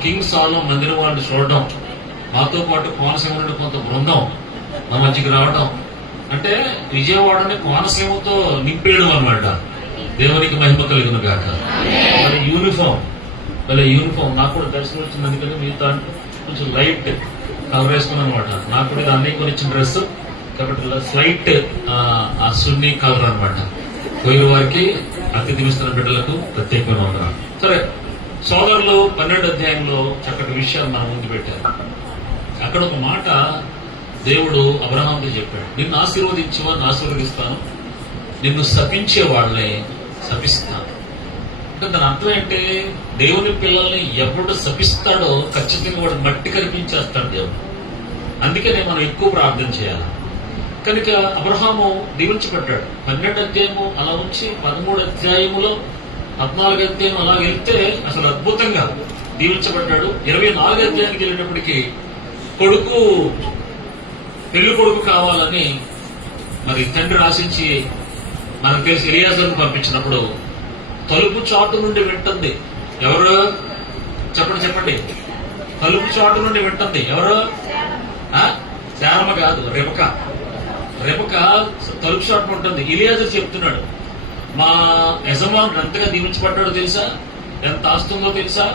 కింగ్ సాలం మందిరం వాళ్ళని చూడడం, మాతో పాటు కోనసీమ నుండి కొంత బృందం మా మధ్యకి రావడం అంటే విజయవాడని కోనసీమతో నింపేయడం అన్నమాట. దేవునికి మహిమ కలుగును గాక. మరి యూనిఫామ్ నాకు కూడా దర్శనం వచ్చింది. అందుకని మీతో కొంచెం లైట్ కవర్ వేసుకున్నాను అనమాట. నాకు కూడా ఇది అన్నయ్య కొనిచ్చిన డ్రెస్ కాబట్టి స్లైట్ ఆ సున్ని కలర్ అనమాట. పోయిన వారికి అతిథి మిస్తున్న బిడ్డలకు ప్రత్యేకమైన వందనాలు. సరే సోదరులు 12వ అధ్యాయంలో చక్కటి విషయాలు మన ముందు పెట్టారు. అక్కడ ఒక మాట దేవుడు అబ్రహాంతో చెప్పాడు, నిన్ను ఆశీర్వదించేవాడిని ఆశీర్వదిస్తాను, నిన్ను శపించే వాళ్ళని శపిస్తాను. అంటే దాని అర్థం ఏంటి? దేవుని పిల్లల్ని ఎవడు శపిస్తాడో ఖచ్చితంగా వాడు మట్టి కనిపించేస్తాడు దేవుడు. అందుకనే మనం ఎక్కువ ప్రార్థన చేయాలి. కనుక అబ్రహాము దీవించబడ్డాడు. 12వ అధ్యాయము అలా ఉంచి 13వ అధ్యాయములో 14వ అధ్యాయం అలా వెళ్తే అసలు అద్భుతంగా దీవించబడ్డాడు. 24వ అధ్యాయానికి వెళ్ళినప్పటికీ పెళ్లి కొడుకు కావాలని మరి తండ్రి ఆశించి మనకు తెలిసి ఎలియాజరును పంపించినప్పుడు తలుపు చాటు నుండి వింటుంది. ఎవరు చెప్పండి. తలుపు చాటు నుండి వింటుంది ఎవరు? శారమ కాదు, రెబకా తలుపు చాటు ఉంటుంది. ఎలియాజరు చెప్తున్నాడు, మా యజమానుడు ఎంతగా దీవించబడ్డాడో తెలుసా, ఎంత ఆస్తుందో తెలుసా,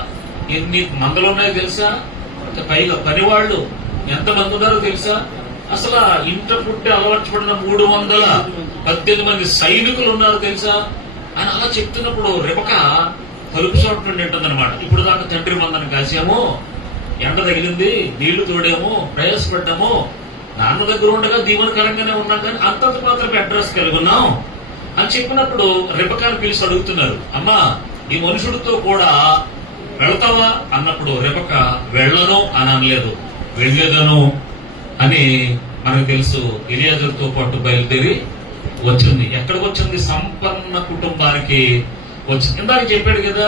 ఎన్ని మందలు ఉన్నాయో తెలుసా, పైగా పనివాళ్లు ఎంతమంది ఉన్నారో తెలుసా, అసలు ఇంట పుట్టి అలవర్చబడిన 318 మంది సైనికులు ఉన్నారు తెలుసా అని అలా చెప్తున్నప్పుడు రెబకా తలుపు చోటు నుండి ఉంటుందన్నమాట. ఇప్పుడు దాకా తండ్రి మందని కాసాము, ఎండ తగిలింది, నీళ్లు తోడాము, ప్రయాసపడ్డాము, నాన్న దగ్గర ఉండగా దీవెనకరంగానే ఉన్నాం, కానీ అంతంత మాత్రం అడ్రస్ కలిగి ఉన్నాం అని చెప్పినప్పుడు రెబకాని పిలిచి అడుగుతున్నారు, అమ్మా ఈ మనుషుడితో కూడా వెళతావా అన్నప్పుడు రెబక వెళ్ళను అని అనలేదు, వెళ్ళేదను అని మనకు తెలుసు. ఎలియాజరుతో పాటు బయలుదేరి వచ్చింది. ఎక్కడికి వచ్చింది? సంపన్న కుటుంబానికి వచ్చింది. ఇందాక చెప్పాడు కదా,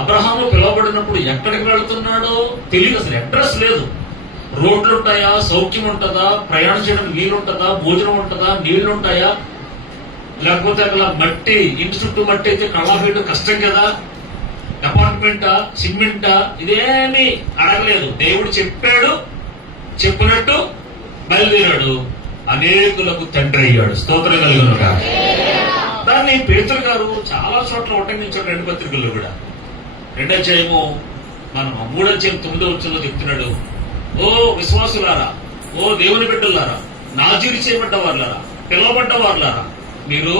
అబ్రహాము పిలువబడినప్పుడు ఎక్కడికి వెళుతున్నాడో తెలియదు, అసలు అడ్రస్ లేదు. రోడ్లు ఉంటాయా, సౌఖ్యం ఉంటుందా, ప్రయాణం చేయడం వీలుంటుందా, భోజనం ఉంటుందా, నీళ్లు ఉంటాయా, లేకపోతే అక్కడ మట్టి, ఇంటి చుట్టూ మట్టి అయితే కళ్ళాపేయడం కష్టం కదా, అపార్ట్మెంటా, సిమెంటా, ఇదేమీ అడగలేదు. దేవుడు చెప్పాడు, చెప్పినట్టు బయలుదేరాడు, అనేకులకు తండ్రి అయ్యాడు. స్తోత్రం కలుగును గాక. దాన్ని పేతురు గారు చాలా చోట్ల ఉటంకించాడు 2 పత్రికల్లో కూడా. 2వ అధ్యాయము మనం 3వ అధ్యాయం 9వ వచనంలో చెప్తున్నాడు, ఓ విశ్వాసులారా, ఓ దేవుని బిడ్డలారా, నాజీరు చేయబడ్డ వారులారా, పిలువబడ్డ వారులారా, మీరు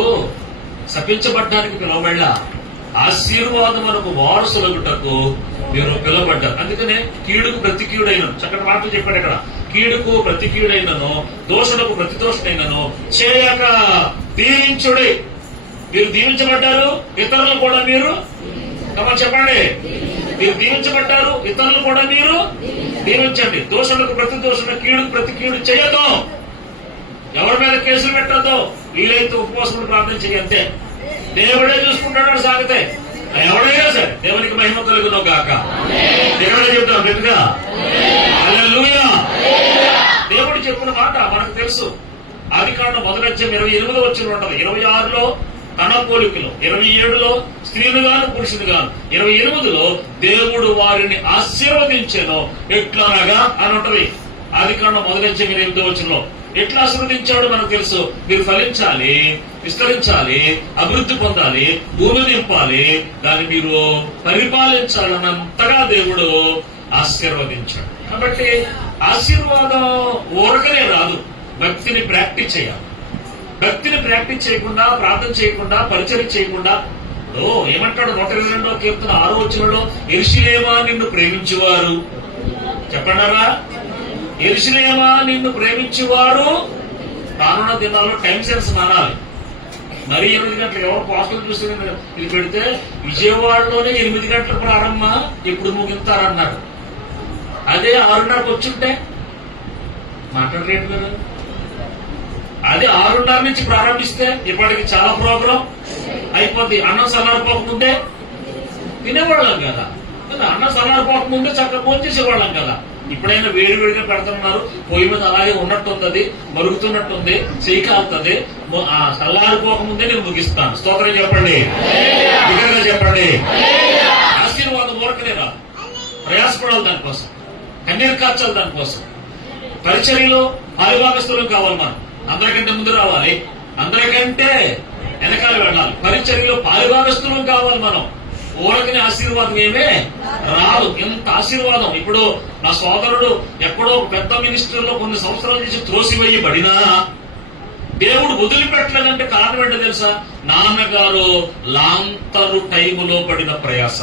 శపించబడ్డానికి పిలువబడ్డా, ఆశీర్వాదమునకు వారసులగుటకు మీరు పిలువబడ్డారు. అందుకనే కీడుకు ప్రతి కీడైన, చక్కటి మాటలు చెప్పాడు ఇక్కడ, కీడుకు ప్రతి కీడైనను, దోషులకు ప్రతి దోషుడైనను చేయక దీవించుడి. మీరు దీవించబడ్డారు, ఇతరులను కూడా మీరు కమా చెప్పండి. మీరు దీవించబడ్డారు, ఇతరులు కూడా మీరు దీవించండి. దోషులకు ప్రతి దోషుడు, కీడుకు ప్రతి కీడు చేయొద్దు. ఎవరి మీద కేసులు పెట్టద్దు. వీలైతే ఉపవాసం ప్రార్థన చేయంతే. దేవుడే చూసుకుంటాడు సాగితే. ఎవడైనా సరే దేవునికి మహిమ కలుగును గాక. దేవుడే చెప్తాం గట్టిగా హల్లెలూయా. దేవుడు చెప్పిన మాట మనకు తెలుసు. ఆదికాండం 1:28 వచ్చిన ఉంటది. 26లో తన పోలికలో, 27లో స్త్రీలుగాను పురుషులుగాను, 28లో దేవుడు వారిని ఆశీర్వదించెను ఎట్లనగా అని ఉంటది. ఆదికాండం 1:28 వచ్చినలో ఎట్లా ఆశీర్వదించాడు మనకు తెలుసు. మీరు ఫలించాలి, విస్తరించాలి, అభివృద్ధి పొందాలి, భూమి నింపాలి, దాన్ని మీరు పరిపాలించాలన్నంతగా దేవుడు ఆశీర్వదించాడు. కాబట్టి ఆశీర్వాదం ఊరకనే రాదు, భక్తిని ప్రాక్టీస్ చేయాలి. భక్తిని ప్రాక్టీస్ చేయకుండా, ప్రార్థన చేయకుండా, పరిచయం చేయకుండా ఏమంటాడు 122వ కీర్తన 6వ వచనంలో, యెరూషలేమా నిన్ను ప్రేమించువారు, చెప్పండారా, యెరూషలేమా నిన్ను ప్రేమించువారు రానున్న దినాల్లో టైం సెన్స్ మానాలి. మరి 8 గంటలకు ఎవరు పోస్టులు చూస్తే ఇది పెడితే విజయవాడలోనే 8 గంటల ప్రారంభం ఎప్పుడు ముగిస్తారన్నారు. అదే 6:30కు వచ్చుంటే మాట్లాడలేదు కదా. అదే 6:30 నుంచి ప్రారంభిస్తే ఇప్పటికి చాలా ప్రోగ్రాం అయిపోద్ది. అన్నం సల్లారిపోకముందే తినేవాళ్ళం కదా. అన్నం సల్లారిపోకముందే చక్కగా భోంచేసేవాళ్ళం కదా. ఇప్పుడైనా వేడివేడిగా పెడుతున్నారు, పొయ్యి మీద అలాగే ఉన్నట్టుంది, అది మరుగుతున్నట్టుంది, చెయ్యి కాలుతుంది. ఆ చల్లారిపోకముందే నేను ముగిస్తాను. స్తోత్రం చెప్పండి, బిగ్గరగా చెప్పండి. ఆశీర్వాదం ఊరకనే రాదు, ప్రయాసపడాలి దానికోసం, కన్నీరు కార్చాలి దానికోసం. పరిచర్యలో పాలుభాగస్తులు కావాలి. మనం అందరికంటే ముందు రావాలి, అందరికంటే వెనకాల వెళ్ళాలి. పరిచర్యలో పాలుభాగస్తులు కావాలి. మనం ఊరకని ఆశీర్వాదం ఏమే రాదు. ఎంత ఆశీర్వాదం. ఇప్పుడు నా సోదరుడు ఎక్కడో పెద్ద మినిస్టర్లో కొన్ని సంవత్సరాల నుంచి త్రోసివేయబడినా దేవుడు వదిలిపెట్టలేదంటే కారణం ఏంటో తెలుసా? నాన్నగారు లాంతరు టైములో పడిన ప్రయాస.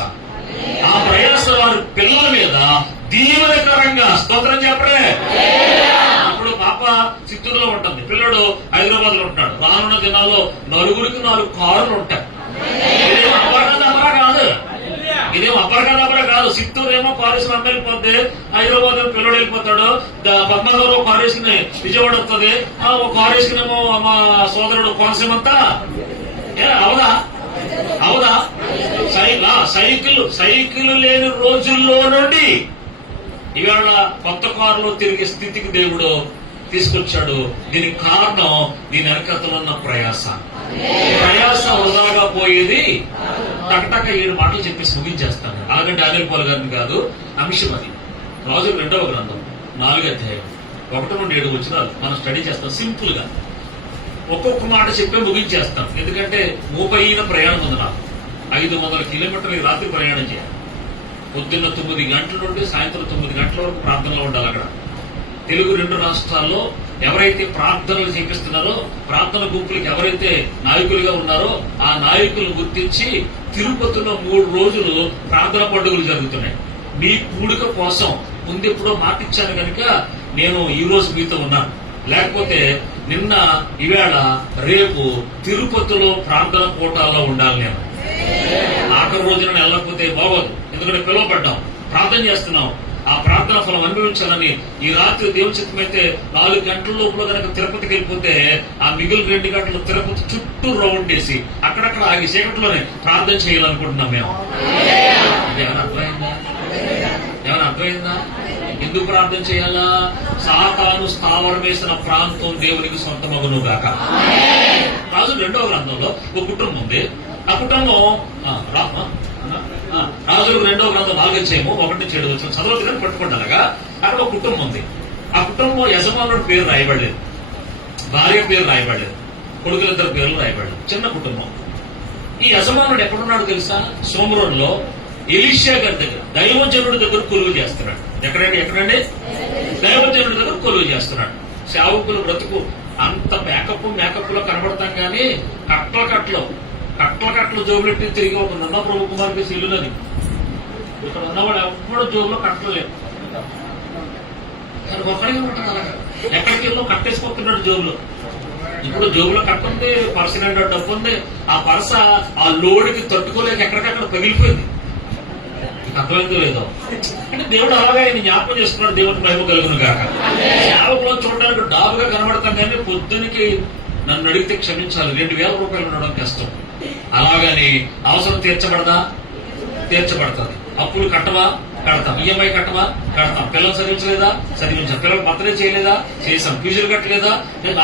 ఆ ప్రయాస వారి పిల్లల మీద దీవెనకరంగా, స్తోత్రం చెప్పలే. ఇప్పుడు పాప చిత్తూరులో ఉంటుంది, పిల్లడు హైదరాబాద్ లో ఉంటాడు. రానున్న దినాల్లో 4గురికి 4 కార్లు ఉంటాయి. ఇదేమో అపరకదపర కాదు, ఇదేమో అపరకదపర కాదు. చిత్తూరు ఏమో కారు వేసుకుని అమ్మ వెళ్ళిపోతే, హైదరాబాద్ పిల్లడు వెళ్ళిపోతాడు. పద్మనాభంలో కారు వేసుకుని విజయవాడ వస్తుంది, ఒక కారు వేసుకునేమో మా సోదరుడు కోనసీమంతా. అవదా అవదా? సైకిల్ లేని రోజుల్లో నుండి ఇవాళ కొత్త కారులో తిరిగే స్థితికి దేవుడు తీసుకొచ్చాడు. దీనికి కారణం దీని వెనకతలో ఉన్న ప్రయాస. ప్రయాస వృధాగా పోయేది. టకటక 7 మాటలు చెప్పేసి ముగించేస్తాను. అలాగే డానియల్ పాల్ గారిని కాదు, అంశం అది. రాజుల 2వ గ్రంథం 4వ అధ్యాయం 1 నుండి 7 వచనాలు మనం స్టడీ చేస్తాం. సింపుల్ గా ఒక్కొక్క మాట చెప్పే ముగించేస్తాం. ఎందుకంటే మోపైన ప్రయాణం ఉంది నాకు. 500 కిలోమీటర్లు ఈ రాత్రి ప్రయాణం చేయాలి. పొద్దున్న 9 గంటల నుండి సాయంత్రం 9 గంటల వరకు ప్రార్థనలో ఉండాలి. అక్కడ తెలుగు 2 రాష్ట్రాల్లో ఎవరైతే ప్రార్థనలు చేపిస్తున్నారో, ప్రార్థన గుంపులకి ఎవరైతే నాయకులుగా ఉన్నారో ఆ నాయకులను గుర్తించి తిరుపతిలో 3 రోజులు ప్రార్థన పండుగలు జరుగుతున్నాయి. మీ కూడిక కోసం ముందెప్పుడో మాటిచ్చాను కనుక నేను ఈ రోజు మీతో ఉన్నాను. లేకపోతే నిన్న, ఈవేళ, రేపు తిరుపతిలో ప్రార్థన కోటాలో ఉండాలి. నేను ఆఖరి రోజున వెళ్ళకపోతే బాగోదు. ఎందుకంటే పిలువబడ్డాం, ప్రార్థన చేస్తున్నాం. ఆ ప్రార్థన ఫలం అనుభవించాలని ఈ రాత్రి దేవుని చిత్తమైతే 4 గంటల లోపల కనుక తిరుపతికి వెళ్ళిపోతే ఆ మిగిలిన 2 గంటలు తిరుపతి చుట్టూ రౌండ్ వేసి అక్కడక్కడ ఆగి చీకట్లోనే ప్రార్థన చేయాలనుకుంటున్నాం మేము. ఏమైనా అర్థమైందా? ఏమైనా అర్థమైందా? ఎందుకు ప్రార్థన చేయాలా? సాతాను స్థావరం వేసిన ప్రాంతం దేవునికి సొంతమగును గాక. రాజు 2వ గ్రంథంలో ఒక కుటుంబం ఉంది. ఆ కుటుంబం రాజులు 2వ గ్రంథం 4వ అధ్యాయము 1-7 వచ్చిన చదవద్దు పట్టుకుంటారుగా. అక్కడ ఒక కుటుంబం ఉంది. ఆ కుటుంబం యజమానుడి పేరు రాయబడలేదు, భార్య పేరు రాయబడలేదు, కొడుకులిద్దరు పేర్లు రాయబడలేదు. చిన్న కుటుంబం. ఈ యజమానుడు ఎక్కడున్నాడు తెలుసా? సోమరోన్లో ఎలీషా గారి దగ్గర, దైవజనుడి దగ్గర కొలువు చేస్తున్నాడు. ఎక్కడండి? దైవజనుడి దగ్గర కొలువు చేస్తున్నాడు. సేవకులు బ్రతుకు అంత మేకప్ లో కనబడతాం కానీ కట్టలు జోబులెట్టి తిరిగి ఒక నన్న ప్రభు కుమార్ కేసు ఇల్లునది. ఇక్కడ ఉన్నవాడు ఎప్పుడు జోబులో కట్టలు లేవు. ఒకడికి ఉంటుంది అలాగా. ఎక్కడికి వెళ్ళో కట్టేసుకుంటున్నాడు జోబులో. ఇప్పుడు జోబులో కట్టుంది, పర్స నిండా డబ్బు ఉంది. ఆ పర్స ఆ లోడుకి తట్టుకోలేక ఎక్కడికక్కడ పగిలిపోయింది. మీకు అర్థమైందో లేదో అంటే దేవుడు అలాగే ఆయన జ్ఞాపకం చేసుకున్నాడు. దేవుడికి మహిమ కలుగును గాక. సేవకులో చూడడానికి డాబుగా కనబడతాం కానీ పొద్దునికి నన్ను అడిగితే క్షమించాలి 2,000 రూపాయలు ఉండడం కష్టం. అలాగని అవసరం తీర్చబడదా? తీర్చబడుతుంది. అప్పులు కట్టవా? కడతాం. ఈఎంఐ కట్టవా? కడతాం. పిల్లలు చదివించలేదా? చదివించాం. పిల్లలు బర్త్డే చేయలేదా? చేసాం. ఫ్యూచర్ కట్టలేదా?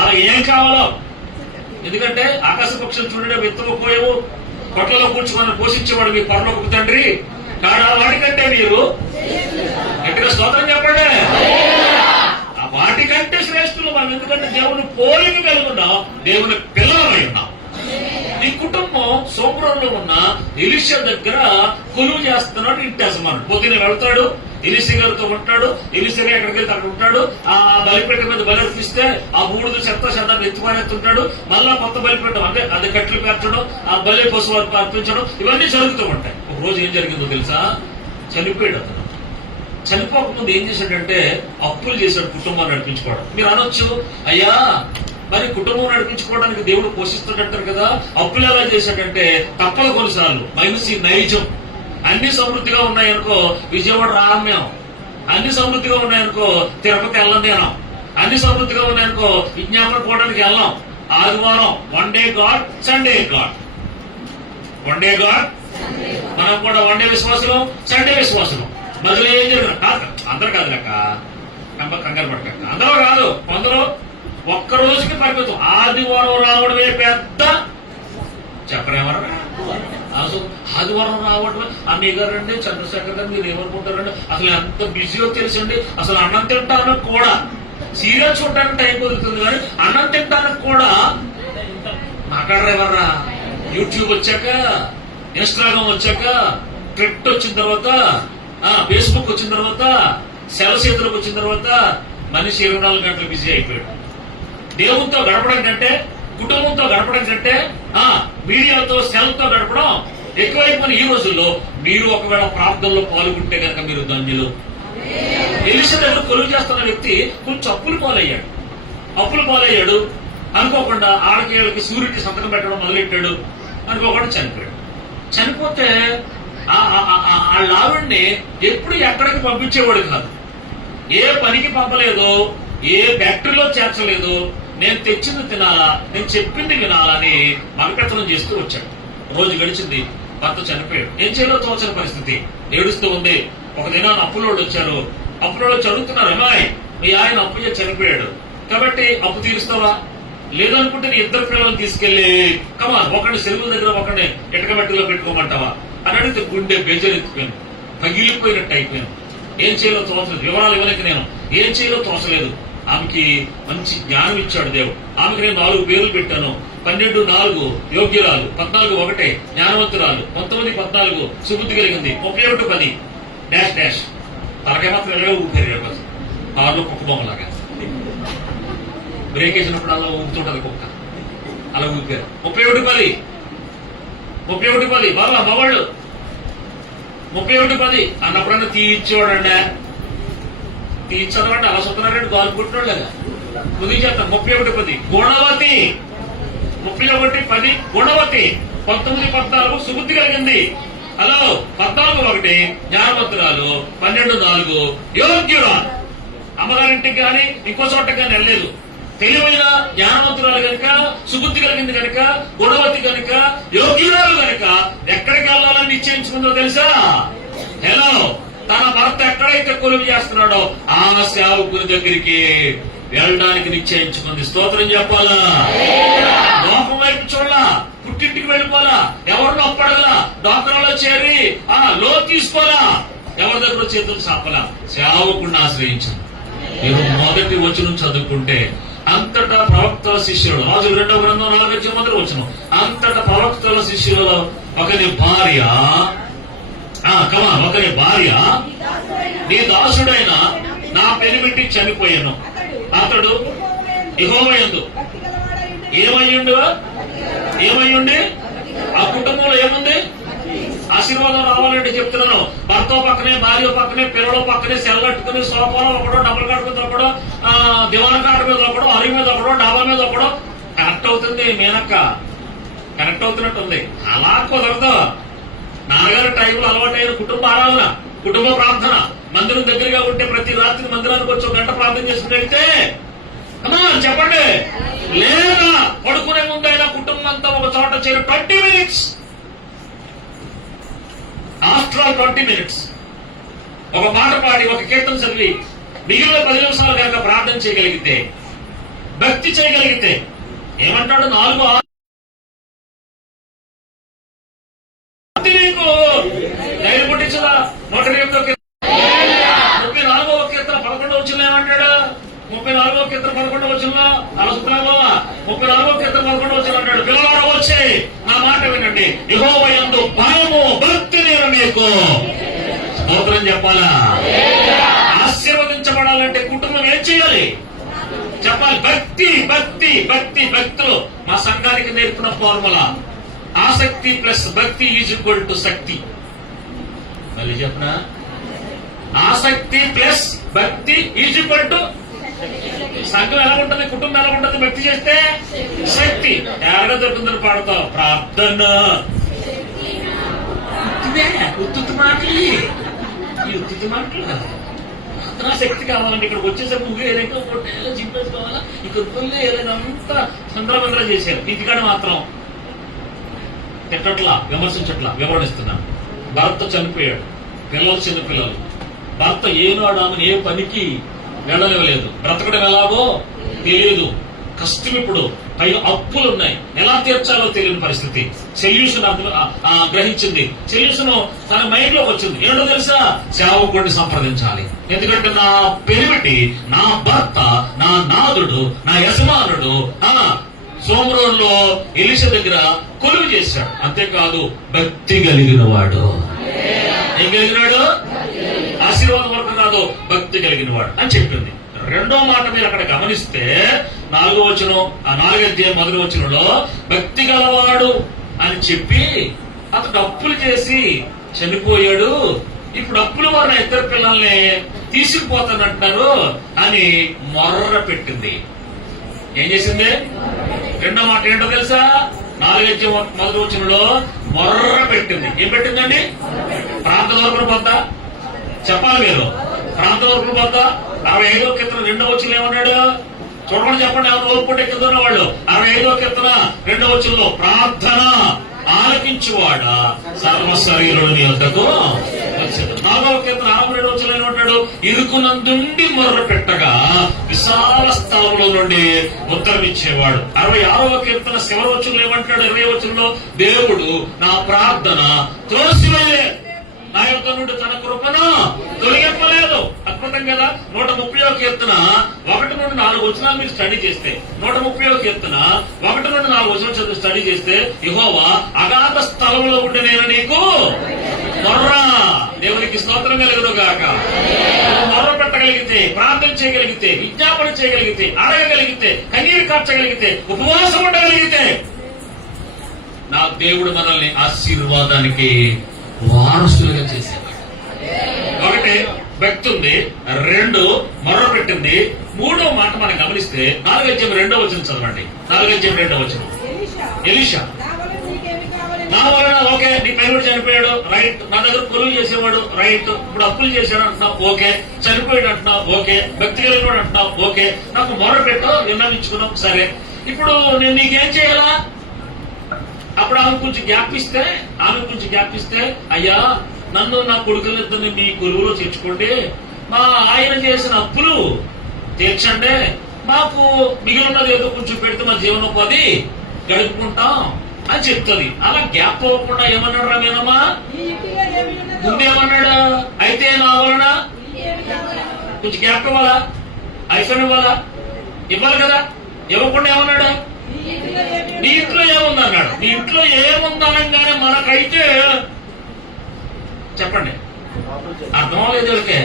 అలా ఏం కావాలో. ఎందుకంటే ఆకాశ పక్షులు చూడండి, విత్తకపోయేవు కొట్లలో కూర్చుని పోషించేవాడు మీ పరలోకపు తండ్రి కాడా. వాటికంటే మీరు గట్టిగా స్తోత్రం చెప్పండి. ఆ వాటికంటే శ్రేష్ఠులు మనం. ఎందుకంటే దేవుని పోలిక కలిగి ఉన్నాం, దేవుని పిల్లలమై ఉన్నాం. నీ కుటుంబం సోమరంలో ఉన్న ఎలీషా దగ్గర కొలువు చేస్తున్నాడు. ఇంటి యజమానుడు పొద్దున వెళ్తాడు, ఎలీషా గారితో ఉంటాడు. ఎలీషా గారు ఎక్కడికి వెళ్తే అక్కడ ఉంటాడు. ఆ బలిపేట మీద బలి అర్పిస్తే ఆ బూడిద చెత్త ఎత్తుమారెత్తుంటాడు. మళ్ళా కొత్త బలిపేట అంటే అది కట్లు పేర్చడం, ఆ బలి పశువు అర్పించడం, ఇవన్నీ జరుగుతూ ఉంటాయి. ఒక రోజు ఏం జరిగిందో తెలుసా? చనిపోయాడు అతను. చనిపోకముందు ఏం చేశాడంటే అప్పులు చేశాడు కుటుంబాన్ని నడిపించుకోవడం. మీరు అనొచ్చు, అయ్యా మరి కుటుంబం నడిపించుకోవడానికి దేవుడు పోషిస్తాడంటారు కదా, అప్పులు ఎలా చేశాడంటే తప్పదు కొన్నిసార్లు. మైనస్ ఈ నైజం. అన్ని సమృద్ధిగా ఉన్నాయనుకో విజయవాడ రామ్యం, అన్ని సమృద్ధిగా ఉన్నాయనుకో తిరుపతి వెళ్ళం తినాం, అన్ని సమృద్ధిగా ఉన్నాయనుకో విజ్ఞాపన పోవడానికి వెళ్ళాం. ఆదివారం one day God, Sunday God. One day God, మనం కూడా వన్ డే విశ్వాసం, సండే విశ్వాసం. మధ్యలో ఏం జరిగిన అందరూ కాదు లెక్క, కంగారు పడక. అందరూ కాదు, కొందరు ఒక్క రోజుకి పరిమితం. ఆదివారం రావడమే పెద్ద చెప్పరేమన్నా. అసలు ఆదివారం రావడం అన్నయ్య గారండి, చంద్రశేఖర్ గారు మీరు ఏమనుకుంటారండి, అసలు ఎంత బిజీయో తెలుసండి. అసలు అన్నం తింటానికి కూడా సీరియల్ చూడటానికి టైం కుదురుతుంది కానీ అన్నం తింటానికి కూడా మాట్లాడరేమర్రా. యూట్యూబ్ వచ్చాక, ఇన్స్టాగ్రామ్ వచ్చాక, ట్విట్టర్ వచ్చిన తర్వాత, ఫేస్బుక్ వచ్చిన తర్వాత, సెలసేతులకు వచ్చిన తర్వాత మనిషి 24 గంటలు బిజీ అయిపోయాడు. దేవునితో గడపడం కంటే, కుటుంబంతో గడపడం కంటే మీడియాతో సెల్తో గడపడం ఎక్కువైపోయిన ఈ రోజుల్లో మీరు ఒకవేళ ప్రార్థనలో పాల్గొంటే కనుక మీరు ధన్యులు. ఎలీషా దగ్గర కొలువు చేస్తున్న వ్యక్తి కొంచెం అప్పులు పాలయ్యాడు. అనుకోకుండా ఆడకేళ్ళకి సూర్యుడికి సంతకం పెట్టడం మొదలెట్టాడు. అనుకోకుండా చనిపోయాడు. చనిపోతే ఆ లావుడిని ఎప్పుడు ఎక్కడికి పంపించేవాడు కాదు. ఏ పనికి పంపలేదు, ఏ ఫ్యాక్టరీలో చేర్చలేదు. నేను తెచ్చింది తినాలా, నేను చెప్పింది వినాలని మగపెత్తనం చేస్తూ వచ్చాడు. రోజు గడిచింది, భర్త చనిపోయాడు. ఏం చేయాలో తోచని పరిస్థితి, ఏడుస్తూ ఉంది. ఒక దినాన్ని అప్పులోళ్ళు వచ్చారు. అప్పులోళ్ళు చదువుతున్నారు, అమ్మాయి మీ ఆయన అప్పు చేసి చనిపోయాడు కాబట్టి అప్పు తీరుస్తావా? లేదనుకుంటే నీ 2 పిల్లలను తీసుకెళ్లి కమా ఒకరిని సెలవు దగ్గర ఒకరిని ఎటకబెట్టులో పెట్టుకోమంటావా అని అడిగితే గుండె బేజరెత్తిపోయాను, పగిలిపోయినట్టు అయిపోయాను. ఏం చేయాలో తోచలేదు. వివరాలు ఇవ్వలేక నేను ఏం చేయాలో తోచలేదు. ఆమెకి మంచి జ్ఞానం ఇచ్చాడు దేవుడు. ఆమెకి నేను 4 పేర్లు పెట్టాను. 12 4 యోగ్యురాలు, 14 1 జ్ఞానవంతురాలు, 19 14 సుబుద్ధి కలిగింది, 31 10 డాష్ డాష్. తలకే మాత్రం ఎలాగో ఊపారు కారులో కుక్క బొమ్మలాగా. బ్రేక్ వేసినప్పుడు అలా ఊపుతుంటది కుక్క, అలా ఊపారు. 31 10 బాబా మవాళ్ళు 31 10 అన్నప్పుడన్నా తీర్చేవాడండి. తీర్చదమంటే అలా సుత్తనారెడ్డి గాలు పుట్టినోడు లేదా కుదిరి చేస్తాను. 31 10 గుణవతి, 31 10 గుణవతి, 19 14 సుబుద్ధి కలిగింది. హలో 14 1 జ్ఞానవంతురాలు, 12 4 యోగ్యురాలు. అమ్మగారింటికి కానీ ఇంకో చోటకి కానీ వెళ్ళలేదు. తెలివైన జ్ఞానవంతురాలు కనుక, సుబుద్ధి కలిగింది కనుక, గుణవతి కనుక, యోగ్యురాలు కనుక ఎక్కడికి వెళ్ళాలని నిశ్చయించుకుందో తెలుసా? హలో తన భర్త ఎక్కడైతే కొలువు చేస్తున్నాడో ఆ సేవకుని దగ్గరికి వెళ్ళడానికి నిశ్చయించుకుంది. స్తోత్రం చెప్పాలా? లోకం వైపు చూడాలా, పుట్టింటికి వెళ్ళిపోలా, ఎవరినో అప్పడగలా, డాక్టర్లో చేరి లో తీసుకోవాలా, ఎవరి దగ్గర చేతులు సాపలా, సేవకుడిని ఆశ్రయించాను. మీరు మొదటి వచనం చదువుకుంటే అంతటా ప్రవక్తల శిష్యులు, రాజులు 2వ గ్రంథం 4వ మొదటి వచనం, అంతటా ప్రవక్తల శిష్యులు ఒకరి భార్య ఒకరి భార్య నీ దాసుడైన నా పెనిమిటి చనిపోయాను. అతడు యెహోవా యందు ఏమయ్యుండి ఆ కుటుంబంలో ఏముంది? ఆశీర్వాదం రావాలంటే చెప్తున్నాను. భర్త పక్కనే, భార్య పక్కనే, పిల్లల పక్కనే సెల్లట్టుకుని సోఫాలో ఒకడో, డబ్బులు కట్టుకుని ఒకడో, దివాన్ కాట మీద ఒకడో, అరి మీద ఒకడో, డాబా మీద ఒకడో. కనెక్ట్ అవుతుంది మీనక్క, కనెక్ట్ అవుతున్నట్టుంది. అలా కుదరదు. నాన్నగారు టైం టైంలో అలవాటైన కుటుంబ ఆరాధన, కుటుంబ ప్రార్థన, మందిరం దగ్గరగా ఉంటే ప్రతి రాత్రి మందిరానికి వచ్చి 1 గంట ప్రార్థన చేసుకున్నట్టే అమ్మా చెప్పండి. లేదా పడుకునే ముందైనా కుటుంబం అంతా ఒక చోట చేరి 20 minutes, ఆఫ్టర్ ఆల్ 20 minutes ఒక పాట పాడి ఒక కీర్తన చదివి మిగిలిన 10 నిమిషాలు కనుక ప్రార్థన చేయగలిగితే, భక్తి చేయగలిగితే, ఏమంటాడు 4 నీకు ధైర్యం పుట్టించదా? 108వ కీర్తన 34వ కీర్తన 11వ వచనంలో ఏమంటాడు? 34వ కీర్తన 11వ వచనంలో అలసుకున్నావా? 34వ కీర్తన 11వ వచనం అంటాడు, పిల్లలారా వచ్చే నా మాట వినండి, యెహోవా యందు భయము భక్తి నేను మీకు స్తోత్రం చెప్పాలా? ఆశీర్వదించబడాలంటే కుటుంబం ఏం చేయాలి చెప్పాలి? భక్తి భక్తి భక్తి భక్తులు మా సంఘానికి నేర్పిన ఫార్ములా ఆసక్తి ప్లస్ భక్తి ఈజ్ ఈక్వల్ టు శక్తి. మళ్ళీ చెప్పనా? ఆసక్తి ప్లస్ భక్తి ఈజ్ ఈక్వల్ టు సంఘం ఎలా ఉంటుంది, కుటుంబం ఎలా ఉంటుంది భక్తి చేస్తే? శక్తి. ఎక్కడ దొరుకుతుందని పాడతావు? ప్రార్థన ఉత్తుత్తి మాటలు, ఈ ఉత్తుత్తి మాటలు. ప్రార్థనా శక్తి కావాలంటే ఇక్కడికి వచ్చేసరికి నువ్వు ఏదైతే పొట్టేలా చింపేసుకోవాలా, ఇక్కడ పొల్లి ఏదైనా అంతా సంద్రబంద్ర చేశారు. ఇంటికాడ మాత్రం తిట్టట్లా, విమర్శించట్లా, వివరణిస్తున్నాను. భర్త చనిపోయాడు, పిల్లలు చిన్న పిల్లలు. భర్త ఏనాడు ఆమెను ఏ పనికి వెళ్ళనివ్వలేదు. బ్రతకడం ఎలాగో తెలియదు, కష్టం. ఇప్పుడు పైగా అప్పులు ఉన్నాయి, ఎలా తీర్చాలో తెలియని పరిస్థితి. సొల్యూషన్ గ్రహించింది, సొల్యూషన్ తన మైండ్ లోకి వచ్చింది. ఏంటో తెలుసా? సేవకుడిని సంప్రదించాలి. ఎందుకంటే నా పెరిమిటి, నా భర్త, నా నాదుడు, నా యజమానుడు సోమరంలో ఎలీషా దగ్గర కొలువు చేశాడు. అంతేకాదు భక్తి కలిగిన వాడు. ఏం కలిగినాడు? ఆశీర్వాదం వరకు కాదు, భక్తి కలిగిన వాడు అని చెప్పింది. రెండో మాట మీరు అక్కడ గమనిస్తే 4వ వచనం, ఆ 4వ అధ్యాయం 1వ వచనంలో భక్తి గలవాడు అని చెప్పి అతడు అప్పులు చేసి చనిపోయాడు. ఇప్పుడు అప్పుల వారు 2 పిల్లల్ని తీసుకుపోతానంటారు అని మొర్ర పెట్టింది. ఏం చేసింది? రెండో మాట ఏంటో తెలుసా? 4వ అధ్యాయం 1వ వచనంలో మొర్ర పెట్టింది. ఏం పెట్టిందండి? ప్రార్థన వరకు పోతా చెప్పాలి మీరు. ప్రార్థన వరకు పోతా 65వ కీర్తన 2వ వచనం ఏమన్నాడు చూడమని చెప్పండి. ఎవరు ఓపుకుంటే కింద ఉన్నవాళ్ళు. 65వ కీర్తన 2వ వచనంలో ప్రార్థన ఆలకించువాడా సర్వ శరీరుని వద్దకు వచ్చాడు. 4వ కీర్తన 62వ వచనంలో ఏమంటాడు? ఇరుకునందుండి మొర్ర పెట్టగా విశాల స్థలంలో నుండి ఉత్తరం ఇచ్చేవాడు. 66వ కీర్తన చివరి వచనంలో ఏమంటాడు? 20వ వచనంలో దేవుడు నా ప్రార్థన త్రోసివేయలే, నా యొక్క నుండి తన కృపను తొలగింపలేదు. అద్భుతం కదా? 130వ కీర్తన 1 నుండి 4 వచనాలు మీరు స్టడీ చేస్తే, 130వ కీర్తన 1 నుండి 4 వచనాలు స్టడీ చేస్తే, యెహోవా అగాధ స్థలంలో ఉండి నేను నీకు మొర్ర. దేవునికి స్తోత్రం కలుగును గాక. మొర్ర పెట్టగలిగితే, ప్రార్థన చేయగలిగితే, విజ్ఞాపన చేయగలిగితే, అడగగలిగితే, కన్నీరు కార్చగలిగితే, ఉపవాసం ఉండగలిగితే నా దేవుడు మనల్ని ఆశీర్వాదానికి వారసులుగా చేసేవాడు. 1 భక్తి ఉంది, 2 మొర్ర పెట్టింది, 3వ మాట మనం గమనిస్తే 4వ అధ్యాయం 2వ వచనం చదవండి. 4వ అధ్యాయం 2వ వచనం. ఎలీషా నా వలన, ఓకే, నీ పైరుడు చనిపోయాడు, రైట్. నా దగ్గర కొలువు చేసేవాడు, రైట్. ఇప్పుడు అప్పులు చేశాడు అంటున్నావు, ఓకే. చనిపోయాడు అంటున్నావు, ఓకే. భక్తి కలిగినాడు అంటున్నావు, ఓకే. నాకు మొర్ర పెట్టు, విన్నవించుకున్నావు, సరే. ఇప్పుడు నేను నీకేం చేయాలా? అప్పుడు ఆమె కొంచెం గ్యాప్ ఇస్తే అయ్యా నన్ను నా కొడుకులిద్దరిని మీ కొలువులో చేర్చుకోండి, మా ఆయన చేసిన అప్పులు తీర్చండి, మాకు మిగిలినది ఏదో కొంచెం పెడితే మా జీవనోపాధి గడుపుకుంటాం అని చెప్తుంది. అలా గ్యాప్ అవ్వకుండా ఏమన్నాడు రామేనమ్మా? ముందేమన్నాడు? అయితే నా వలన కొంచెం గ్యాప్ ఇవ్వాలా, ఐఫోన్ ఇవ్వాలా, ఇవ్వాలి కదా. ఇవ్వకుండా ఏమన్నాడు? నీ ఇంట్లో ఏముంది అన్నాడు. నీ ఇంట్లో ఏముందనగానే మనకైతే చెప్పండి అర్థం అవ్వలేదు. ఎవరికే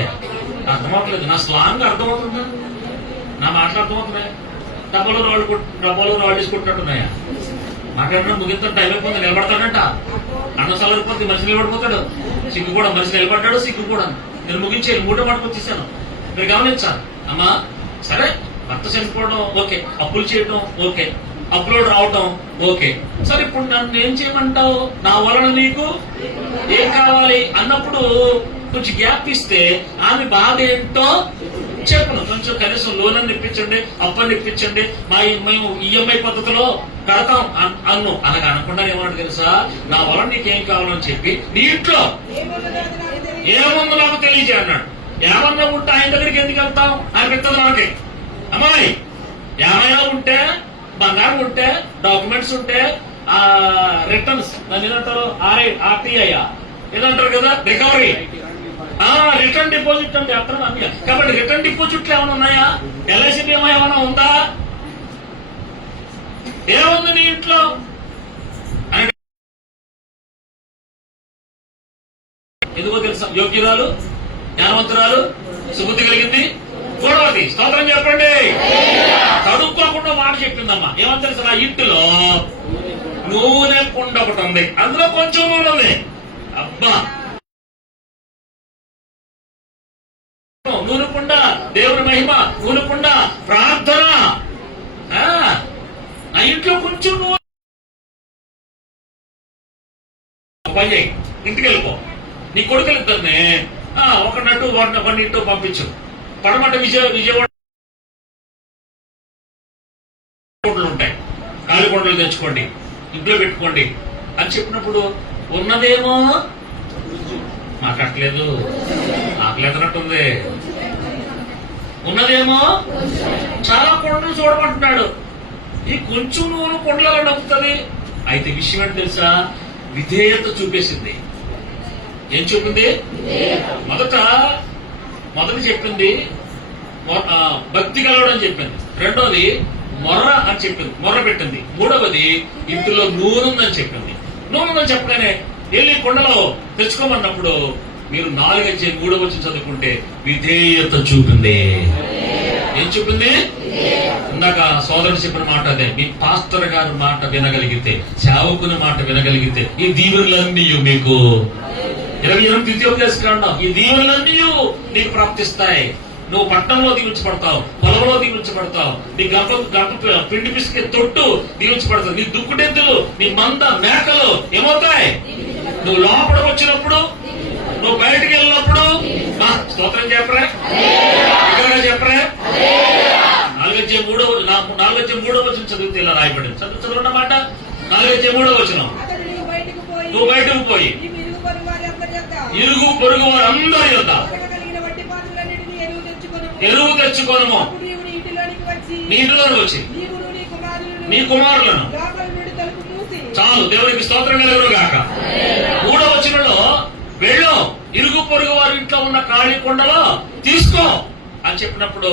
అర్థం అవ్వట్లేదు. నా స్లాంగ్ అర్థమవుతుందా? నా మాటలు అర్థమవుతున్నాయా? డబ్బాలు రాళ్ళు తీసుకుంటున్నట్టున్నాయా? మాట్లాడడం ముగిత టైం అయిపోతుంది. నిలబడతాడంట, అన్న సలరిపోతుంది, మనిషి నిలబడిపోతాడు. సిగ్గు కూడా, మనిషి నిలబడ్డాడు, సిగ్గు కూడా. నేను ముగించేది 3వ మాట వచ్చేసాను. మీరు గమనించాలి. అమ్మా సరే, భర్త చనిపోవడం ఓకే, అప్పులు చేయడం ఓకే, అప్లోడ్ రావటం ఓకే. సరే ఇప్పుడు నన్ను ఏం చేయమంటావు, నా వలన నీకు ఏం కావాలి అన్నప్పుడు కొంచెం గ్యాప్ ఇస్తే ఆమె బాధ ఏంటో చెప్పను. కొంచెం కనీసం లోన్ అని ఇప్పించండి, అప్పని ఇప్పించండి, మేము ఈఎంఐ పద్ధతిలో కడతాం అన్ను. అలాగ అనకుండా ఏమంటే తెలుసా, నా వలన నీకేం కావాలని చెప్పి నీ ఇంట్లో ఏముందో నాకు తెలియజే అన్నాడు. ఏమన్నా ఉంటే ఆయన దగ్గరికి ఎందుకు వెళ్తాం అనిపిస్తుంది మనకి. అమ్మాయి ఏమైనా ఉంటే, బంగారం ఉంటే, డాక్యుమెంట్స్ ఉంటే, రిటర్న్స్ దాన్ని ఏదంటారు, ఆర్టీఐ ఏదంటారు కదా, రికవరీ, రిటర్న్ డిపాజిట్ అంటే అర్థం అన్నీ. కాబట్టి రిటర్న్ డిపాజిట్లు ఏమైనా ఉన్నాయా, ఎల్ఐసి బీమా ఏమైనా ఉందా, ఏముంది నీ ఇంట్లో ఎందుకో తెలుసా, యోగ్యురాలు, జ్ఞానవంతురాలు, సుబుద్ధి కలిగింది, గోడవతి. స్తోత్రం చెప్పండి. చదువుకోకుండా మాట చెప్పిందమ్మా. ఏమని తెలుసా, నా ఇంటిలో నూనె కుండ ఒకటి ఉంది, అందులో కొంచెం నూనె ఉంది. అబ్బా, నూనె కుండ, దేవుని మహిమ, నూనె కుండ, ప్రార్థన. నా ఇంట్లో కొంచెం నూనె పని ఇంటికి వెళ్ళిపో. నీ కొడుకులు ఇద్దరిని ఒకనట్టు ఒకటి పంపించు. పడమట విజయవాడ ఉంటాయి, ఖాళీ కొండలు తెచ్చుకోండి, ఇంట్లో పెట్టుకోండి అని చెప్పినప్పుడు ఉన్నదేమో మాకట్లేదు, ఆకలేదన్నట్టుంది. ఉన్నదేమో చాలా కొండలు చూడమంటున్నాడు. ఈ కొంచెం నువ్వు కొండలలో నవ్వుతుంది. అయితే విషయం ఏంటి తెలుసా, విధేయత చూపేసింది. ఏం చూపింది, మొదటి చెప్పింది భక్తి కలవడం చెప్పింది, రెండోది మొర్ర అని చెప్పింది, మొర్ర పెట్టింది, మూడవది ఇంటిలో నూనెందని చెప్పింది. నూనెందని చెప్పగానే వెళ్ళి కొండలో తెచ్చుకోమన్నప్పుడు మీరు 4:3 వచ్చి చదువుకుంటే విధేయత చూపింది. ఏం చూపింది, ఇందాక సోదరుడు చెప్పిన మాట అదే. మీ పాస్టర్ గారి మాట వినగలిగితే, సేవకుని మాట వినగలిగితే ఈ దీవెనలన్నీ మీకు 28 ద్వితీయోపదేశకాండం, ఈ దీవెనలన్నీ నీకు ప్రాప్తిస్తాయి. నువ్వు పట్టణంలో దీవించబడతావు, పొలంలో దీవించబడతావు, నీ గంప పిండి పిసికే తొట్టు దీవించబడతావు, నీ దుక్కుడెద్దులు, నీ మంద మేకలు ఏమవుతాయి. నువ్వు లోపల వచ్చినప్పుడు, నువ్వు బయటికి వెళ్ళినప్పుడు స్తోత్రం చెప్పరా, ఇక్కడ చెప్పరా. 4:3 వచ్చిన చదివితే ఇలా రాయబడింది. చదువున్నమాట 4:3 వచ్చిన, నువ్వు బయటకు పోయి ఇరుగు పొరుగు వారు అందరి యొద్ద ఎరువు తెచ్చుకోను, నీటిలోకి వచ్చి నీ కుమారులను. చాలు, దేవునికి స్తోత్రం కలుగును గాక. 3వ వచనంలో వెళ్ళు, ఇరుగు పొరుగు వారి ఇంట్లో ఉన్న ఖాళీ కొండలో తీసుకో అని చెప్పినప్పుడు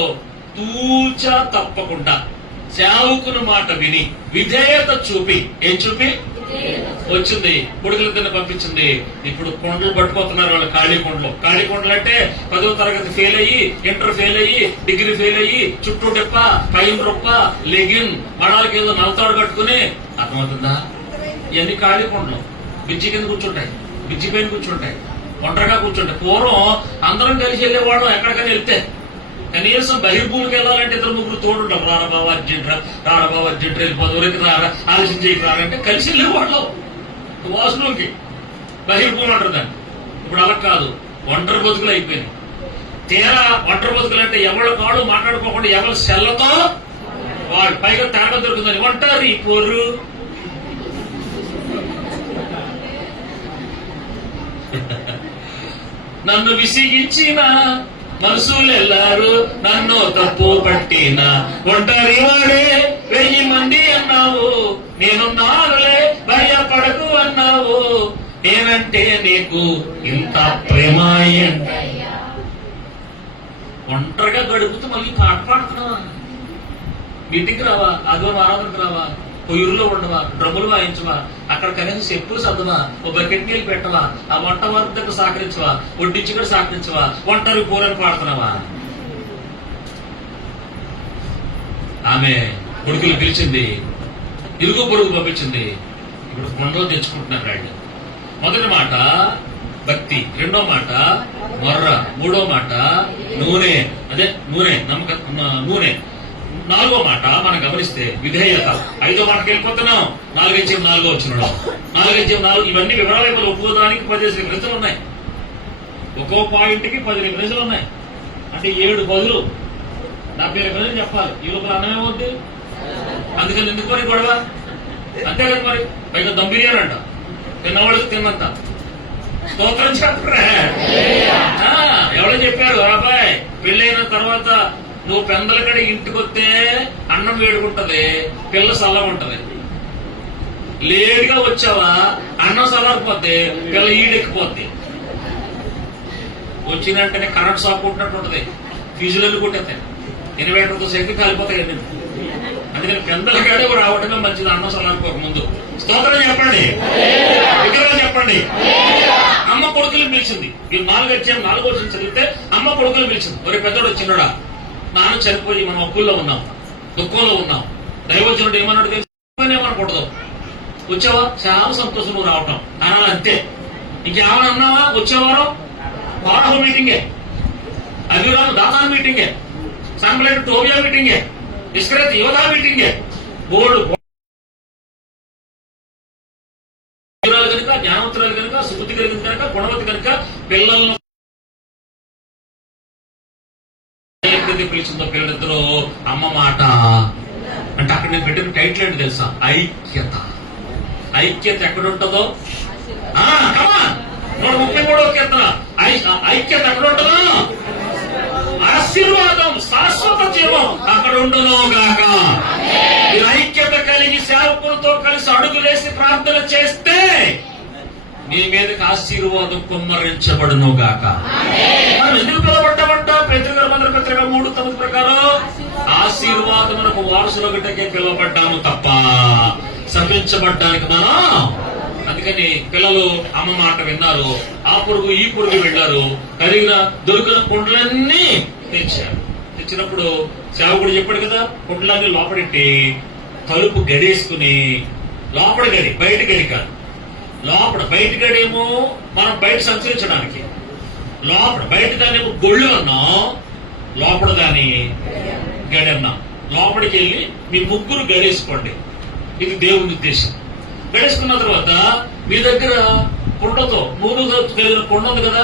తూచా తప్పకుండా సేవకుని మాట విని విధేయత చూపి, ఏం చూపి వచ్చింది, కొడుకులిద్దరిని పంపించింది. ఇప్పుడు కొండలు పట్టుకోతున్నారు వాళ్ళు, ఖాళీ కొండలు. ఖాళీ కొండలు అంటే 10వ తరగతి ఫెయిల్ అయ్యి, ఇంటర్ ఫెయిల్ అయ్యి, డిగ్రీ ఫెయిల్ అయ్యి, చుట్టూ డెప్ప, పైన రొప్ప, లెగిన్, మడాలకి ఏదో నలతాడు కట్టుకుని, అర్థమవుతుందా, ఇవన్నీ ఖాళీ కొండలు. బిజ్జి కింద కూర్చుంటాయి, బిజ్జి పైన కూర్చుంటాయి, ఒంటరిగా కూర్చుంటాయి. పూర్వం అందరం కలిసి వెళ్ళేవాళ్ళం. ఎక్కడికైనా వెళ్తే కనీసం బహిర్భూమికి వెళ్ళాలంటే 2-3 తోడుంటాం. రారబాబు అర్జెంట్ వెళ్ళిపోదు, ఆలోచించి రారంటే కలిసి వెళ్ళేవాళ్ళం వాసులోకి. బహిర్భూమి అంటారు దాన్ని. ఇప్పుడు అలా కాదు, ఒంటరి బతుకులు అయిపోయింది. తీరా ఒంటరి బతుకులు అంటే ఎవరి కాడు మాట్లాడుకోకుండా ఎవరి సెల్లతో వాడు, పైగా తేడా దొరుకుతుందని ఒంటారు ఈ పొర్రు. నన్ను విసిగించిన మనసులెల్లారు, నన్ను తప్పు పట్టిన ఒంటరి వాడే 1000 మంది అన్నావు, నేనున్నానులే భయపడకు అన్నావు, నేనంటే నీకు ఇంత ప్రేమ. ఒంటరిగా గడుపుతూ మళ్ళీ పాట పాడుతున్నావా, మీటింగ్కి రావా, ఆదివారం ఆరాధనకు రావా, పొయ్యూరులో ఉండవా, డ్రమ్ములు వాయించవా, అక్కడ కనీసం చెప్పులు సర్దవా, ఓ బకెట్ నీళ్ళు పెట్టవా, ఆ వంట వరకు దగ్గర సహకరించవా, వడ్డించి కూడా సహకరించవా, ఒంటరి పూరని పాడుతున్నావా. ఆమె కొడుకులు పిలిచింది, ఇరుగు పొరుగు పంపించింది. ఇప్పుడు కొండలు తెచ్చుకుంటున్నారు ఆయన. మొదటి మాట భక్తి, రెండో మాట మొర్ర, మూడో మాట నూనె. అదే నూనె, నూనె. నాలుగో మాట మనం గమనిస్తే విధేయత. 5వ మాటకి వెళ్ళిపోతున్నాం. 4 వచ్చిన 4 ఇవన్నీ వివరాలు ఒప్పుకోవడానికి 10 రిఫరెన్సులు ఉన్నాయి. ఒక్కో పాయింట్ కి 10 రిఫరెన్సులు ఉన్నాయి. అంటే 7 బదులు 40 రిఫరెన్సులు చెప్పాలి. ఈ లోపల అన్నమే వద్దు. అందుకని ఎందుకు మరి గొడవ? అంతే కదా మరి. పైగా దమ్ బిర్యానీ అంట, తిన్నవాళ్ళకి తిన్నంత. స్తోత్రం చెప్పరా? ఎవరో చెప్పారు, అబ్బాయి పెళ్ళైన తర్వాత నువ్వు పెందల కడ ఇంటికి వస్తే అన్నం వేడుకుంటది, పిల్ల సల్లగుంటది. లేటుగా వచ్చావా అన్నం సల్లకపోతే పిల్ల ఈడెక్కిపోద్ది. వచ్చిన వెంటనే కరెంట్ షాక్ ఉంటున్నట్టు ఉంటది, ఫీజులు కొట్టేస్తాయి, ఇన్వర్టర్తో శక్తి కాలిపోతాయి కదా. అందుకని పెందల కాడే రావటమే మంచిది, అన్నం సల్లారిపోక ముందు. స్తోత్రం చెప్పండి, విగ్రహం చెప్పండి. అమ్మ కొడుకులు పిలిచింది. ఈ 4 అధ్యాయం 4వ వచనం చదివితే అమ్మ కొడుకులు పిలిచింది. ఒరే పెద్దోడు వచ్చినాడా, నాన్న చనిపోయి మనం అప్పుల్లో ఉన్నాం, దుఃఖంలో ఉన్నాం. దైవజనుడు ఏమన్నాడు తెలుసు? ఏమనకూడదు. వచ్చావా, చాలా సంతోషం నువ్వు రావటం అనాలి, అంతే. ఇంకేమన్నా అన్నావా? వచ్చేవారు పారహ మీటింగే, అభిరాము దాతాన్ మీటింగే, సంబలేట్ టోబియా మీటింగే, ఇస్కరేత్ యోధా మీటింగే. బోర్డు కనుక, జ్ఞానవంతురాలు కనుక, సుబుద్ధి కలిగింది కనుక, గుణవతి కనుక పిల్లలను పిలిచిందో పిల్లలిద్దరూ అమ్మ మాట అంటే అక్కడ నేను పెట్టిన టైటిల్ ఏంటి తెలుసా? ఐక్యత. ఐక్యత ఎక్కడుంటుందో 133వ కీర్తన. ఐక్యత ఎక్కడుంటుందో? ఆశీర్వాదం, శాశ్వత జీవం అక్కడ ఉండును గాక. మీరు ఐక్యత కలిగి సేవకులతో కలిసి అడుగులేసి ప్రార్థన చేస్తే నీ మీదకి ఆశీర్వాదం కుమ్మరించబడును గాక. మనం ఎందుకు పిలవబడ్డామంట? పేతురు గారు మొదటి పత్రిక 3:9 ప్రకారం ఆశీర్వాదమునకు వారసులొకటకే పిలువబడ్డాము తప్ప శపించబడ్డానికి మనం. అందుకని పిల్లలు అమ్మ మాట విన్నారు, ఆ పురుగు ఈ పురుగు వెళ్ళారు, కలిగిన దొరికిన కుండలన్నీ తెచ్చారు. తెచ్చినప్పుడు సేవకుడు చెప్పాడు కదా, కుండలన్నీ లోపడెట్టి తలుపు గడేసుకుని, లోపల గడి బయట గడి కాదు, లోపల బయట గడేమో మనం బయట సంచరించడానికి, లోపల బయట దానేమో గొళ్ళు అన్నాం, లోపల దాని గడి అన్నాం. లోపలికి వెళ్ళి మీ ముగ్గురు గడేసుకోండి, ఇది దేవుని ఉద్దేశం. గడేసుకున్న తర్వాత మీ దగ్గర కుండతో నూనె కలిగిన కుండ ఉంది కదా,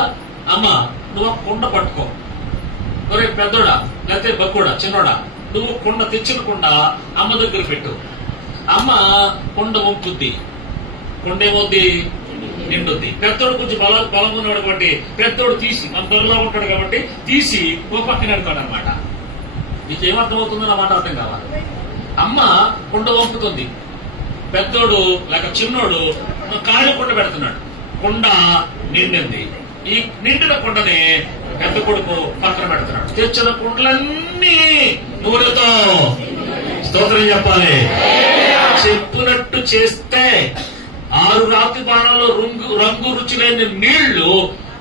అమ్మ నువ్వు ఆ కుండ పట్టుకో. మరి పెద్దోడా లేకపోతే బక్కుడా చిన్నోడా, నువ్వు కుండ తెచ్చిన కుండ అమ్మ దగ్గర పెట్టు. అమ్మ కుండ వంపుద్ది, కుండ ఏమవుద్ది? నిండుద్ది. పెద్దోడు కొంచెం బలం ఉన్నాడు కాబట్టి పెద్దోడు తీసి, మన దొరలో ఉంటాడు కాబట్టి తీసి ఓ పక్కన పెడతాడు అనమాట. మీకేమర్థమవుతుందో నా మాట అర్థం కావాలి. అమ్మ కుండ వంపుతుంది, పెద్దోడు లేక చిన్నోడు కాళ్ళు కుండ పెడుతున్నాడు. కుండ నిండింది. ఈ నిండిన కుండని పెద్ద కొడుకు పక్కన పెడుతున్నాడు. తెచ్చిన కుండలన్నీ నూనెతో స్తోత్రం చెప్పాలి. చెప్పినట్టు చేస్తే 6 రాతి బాణాల్లో రంగు రుచి లేని నీళ్లు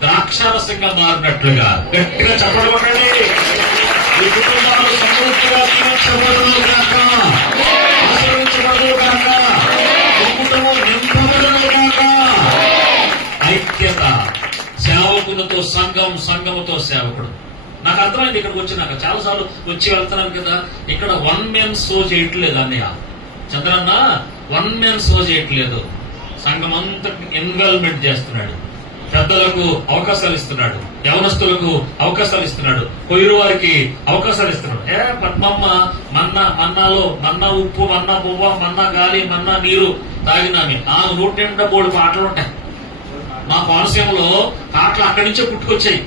ద్రాక్షారసంగా మారినట్లుగా గట్టిగా చెప్పబడండి. ఈ కుటుంబాలు సమృద్ధిగా తీర్చబడును గాక, ఆశీర్వదించబడును గాక, కుటుంబము నింపబడును గాక. ఐక్యత, సేవకులతో సంఘం, సంఘముతో సేవకుడు. నాకు అర్థమైంది ఇక్కడికి వచ్చి, నాకు చాలా సార్లు వచ్చి వెళ్తున్నాను కదా, ఇక్కడ 1 man షో చేయట్లేదు అన్నయ్య చంద్రన్న, 1 man షో చేయట్లేదు. సంఘం అంతా ఇన్వాల్వ్మెంట్ చేస్తున్నాడు. పెద్దలకు అవకాశాలు ఇస్తున్నాడు, యవనస్తులకు అవకాశాలు ఇస్తున్నాడు, కొయ్యూరు వారికి అవకాశాలు ఇస్తున్నాడు. పద్మమ్మ మన్నాలో మన్నా ఉప్పు, మన్నా బొవ్వ, మన్నా గాలి, మన్నా నీరు తాగినామి. 103 పాటలు ఉంటాయి. మా కోనసీమలో పాటలు అక్కడి నుంచే పుట్టుకొచ్చాయి.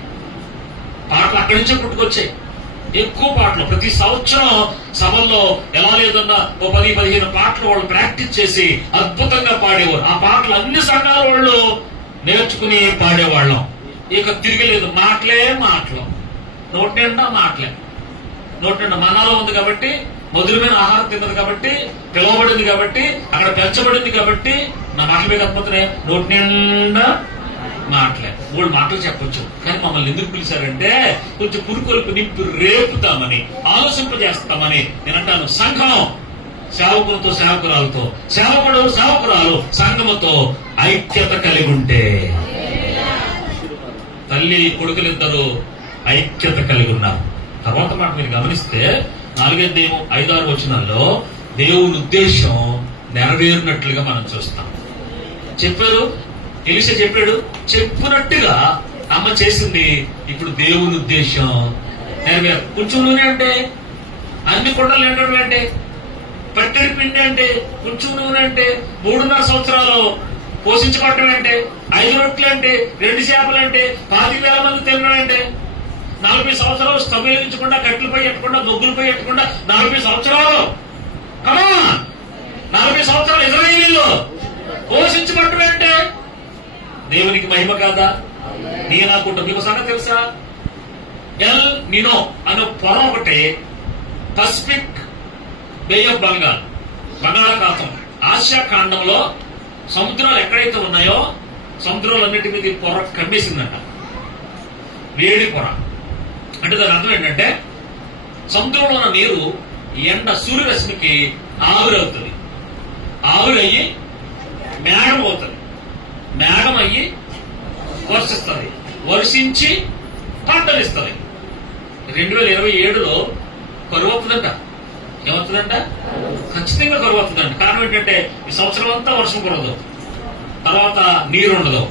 ఎక్కువ పాటలు ప్రతి సంవత్సరం సభల్లో ఎలా లేదన్నా ఓ 10-15 పాటలు వాళ్ళు ప్రాక్టీస్ చేసి అద్భుతంగా పాడేవారు. ఆ పాటలు అన్ని సంఘాల వాళ్ళు నేర్చుకుని పాడేవాళ్ళం. ఇక తిరిగలేదు, మాటలు నోటి నిండా మాటలే. మనాలో ఉంది కాబట్టి, మధురమైన ఆహారం తిన్నది కాబట్టి, పిలవబడింది కాబట్టి, అక్కడ పెంచబడింది కాబట్టి నా మాటల మీద అద్భుతమే. నోటి నిండా మాటలే. 3 మాటలు చెప్పొచ్చు, కానీ మమ్మల్ని ఎందుకు పిలిచారంటే కొంచెం పురుకొలుపు నింపి రేపుతామని, ఆలోచింపజేస్తామని. నేనంటాను, సంఘం సేవకులతో సేవకురాలతో, సేవకుడు సేవకురాలు సంఘముతో ఐక్యత కలిగి ఉంటే, తల్లి కొడుకులిద్దరూ ఐక్యత కలిగి ఉన్నారు. తర్వాత మాట మీరు గమనిస్తే 5-6 వచనాల్లో దేవుని ఉద్దేశం నెరవేరినట్లుగా మనం చూస్తాం. చెప్పారు, ఎలీషా చెప్పాడు, చెప్పినట్టుగా అమ్మ చేసింది. ఇప్పుడు దేవుని ఉద్దేశం నెరవేరు. కొంచెం నూనె అంటే అన్ని కొండలు నిండడం అంటే, పట్టెడి పిండి అంటే, కొంచెం నూనె అంటే, 3.5 సంవత్సరాలు పోషించబడటం అంటే, 5 రొట్టెలు అంటే, 2 చేపలు అంటే, 25,000 మంది తినడం అంటే, 40 సంవత్సరాలు స్టవ్ వెలిగించకుండా, కట్టెలపై ఎట్టకుండా, బొగ్గులపై ఎట్టకుండా 40 సంవత్సరాలు, కమా 40 సంవత్సరాలు ఇజ్రాయేలీలో పోషించబడటం అంటే దేవునికి మహిమ కాదా? నీ నా కుటుంబం మీకు సంగతి తెలుసా? ఎల్ నినో అనే పొలం ఒకటి పసిఫిక్ బే ఆఫ్ బెంగాల్, బంగాళాఖాతం, ఆసియా ఖండంలో సముద్రాలు ఎక్కడైతే ఉన్నాయో సముద్రాలన్నిటి మీద పొర కమ్మేసిందంట. వేడి పొర అంటే దాని అర్థం ఏంటంటే సముద్రంలో ఉన్న నీరు ఎండ సూర్యరశ్మికి ఆవిరవుతుంది, ఆవిరయ్యి మేఘం అవుతుంది, మేఘం అయ్యి వర్షిస్తుంది, వర్షించి పంటలు ఇస్తుంది. 2027లో కరువు అవుతుందంట. ఏమవుతుందంట? ఖచ్చితంగా కరువు అవుతుందంట. కారణం ఏంటంటే ఈ సంవత్సరం అంతా వర్షం కురదు, తర్వాత నీరు ఉండదు,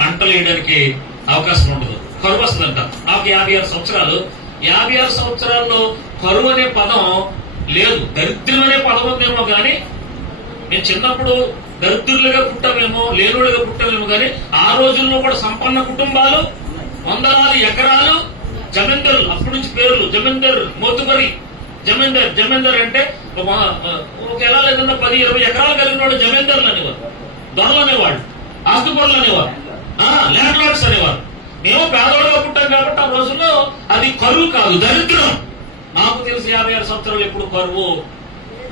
పంటలు వేయడానికి అవకాశం ఉండదు, కరువు వస్తుందంట. నాకు 56 సంవత్సరాలు. 56 సంవత్సరాల్లో కరువు అనే పదం లేదు, దరిద్రం అనే పదం ఉందేమో కానీ నేను చిన్నప్పుడు దరిద్రులుగా పుట్టామేమో, లేనులుగా పుట్టామేమో కానీ ఆ రోజుల్లో కూడా సంపన్న కుటుంబాలు, వందలాది ఎకరాలు, జమీందారులు, అప్పటి నుంచి పేర్లు జమీందర్, మోతుబరి జమీందర్. జమీందర్ అంటే ఒక ఎలా లేదన్నా 10-20 ఎకరాలు కలిగిన వాడు జమీందారులు అనేవారు, దొరలు అనేవాళ్ళు, ఆస్తిపరులు అనేవారు, ల్యాండ్ లార్డ్స్ అనేవారు. మేము పేదవాడుగా పుట్టాం కాబట్టి ఆ రోజుల్లో అది కరువు కాదు, దరిద్రం. నాకు తెలిసి 56 సంవత్సరాలు ఎప్పుడు కరువు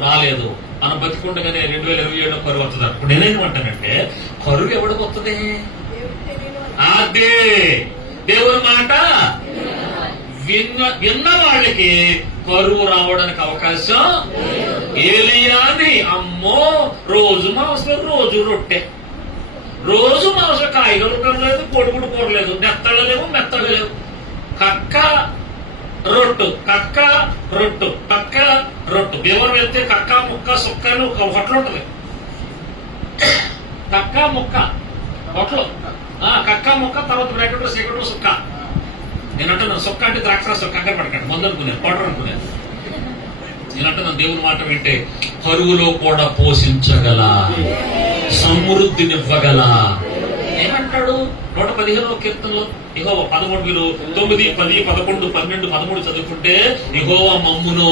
రాలేదు. మనం బతికుండగానే 2027లో కరువు వస్తుంది. ఇప్పుడు నేనేమంటానంటే కరువు ఎవరికి వస్తుంది? అదే దేవుని మాట విన్న వాళ్ళకి కరువు రావడానికి అవకాశం. ఏలియాని అమ్మో రోజు మాంసం, రోజు రొట్టె, రోజు మాంసం, కాయగూరలు లేదు, పొడుగుడు కూర లేదు, నెత్తళ్ళు లేవు, మెత్తళ్ళు లేవు, కక్క రొట్టు, కక్క రొట్టు, కక్క రొట్టు. భీమవరం వెళ్తే కక్క ముక్క సుక్క అని ఒక హోటల్ ఉంటుంది. కక్క ముక్క హోటల్, కక్క ముక్క, తర్వాత బ్రాకెట్ సిగరెట్ సుక్క. నేను అంటున్నాను సుక్క అంటే ద్రాక్ష కంగారు పడకండి, మందు అనుకున్నాను, పౌడర్ అనుకున్నాను. నేను అంటున్నాను దేవుని మాట వింటే కరువులో కూడా పోషించగల, సమృద్ధినివ్వగల. ఏమంటాడు 115వ కీర్తనలో? యెహోవా 13, 9, 10, 11, 12, 13 చదువుకుంటే యెహోవా మమ్మును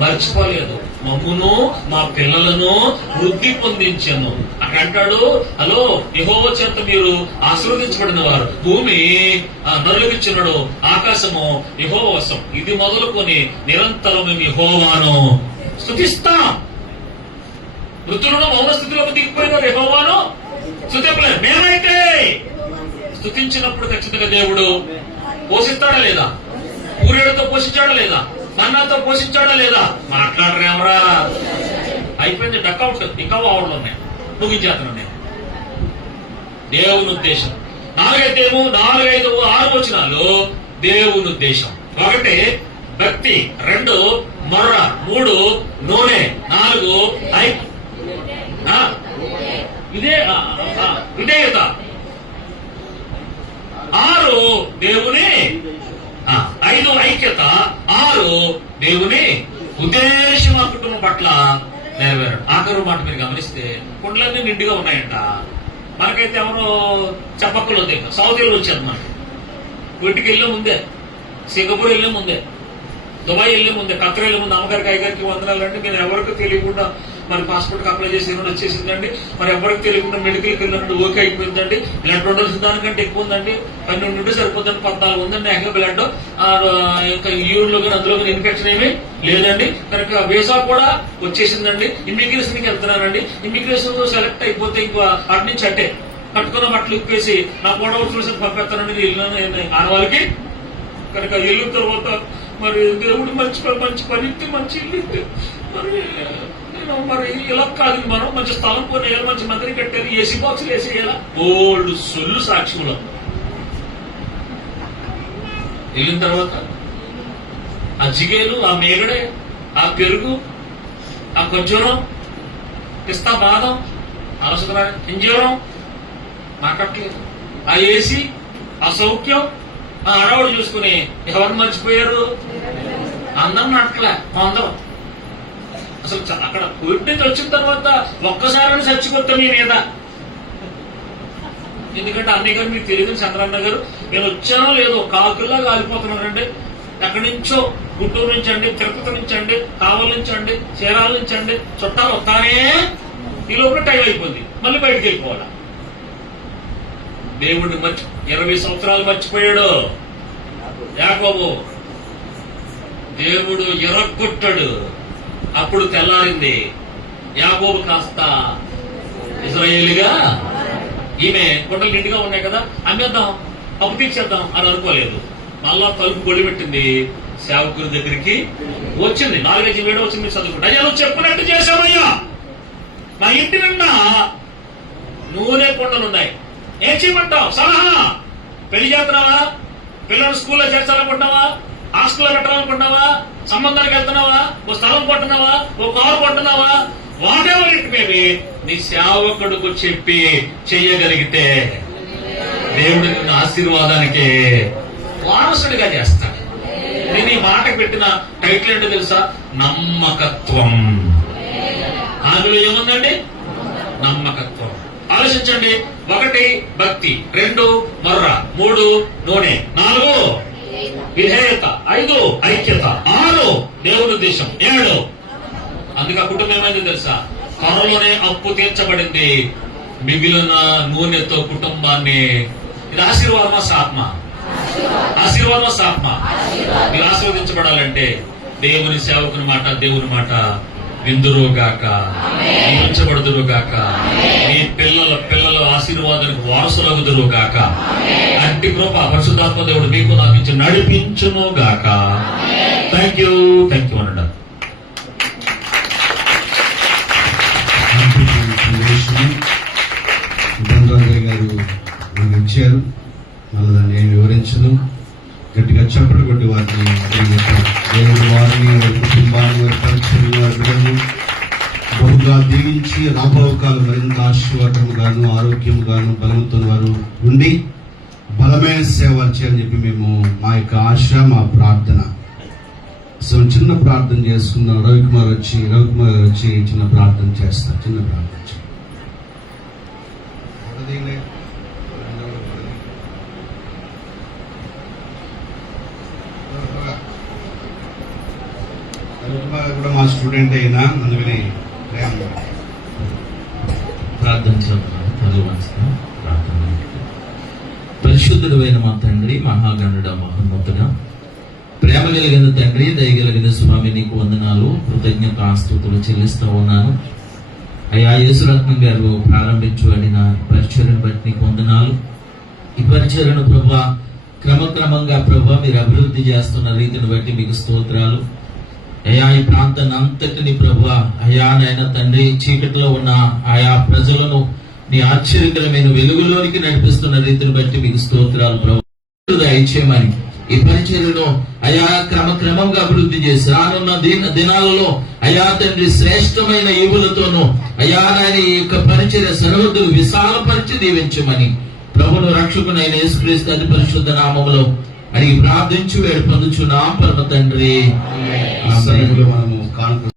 మర్చిపోలేదు, మమ్మును మా పిల్లలను వృద్ధి పొందించాను. అక్కడ అంటాడు, హలో యెహోవా చేత మీరు ఆశీర్వదించబడిన వారు, భూమి నరులకిచ్చినడు, ఆకాశము యెహోవా వశం. ఇది మొదలుకొని నిరంతరం మేము యెహోవాను స్తుతిస్తాం. మృతులను మౌన స్థితిలోకి దిగిపోయినారు, యెహోవాను స్తుతింపలేదు. మేమైతే స్తుతించినప్పుడు ఖచ్చితంగా దేవుడు పోషిస్తాడా లేదా? ఊరేడుతో పోషించాడా లేదా? మన్నాతో పోషించాడా లేదా? మాట్లాడరేమరా? అయిపోయింది, డక్అవుట్. ఇంకా ఆవులు ఉన్నాయి, ముగించేతను నేను. దేవుని ఉద్దేశం 4, 5, 6 వచనాలు దేవుని ఉద్దేశం. 1 భక్తి, 2 మొర్ర, 3 నూనె, 4 విధేయత, 6 దేవుని 5 ఐక్యత, 6 దేవుని ఉద్దేశం ఆ కుటుంబం పట్ల నెరవేరడం. ఆఖరు మాట మీరు గమనిస్తే కుండలన్నీ నిండుగా ఉన్నాయంట. మనకైతే ఎవరో చెప్పక్కర్లేదు, సౌదీ వాళ్ళు వచ్చారు. మనకి వీటికి వెళ్ళే ముందే, సింగపూర్ వెళ్ళే ముందే, దుబాయ్ వెళ్ళే ముందే, ఖత్తర్ వెళ్ళే ముందు అమ్మగారికి అయ్యగారికి వందనాలు అంటే నేను ఎవరికి తెలియకుండా మరి పాస్పోర్ట్ అప్లై చేసి వచ్చేసిందండి, మరి ఎవరికి తెలియకుండా మెడికల్కి వెళ్ళినట్టు ఓకే అయిపోయిందండి, బ్లడ్ ఉండాల్సిన దానికంటే ఎక్కువ ఉందండి, 12 ఉంటే సరిపోతుందండి, 14 ఉందండి ఏకంగా బ్లడ్, ఇంకా యూరిన్లో కానీ అందులో కానీ ఇన్ఫెక్షన్ ఏమీ లేదండి, కనుక వీసా కూడా వచ్చేసిందండి, ఇమిగ్రేషన్కి వెళ్తున్నానండి, ఇమిగ్రేషన్ సెలెక్ట్ అయిపోతే ఇంకా అటు నుంచి అట్టే కట్టుకున్న బట్టలు ఇప్పేసి నా కూడా చూసి పంపిస్తానండి వెళ్ళిన ఆడవాళ్ళకి. కనుక వెళ్ళిన తర్వాత మరి దేవుడు మంచి పని ఇస్తే, మంచి ఇల్లు ఇస్తే, మరి ఇలా కాదు, మనం మంచి స్థలం కొనేయాలి, మంచి మందిని కట్టాలి, ఏసీ బాక్సులు వేసేయాలా, ఓల్డ్ సొల్లు సాక్షులు. వెళ్ళిన తర్వాత ఆ జిగేలు, ఆ మేగడే ఆ పెరుగు, ఆ ఖర్జూరం, పిస్తా బాదం, అలసట ఇంజూరం మాకట్లేదు. ఆ ఏసీ, ఆ సౌఖ్యం, ఆ అడవుడు చూసుకుని ఎవరు మర్చిపోయారు? అందరం నట్లే అందరం. అసలు అక్కడ కోవిడ్ నుంచి వచ్చిన తర్వాత ఒక్కసారి చచ్చిపోతాం మీ మీద. ఎందుకంటే అన్నయ్య గారు మీకు తెలియదు, చంద్రన్న గారు నేను వచ్చానో లేదో కాకుల్లా కాలిపోతున్నానండి. ఎక్కడి నుంచో గుంటూరు నుంచి అండి, తిరుపతి నుంచి అండి, కావలి నుంచి అండి, చీరాల నుంచి అండి చుట్టాలు వస్తానే ఈ లోపల టైం అయిపోయింది, మళ్ళీ బయటకు వెళ్ళిపోవాలా. దేవుడిని 20 సంవత్సరాలు మర్చిపోయాడు యాకోబు. దేవుడు ఎరగొట్టాడు. అప్పుడు తెల్లారింది. యాకోబు కాస్త ఇజ్రాయేలుగా, ఈమె కొండలు నిండుగా ఉన్నాయి కదా, అమ్మేద్దాం, అప్పు తీర్చేద్దాం అని అనుకోలేదు. మళ్ళా తలుపు గొడి పెట్టింది, సేవకుడి దగ్గరికి వచ్చింది. 4-5 వేడు వచ్చింది. మీరు చదువుకుంటా, అయ్యా నువ్వు చెప్పినట్టు చేశావయ్యా, మా ఇంటి నిండా నూనె కొండలున్నాయి, ఏం చేయమంటావు సలహా? పెళ్లి చేస్తున్నావా? పిల్లలు స్కూల్లో చేర్చాలనుకుంటున్నావా? హాస్టల్లో పెట్టాలనుకుంటున్నావా? సంబంధానికి వెళ్తున్నావా? ఓ స్థలం కొంటున్నావా? ఓ కారు కొంటున్నావా? వాటెవర్ ఇట్ మేబీ, నీ సేవకుడుకు చెప్పి చెయ్యగలిగితే దేవుడు నిన్ను ఆశీర్వాదానికి వారసుడిగా చేస్తాడు. నేను ఈ మాటకు పెట్టిన టైటిల్ ఏంటో తెలుసా? నమ్మకత్వం. అందులో ఏముందండి? నమ్మకత్వం. ఆలోచించండి. 1 భక్తి, 2 మర్ర, 3 నూనె, 4 విధేయత, 5 ఐక్యత, 6 దేవుని ఉద్దేశం, 7 అందుకే ఆ కుటుంబం ఏమైంది తెలుసా? త్వరలోనే అప్పు తీర్చబడింది. మిగిలిన నూనెతో కుటుంబాన్ని. ఇది ఆశీర్వాదమా శాపమా? ఆశీర్వాదమా శాపమా? మీరు ఆశీర్వదించబడాలంటే దేవుని సేవకుని మాట, దేవుని మాట విందురుగాక, దీవించబడుదురుగాక, మీ పిల్లల ఆశీర్వాదానికి వారసులగుదురుగాక. అట్టి కృప పరిశుద్ధాత్మ దేవుడు మీకు నాకు ఇచ్చి నడిపించును గాక. థ్యాంక్ యూ అనండి. ధనరాజయ్య గారు ఇచ్చారు, మళ్ళీ దాన్ని నేను వివరించను. గట్టిగా చప్పట్లు కొట్టి వారిని దేవుడు వారిని, వారి కుటుంబాన్ని, వారి పరిచయం, వారి బిడ్డలను బహుగా దీవించి రాబోకాలు మరింత ఆశీర్వాదముగాను, ఆరోగ్యముగాను, బలంతో వారు ఉండి బలమైన సేవలు చేయాలని చెప్పి మేము మా యొక్క ఆశ, మా ప్రార్థన. సో చిన్న ప్రార్థన చేసుకున్నాం. రవికుమార్ గారు వచ్చి చిన్న ప్రార్థన చేస్తారు. చిన్న ప్రార్థన కూడా మా స్టూడెంట్ అయినా అందుకని ప్రార్థన పరిశుద్ధుడు అయిన మా తండ్రి, మహాగణుడ, మహోన్నతుడ, ప్రేమ కలిగిన తండ్రి, దయగలిగిన స్వామి, నీకు వందనాలు, కృతజ్ఞతాస్తుతులు చెల్లిస్తూ ఉన్నాను. అయ్యా యేసురత్నం గారు ప్రారంభించబడిన పరిచర్యను బట్టి నీకు వందనాలు. ఈ పరిచర్యను ప్రభా క్రమక్రమంగా ప్రభా మీరు అభివృద్ధి చేస్తున్న రీతిని బట్టి మీకు స్తోత్రాలు. అయా ఈ ప్రాంతాన్ని అంతటిని ప్రభా, అయా నాయన తండ్రి, చీకటిలో ఉన్న ఆయా ప్రజలను నీ ఆశ్చర్యకరమైన వెలుగులోనికి నడిపిస్తున్న రీతిని బట్టి మీకు స్తోత్రాలు ప్రభు. దయచేయమని ఈ పరిచర్యను అయా క్రమంగా అభివృద్ధి చేసి రానున్న దినాలలో అయా తండ్రి శ్రేష్టమైన ఈవులతోనూ అయా నాయన ఈ యొక్క పరిచర్య సర్వద్దు విశాలపరిచి దీవించమని ప్రభును రక్షకునైన యేసుక్రీస్తు అతి పరిశుద్ధ నామములో అడిగి ప్రార్థించి వేడు పొందుచున్నాం పరమ తండ్రి. మనము కానుక